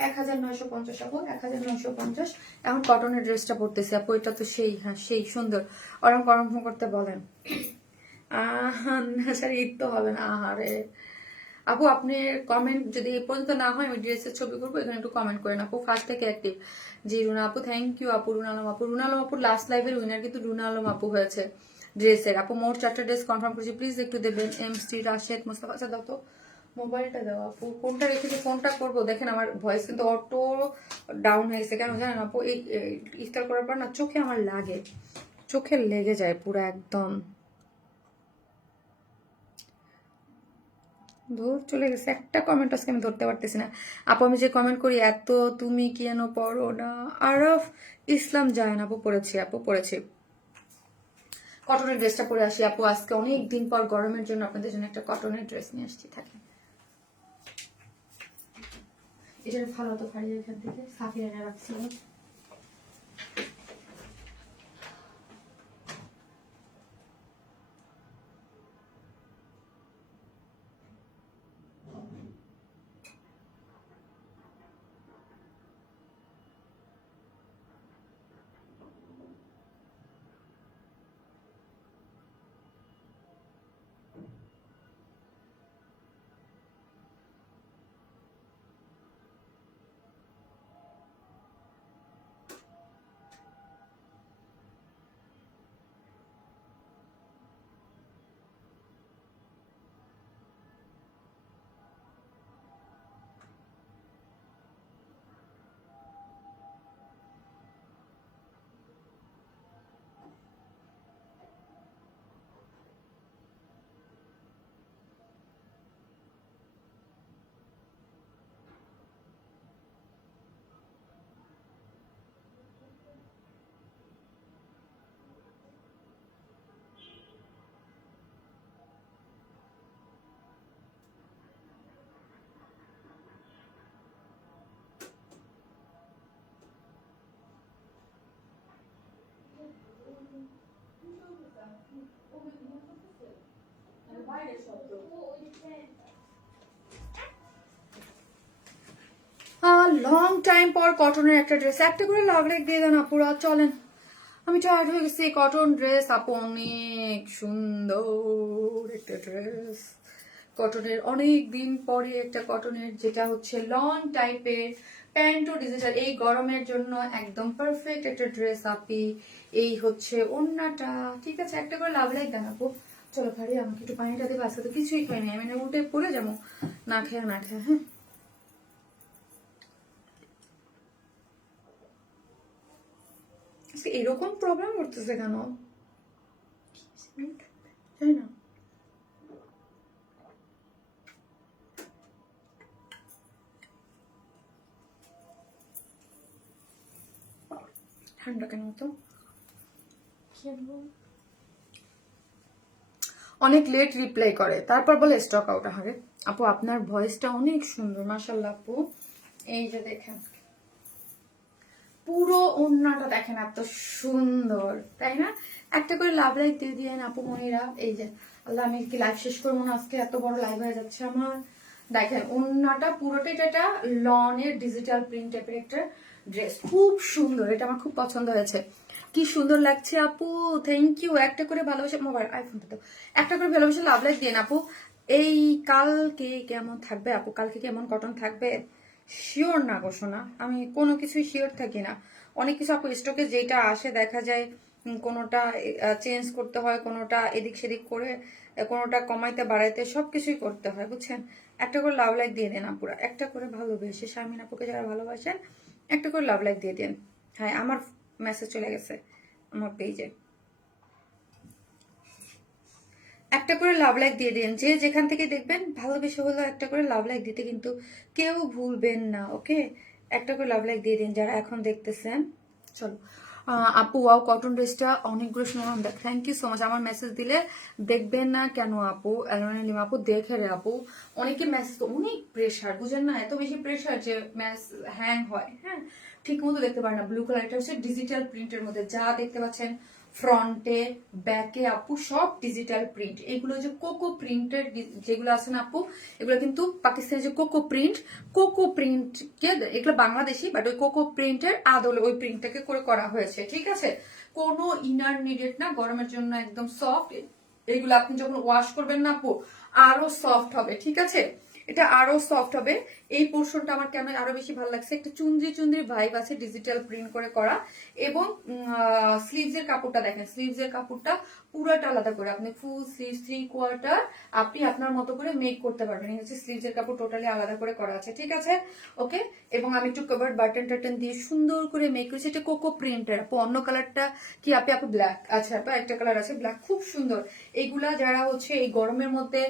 1950 আপু, 1950। এখন কটনের ড্রেসটা পরতেছি আপু, এটা তো সেই, হ্যাঁ সেই সুন্দর। ওরম গরম করতে বলেন স্যার ঈদ তো হবে না, আহারে আপু আপনি কমেন্ট যদি এই পর্যন্ত না হয় আমি ড্রেসের ছবি করবো, এখানে একটু কমেন্ট করেন আপু, ফার্স্ট থেকে অ্যাক্টিভ। জি রুনা আপু, থ্যাংক ইউ আপু। রুনা আলম আপু, রুনা আলম আপুর লাস্ট লাইভের উইনার কিন্তু রুনা আলম আপু হয়েছে ড্রেসের। আপু মোট 4টা ড্রেস কনফার্ম করেছি, প্লিজ একটু দেবেন। এমসটি রাশেদ মুস্তাফা, আচ্ছা দাও তো মোবাইলটা দাও আপু, কোনটা রেখেছি কোনটা করবো। দেখেন আমার ভয়েস কিন্তু অটো ডাউন হয়ে গেছে, কেন জানেন আপু, এই ইফতার করার পর না চোখে আমার লাগে, চোখে লেগে যায় পুরো একদম, ধর চলে গেছে। একটা কমেন্ট আজকে আমি ধরতে পারতেছি না আপু, আমি যে কমেন্ট করি এত তুমি কেন পড়ো না, আরফ ইসলাম জাহান আপু পড়েছি, আপু পড়েছি। কটনের ড্রেসটা পরে আসি আপু, আজকে অনেক দিন পর গরমের জন্য আপনাদের জন্য একটা কটনের ড্রেস নিয়ে আসছি। থাকেন এটার ভালো তো ফাড়ি এখান থেকে সাফিয়া এনে রাখছিল। লং টাইম পর কটনের একটা ড্রেস, একটা করে লাভ লাইক দিয়ে দেন আপুরা, চলেন আমি টায়ার্ড হয়ে গেছি। কটন ড্রেস আপু অনেক সুন্দর একটা ড্রেস, কটনের অনেক দিন পরে একটা কটনের, যেটা হচ্ছে লং টাইপের প্যান্ট ও ডিজিটাল, এই গরমের জন্য একদম পারফেক্ট একটা ড্রেস আপি। এই হচ্ছে ওড়নাটা, ঠিক আছে একটা করে লাভ লাইক দেন আপু। চলো ভারি আমাকে একটু পানিটা দেবে, আজকে তো কিছুই খাইনি, আমি না উল্টে পড়ে যাবো না খেয়ে না খেয়ে। হ্যাঁ এরকম প্রবলেম করতেছে কেন তাই না, ঠান্ডা কেন তো, অনেক লেট রিপ্লাই করে, তারপর বলে স্টক আউট। আরে আপু আপনার ভয়েসটা অনেক সুন্দর মাশাআল্লাহ আপু। এই যে দেখেন পুরো ওড়নাটা দেখেন এত সুন্দর, তাই না? একটা করে লাভ লাইক দিয়ে দিয়েন আপু মনিরা। এই যে আল্লাহ, আমি কি লাইভ শেষ করবো না আজকে, এত বড় লাইভ হয়ে যাচ্ছে আমার। দেখেন ওড়নাটা পুরোটাই এটা লনের ডিজিটাল প্রিন্ট টাইপের একটা ড্রেস, খুব সুন্দর, এটা আমার খুব পছন্দ হয়েছে। কি সুন্দর লাগছে আপু, থ্যাংক ইউ। একটা করে ভালোবাসা, মোবাইল আইফোনটা তো একটা করে ভালোবাসা লাভ লাইক দিন আপু। এই কালকে কেমন থাকবে আপু, কালকে কেমন কটন থাকবে শিওর না গো শোনা, আমি কোনো কিছুই শিওর থাকি না। অনেক কিছু আপু স্টকে যেটা আসে দেখা যায় কোনোটা চেঞ্জ করতে হয়, কোনোটা এদিক সেদিক করে, কোনোটা কমাইতে বাড়াইতে সবকিছুই করতে হয় বুঝছেন। একটা করে লাভ লাইক দিয়ে দেন আপুরা, একটা করে ভালোবেসে শারমিন আপুকে যারা ভালোবাসেন একটা করে লাভ লাইক দিয়ে দেন। হ্যাঁ আমার মেসেজ চলে গেছে আমার পেজে, একটা করে লাভ লাইক দিয়ে দিন, যে যেখান থেকে দেখবেন ভালোবেসে হলো একটা করে লাভ লাইক দিতে কিন্তু কেউ ভুলবেন না, ওকে? একটা করে লাভ লাইক দিয়ে দিন যারা এখন দেখতেছেন। চলো আপু ওয়াও কটন ড্রেসটা অনেকগুলো শুনলাম, দেখ থ্যাংক ইউ সো মাচ। আমার মেসেজ দিলে দেখবেন না কেন আপু? লিমা আপু দেখে রে আপু, অনেকে মেসেজ, অনেক প্রেশার বুঝেন না, এত বেশি প্রেশার যে হ্যাং হয়, হ্যাঁ ঠিক মতো দেখতে পারে না। ব্লু কালার, এটা হচ্ছে ডিজিটাল প্রিন্টের মধ্যে, যা দেখতে পাচ্ছেন ফ্রন্টে ব্যাকে আপু সব ডিজিটাল প্রিন্ট। এগুলো যে কোকো প্রিন্টের যেগুলো আছে না আপু, এগুলো কিন্তু পাকিস্তানের যে কোকো প্রিন্ট কে, এগুলো বাংলাদেশি বাট ওই কোকো প্রিন্টের আদলে ওই প্রিন্টটাকে করে করা হয়েছে, ঠিক আছে? কোনো ইনার নিডেড না, গরমের জন্য একদম সফট। এগুলো আপনি যখন ওয়াশ করবেন না আপু আরো সফট হবে, ঠিক আছে? এটা আরো সফট হবে। এই পোর্শনটা আমার কেন আরো বেশি ভালো লাগছে, একটা চুনরি চুনরি ভাইব আছে, ডিজিটাল প্রিন্ট করে করা। এবং স্লিভস এর কাপড়টা দেখেন, স্লিভস এর কাপড়টা পুরোটা আলাদা করে, আপনি ফুল স্লিভস 3/4 আপনি আপনার মতো করে মেক করতে পারবেন। এই হচ্ছে স্লিভস এর কাপড় টোটালি আলাদা করে করা আছে, ঠিক আছে? ওকে, এবং আমি একটু কভার্ড বাটন টাটন দিয়ে সুন্দর করে মেক করেছি। এটা কোকো প্রিন্টের আপু, অন্য কালারটা কি আপু ব্ল্যাক, আচ্ছা আপু একটা কালার আছে ব্ল্যাক, খুব সুন্দর। এইগুলা যারা হচ্ছে এই গরমের মধ্যে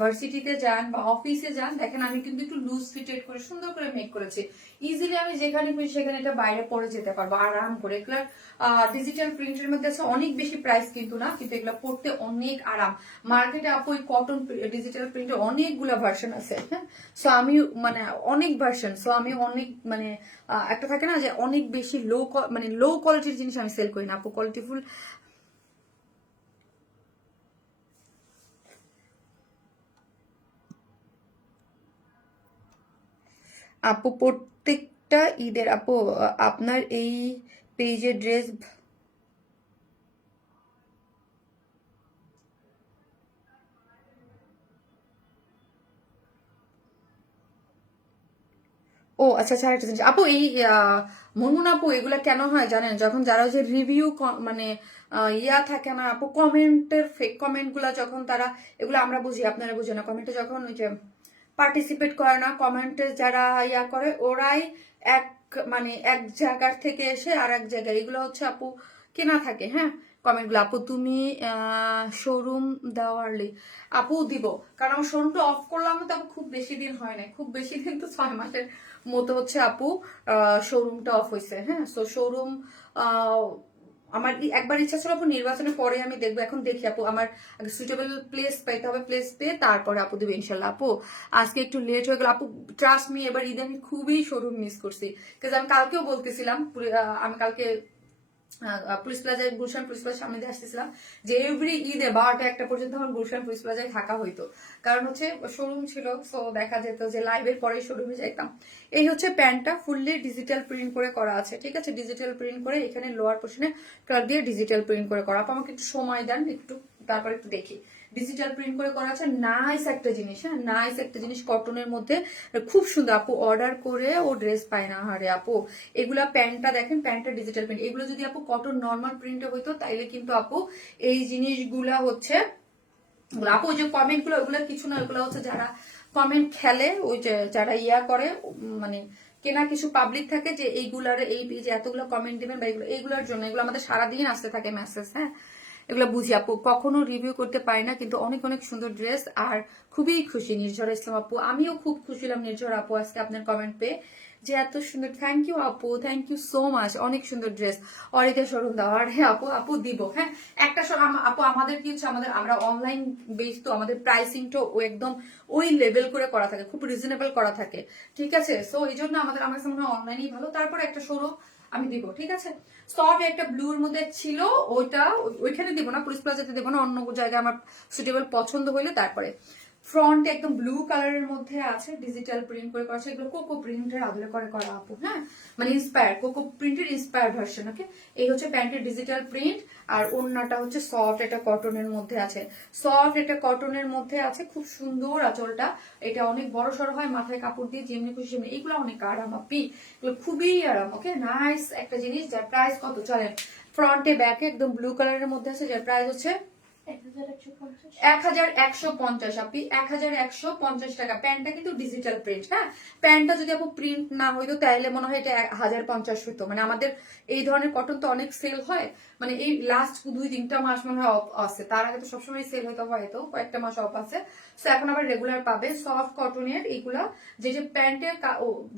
ভার্সিটিতে যান বা অফিসে যান, দেখেন আমি কিন্তু একটু লুজ ফিটেড করে সুন্দর করে মেক করেছি। ইজিলি আমি যেখানে খুশি সেখানে এটা বাইরে পরে যেতে পারবো আরাম করে। এগুলার ডিজিটাল প্রিন্টের মধ্যে আছে, অনেক বেশি প্রাইস কিন্তু না, কিন্তু এগুলো পড়তে অনেক আরাম। মার্কেটে আপু ওই কটন ডিজিটাল প্রিন্টের অনেকগুলা ভার্সন আছে, হ্যাঁ। সো আমি মানে অনেক ভার্সন, সো আমি অনেক মানে একটা থাকে না যে অনেক বেশি লো কোয়ালিটির জিনিস আমি সেল করি না আপু, কোয়ালিটিফুল। আপু প্রত্যেকটা ঈদের আপু আপনার এই পেজের ড্রেস, ও আচ্ছা আচ্ছা, আরেকটা জিনিস আপু, এই মুনমুন আপু এগুলা কেন হয় জানেন? যখন যারা যে রিভিউ মানে ইয়া থাকে না আপু, কমেন্টের ফেক কমেন্ট গুলা যখন তারা, এগুলো আমরা বুঝি আপনারা বুঝে না, কমেন্টে যখন ওই যে পার্টিসিপেট করে না, কমেন্টে যারা ইয়া করে ওরাই এক মানে এক জায়গার থেকে এসে আর এক জায়গায়, এগুলো হচ্ছে আপু কেনা থাকে, হ্যাঁ কমেন্টগুলো। আপু তুমি শোরুম দেওয়ারলি আপু দিব, কারণ আমার শোরুমটা অফ করলাম তো আপু, খুব বেশি দিন হয় না, খুব বেশি দিন তো 6 মাসের মতো হচ্ছে আপু শোরুমটা অফ হয়েছে, হ্যাঁ। সো শোরুম আমার একবার ইচ্ছা ছিল আপু নির্বাচনের পরে আমি দেখবো, এখন দেখি আপু আমার সুইটেবল প্লেস পাইতে হবে, প্লেস পেয়ে তারপরে আপু দেবে ইনশাল্লাহ। আপু আজকে একটু লেট হয়ে গেল আপু, ট্রাস্ট মি এবার ঈদে আমি খুবই শোরুম মিস করছি, কারণ আমি কালকেও বলতেছিলাম, আমি কালকে পুলিশ প্লাজায়, গুলশান পুলিশ প্লাজার সামনে দিয়ে আসতেছিলাম যে এভরি ঈদে 12টা-1টা পর্যন্ত আমার গুলশান পুলিশ প্লাজায় থাকা হইতো, কারণ হচ্ছে শোরুম ছিল। সো দেখা যেত যে লাইভের পরে শোরুমে যাইতাম। এই হচ্ছে প্যান্টটা ফুললি ডিজিটাল প্রিন্ট করে করা আছে, ঠিক আছে? ডিজিটাল প্রিন্ট করে এখানে লোয়ার পোর্শনে কালার দিয়ে ডিজিটাল প্রিন্ট করে করা। আপু আমাকে একটু সময় দেন, একটু তারপর একটু দেখি। ডিজিটাল প্রিন্ট করে করা আছে, নাইস একটা জিনিস, হ্যাঁ নাইস একটা জিনিস, কটনের মধ্যে খুব সুন্দর। আপু অর্ডার করে ও ড্রেস পায় না, হারে আপু এগুলা প্যান্টটা দেখেন, প্যান্টটা ডিজিটাল প্রিন্ট। এগুলো যদি আপু কটন নর্মাল প্রিন্টে হইতো তাইলে কিন্তু আপু এই জিনিসগুলা হচ্ছে, আপু ওই যে কমেন্ট গুলো ওগুলো কিছু না, ওগুলো হচ্ছে যারা কমেন্ট খেলে, ওই যে যারা ইয়া করে মানে কেনা কিছু পাবলিক থাকে যে এইগুলার এই যে এতগুলো কমেন্ট দিবেন বা এইগুলোর জন্য, এগুলো আমাদের সারাদিন আসতে থাকে মেসেজ, হ্যাঁ এগুলো বুঝি আপু, কখনো রিভিউ করতে পারি না, কিন্তু অনেক অনেক সুন্দর ড্রেস। আর খুবই খুশি নির্ঝরা ইসলাম আপু, আমিও খুব খুশি হলাম নির্ঝরা আপু আজকে আপনার কমেন্ট পেয়ে, যে এত সুন্দর। থ্যাংক ইউ আপু, থ্যাংক ইউ সো মাচ, অনেক সুন্দর ড্রেস। অরিতা শোরুম দাও, আর হ্যাঁ আপু আপু দিব, হ্যাঁ একটা আপু আমাদের কি হচ্ছে, আমরা অনলাইন বেস তো, আমাদের প্রাইসিংটা একদম ওই লেভেল করে করা থাকে, খুব রিজনেবল করা থাকে, ঠিক আছে? সো এই জন্য আমার কাছে মনে হয় অনলাইনই ভালো। তারপর একটা শোরুম আমি দিব, ঠিক আছে? সফট একটা ব্লুর মধ্যে ছিল, ওইটা ওইখানে দিব না, পুলিশ প্লাজাতে দেবো না, অন্য জায়গায় আমার সুটেবল পছন্দ হইলে তারপরে। ফ্রন্ট একদম ব্লু কালারের মধ্যে আছে, ডিজিটাল প্রিন্ট করে করা আছে, এগুলো কোকো প্রিন্টের আদলে করে করা আপু, হ্যাঁ মানে ইন্সপায়ার, কোকো প্রিন্টের ইন্সপায়ার ভার্সন। ওকে, এই হচ্ছে প্যান্টের ডিজিটাল প্রিন্ট, আর ওড়নাটা হচ্ছে সফট একটা কটনের মধ্যে আছে, সফট একটা কটনের মধ্যে আছে, খুব সুন্দর আঁচলটা, এটা অনেক বড় সড়ো হয়, মাথায় কাপড় দিয়ে যেমনি খুশি, এইগুলো অনেক আরাম আপি, এগুলো খুবই আরাম। ওকে, নাইস একটা জিনিস, যার প্রাইস কত চলেন, ফ্রন্টে ব্যাকে একদম ব্লু কালারের মধ্যে আছে, যার প্রাইস হচ্ছে 1150 1150 আপনি 1150 টাকা। প্যান্টটা কিন্তু ডিজিটাল প্রিন্ট। হ্যাঁ, প্যান্টটা যদি আপু প্রিন্ট না হইতো তাহলে মনে হয় এটা 1050 হইতো। মানে আমাদের এই ধরনের কটন তো অনেক সেল হয়, মানে এই লাস্ট 2-3টা মাস মনে হয় অফ আছে, তার আগে তো সবসময় সেল হইতে হয়তো কয়েকটা মাস অফ আছে। সো এখন আবার রেগুলার পাবে সফট কটনের এইগুলা। যে যে প্যান্টের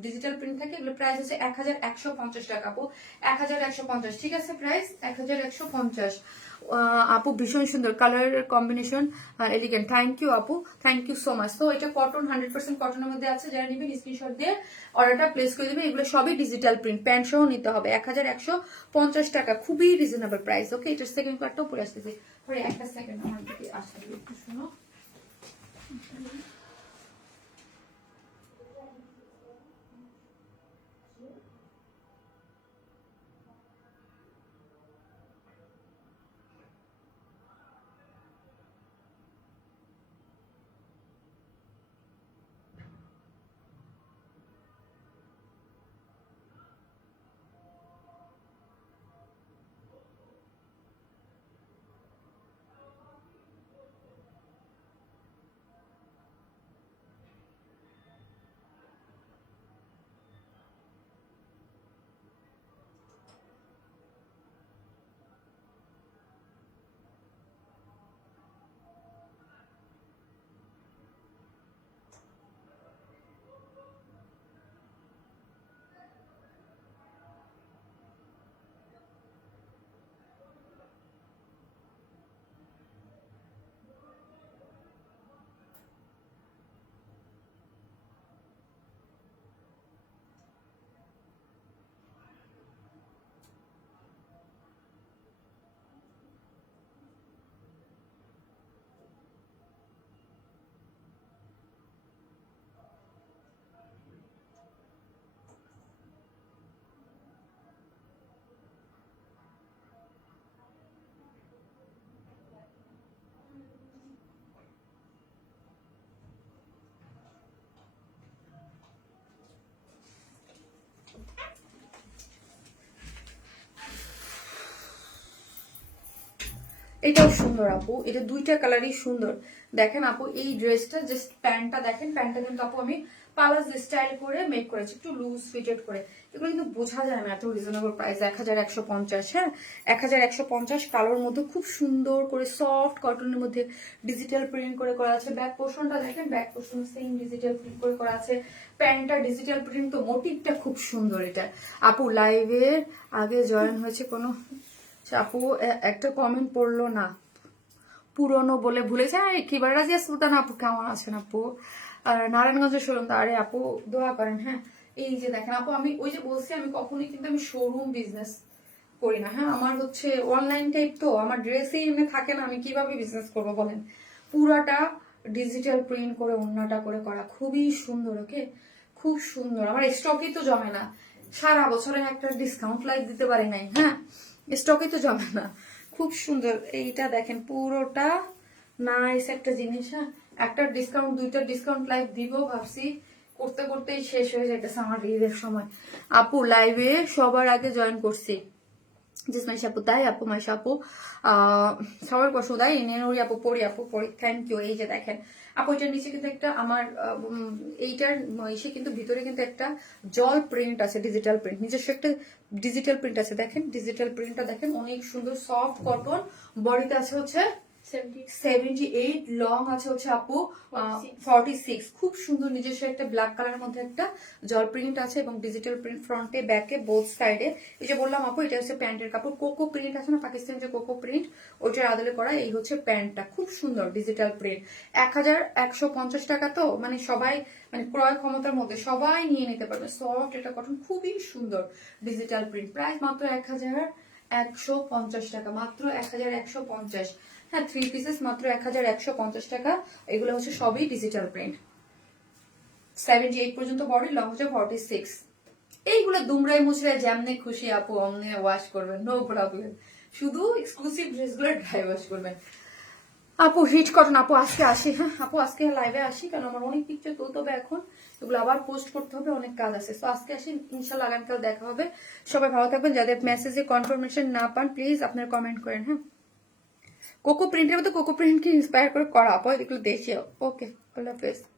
ডিজিটাল প্রিন্ট থাকে এগুলো প্রাইস হচ্ছে 1150 টাকা আপু, 1150। ঠিক আছে, প্রাইস 1150। আপু ভীষণ সুন্দর colour combination, elegant. Thank you আপু, থ্যাংক ইউ সো মাচ। তো এটা কটন 100% কটনের মধ্যে আছে, যারা নিবেন স্ক্রিনশট দিয়ে অর্ডারটা প্লেস করে দেবেন। এগুলো সবই ডিজিটাল প্রিন্ট, প্যান্ট সহ নিতে হবে। 1150 টাকা, খুবই রিজনেবল প্রাইস। ওকে, এটার সেকেন্ড পার্টটাও পরে আসতেছে। একটা সেকেন্ড আমার দিকে আসতে একটু শোনো। এটাও সুন্দর আপু, এটা দুইটা কালারই সুন্দর। দেখেন আপু এই ড্রেসটা জাস্ট প্যান্টটা দেখেন, প্যান্টটা কিন্তু আপু আমি পালাস স্টাইল করে মেক করেছি, একটু লুজ ফিটেড করে। এগুলো কিন্তু বোঝা যায় না এত রিজনেবল প্রাইস। 1150। হ্যাঁ, 1150 কালোর মধ্যে খুব সুন্দর করে সফট কটনের মধ্যে ডিজিটাল প্রিন্ট করে করা আছে। ব্যাক পোর্শনটা দেখেন, back portion same digital print করে করা আছে। প্যান্টটা ডিজিটাল প্রিন্ট, তো মোটিভটা খুব সুন্দর। এটা আপু লাইভের আগে জয়েন হয়েছে কোনো আপু একটা কমেন্ট পড়লো না, পুরনো বলে ভুলে যায়। কিবার রাজিয়া সুলতান আপু কেমন আছেন আপু? আর নারায়ণগঞ্জের শোরুম, আরে আপু দোয়া করেন। হ্যাঁ, এই যে দেখেন আপু, আমি ওই যে বলছি আমি কখনোই কিন্তু আমি শোরুম বিজনেস করি না। হ্যাঁ, আমার হচ্ছে অনলাইন টাইপ, তো আমার ড্রেসই এমনি থাকে না, আমি কিভাবে বিজনেস করবো বলেন। পুরাটা ডিজিটাল প্রিন্ট করে ওন্নাটা করে করা, খুবই সুন্দর। ওকে, খুব সুন্দর। আমার স্টকই তো জমে না, সারা বছরে একটা ডিসকাউন্ট লাইক দিতে পারি নাই। হ্যাঁ, স্টকই তো জমে না। খুব সুন্দর। এইটা দেখেন পুরোটা নাইস একটা জিনিস। হ্যাঁ, একটা ডিসকাউন্ট, দুইটা ডিসকাউন্ট লাইভ দিব ভাবছি, করতে করতেই শেষ হয়ে যাইতেছে আমার ঈদের সময়। আপু লাইভে সবার আগে জয়েন করছি। জিস মাইশা আপু, তাই আপু মাইশা আপু সবার পশু তাই নেনুরি আপু পড়ি আপু পড়ি, থ্যাংক ইউ। এই যে দেখেন আপু, এটার নিচে কিন্তু একটা আমার এইটার ইসে কিন্তু ভিতরে কিন্তু একটা জল প্রিন্ট আছে, ডিজিটাল প্রিন্ট, নিজস্ব একটা ডিজিটাল প্রিন্ট আছে। দেখেন ডিজিটাল প্রিন্টটা দেখেন, অনেক সুন্দর সফট কটন। বডিতে আছে হচ্ছে 78, লং আছে হচ্ছে আপু 46। খুব সুন্দর নিজস্ব একটা ব্ল্যাক কালারের মধ্যে একটা জল প্রিন্ট আছে এবং ডিজিটাল প্রিন্ট ফ্রন্টে ব্যাকে বোথ সাইডে। এই যে বললাম আপু, এটা হচ্ছে প্যান্টের কাপড়, কোকো প্রিন্ট আছে না পাকিস্তানি যে কোকো প্রিন্ট, ওইটার আদলে করা। এই হচ্ছে প্যান্টটা, খুব সুন্দর ডিজিটাল প্রিন্ট। 1150 টাকা, তো মানে সবাই মানে ক্রয় ক্ষমতার মধ্যে সবাই নিয়ে নিতে পারবে। সফট এটা কটন, খুবই সুন্দর ডিজিটাল প্রিন্ট। প্রাইস মাত্র 1150 টাকা, মাত্র 1150। হ্যাঁ, 3 পিসেস মাত্র 1150 টাকা। এগুলো হচ্ছে সবই ডিজিটাল প্রিন্ট। 78 পর্যন্ত বডি, লং হচ্ছে 46। এইগুলো দুমরাই মুচড়াই যেমনে খুশি আপু অমনে ওয়াশ করবেন, নো প্রবলেম। শুধু এক্সক্লুসিভ ড্রেসগুলো ড্রাই ওয়াশ করবেন। আপু হিট কটন আপু আজকে আসি। হ্যাঁ আপু, আজকে লাইভে আসি, কারণ আমার অনেক পিকচার তুলতে হবে এখন, এগুলো আবার পোস্ট করতে হবে, অনেক কাজ আছে। তো আজকে আসি, ইনশাল্লাহ আগামীকাল দেখা হবে। সবাই ভালো থাকবেন। যাদের মেসেজে কনফার্মেশন না পান প্লিজ আপনার কমেন্ট করেন। হ্যাঁ, কোকো প্রিন্টের মতো কোকো প্রিন্টকে ইন্সপায়ার করে করা আপা, এগুলো দেশীয়। ওকে, আল্লাহ হাফেজ।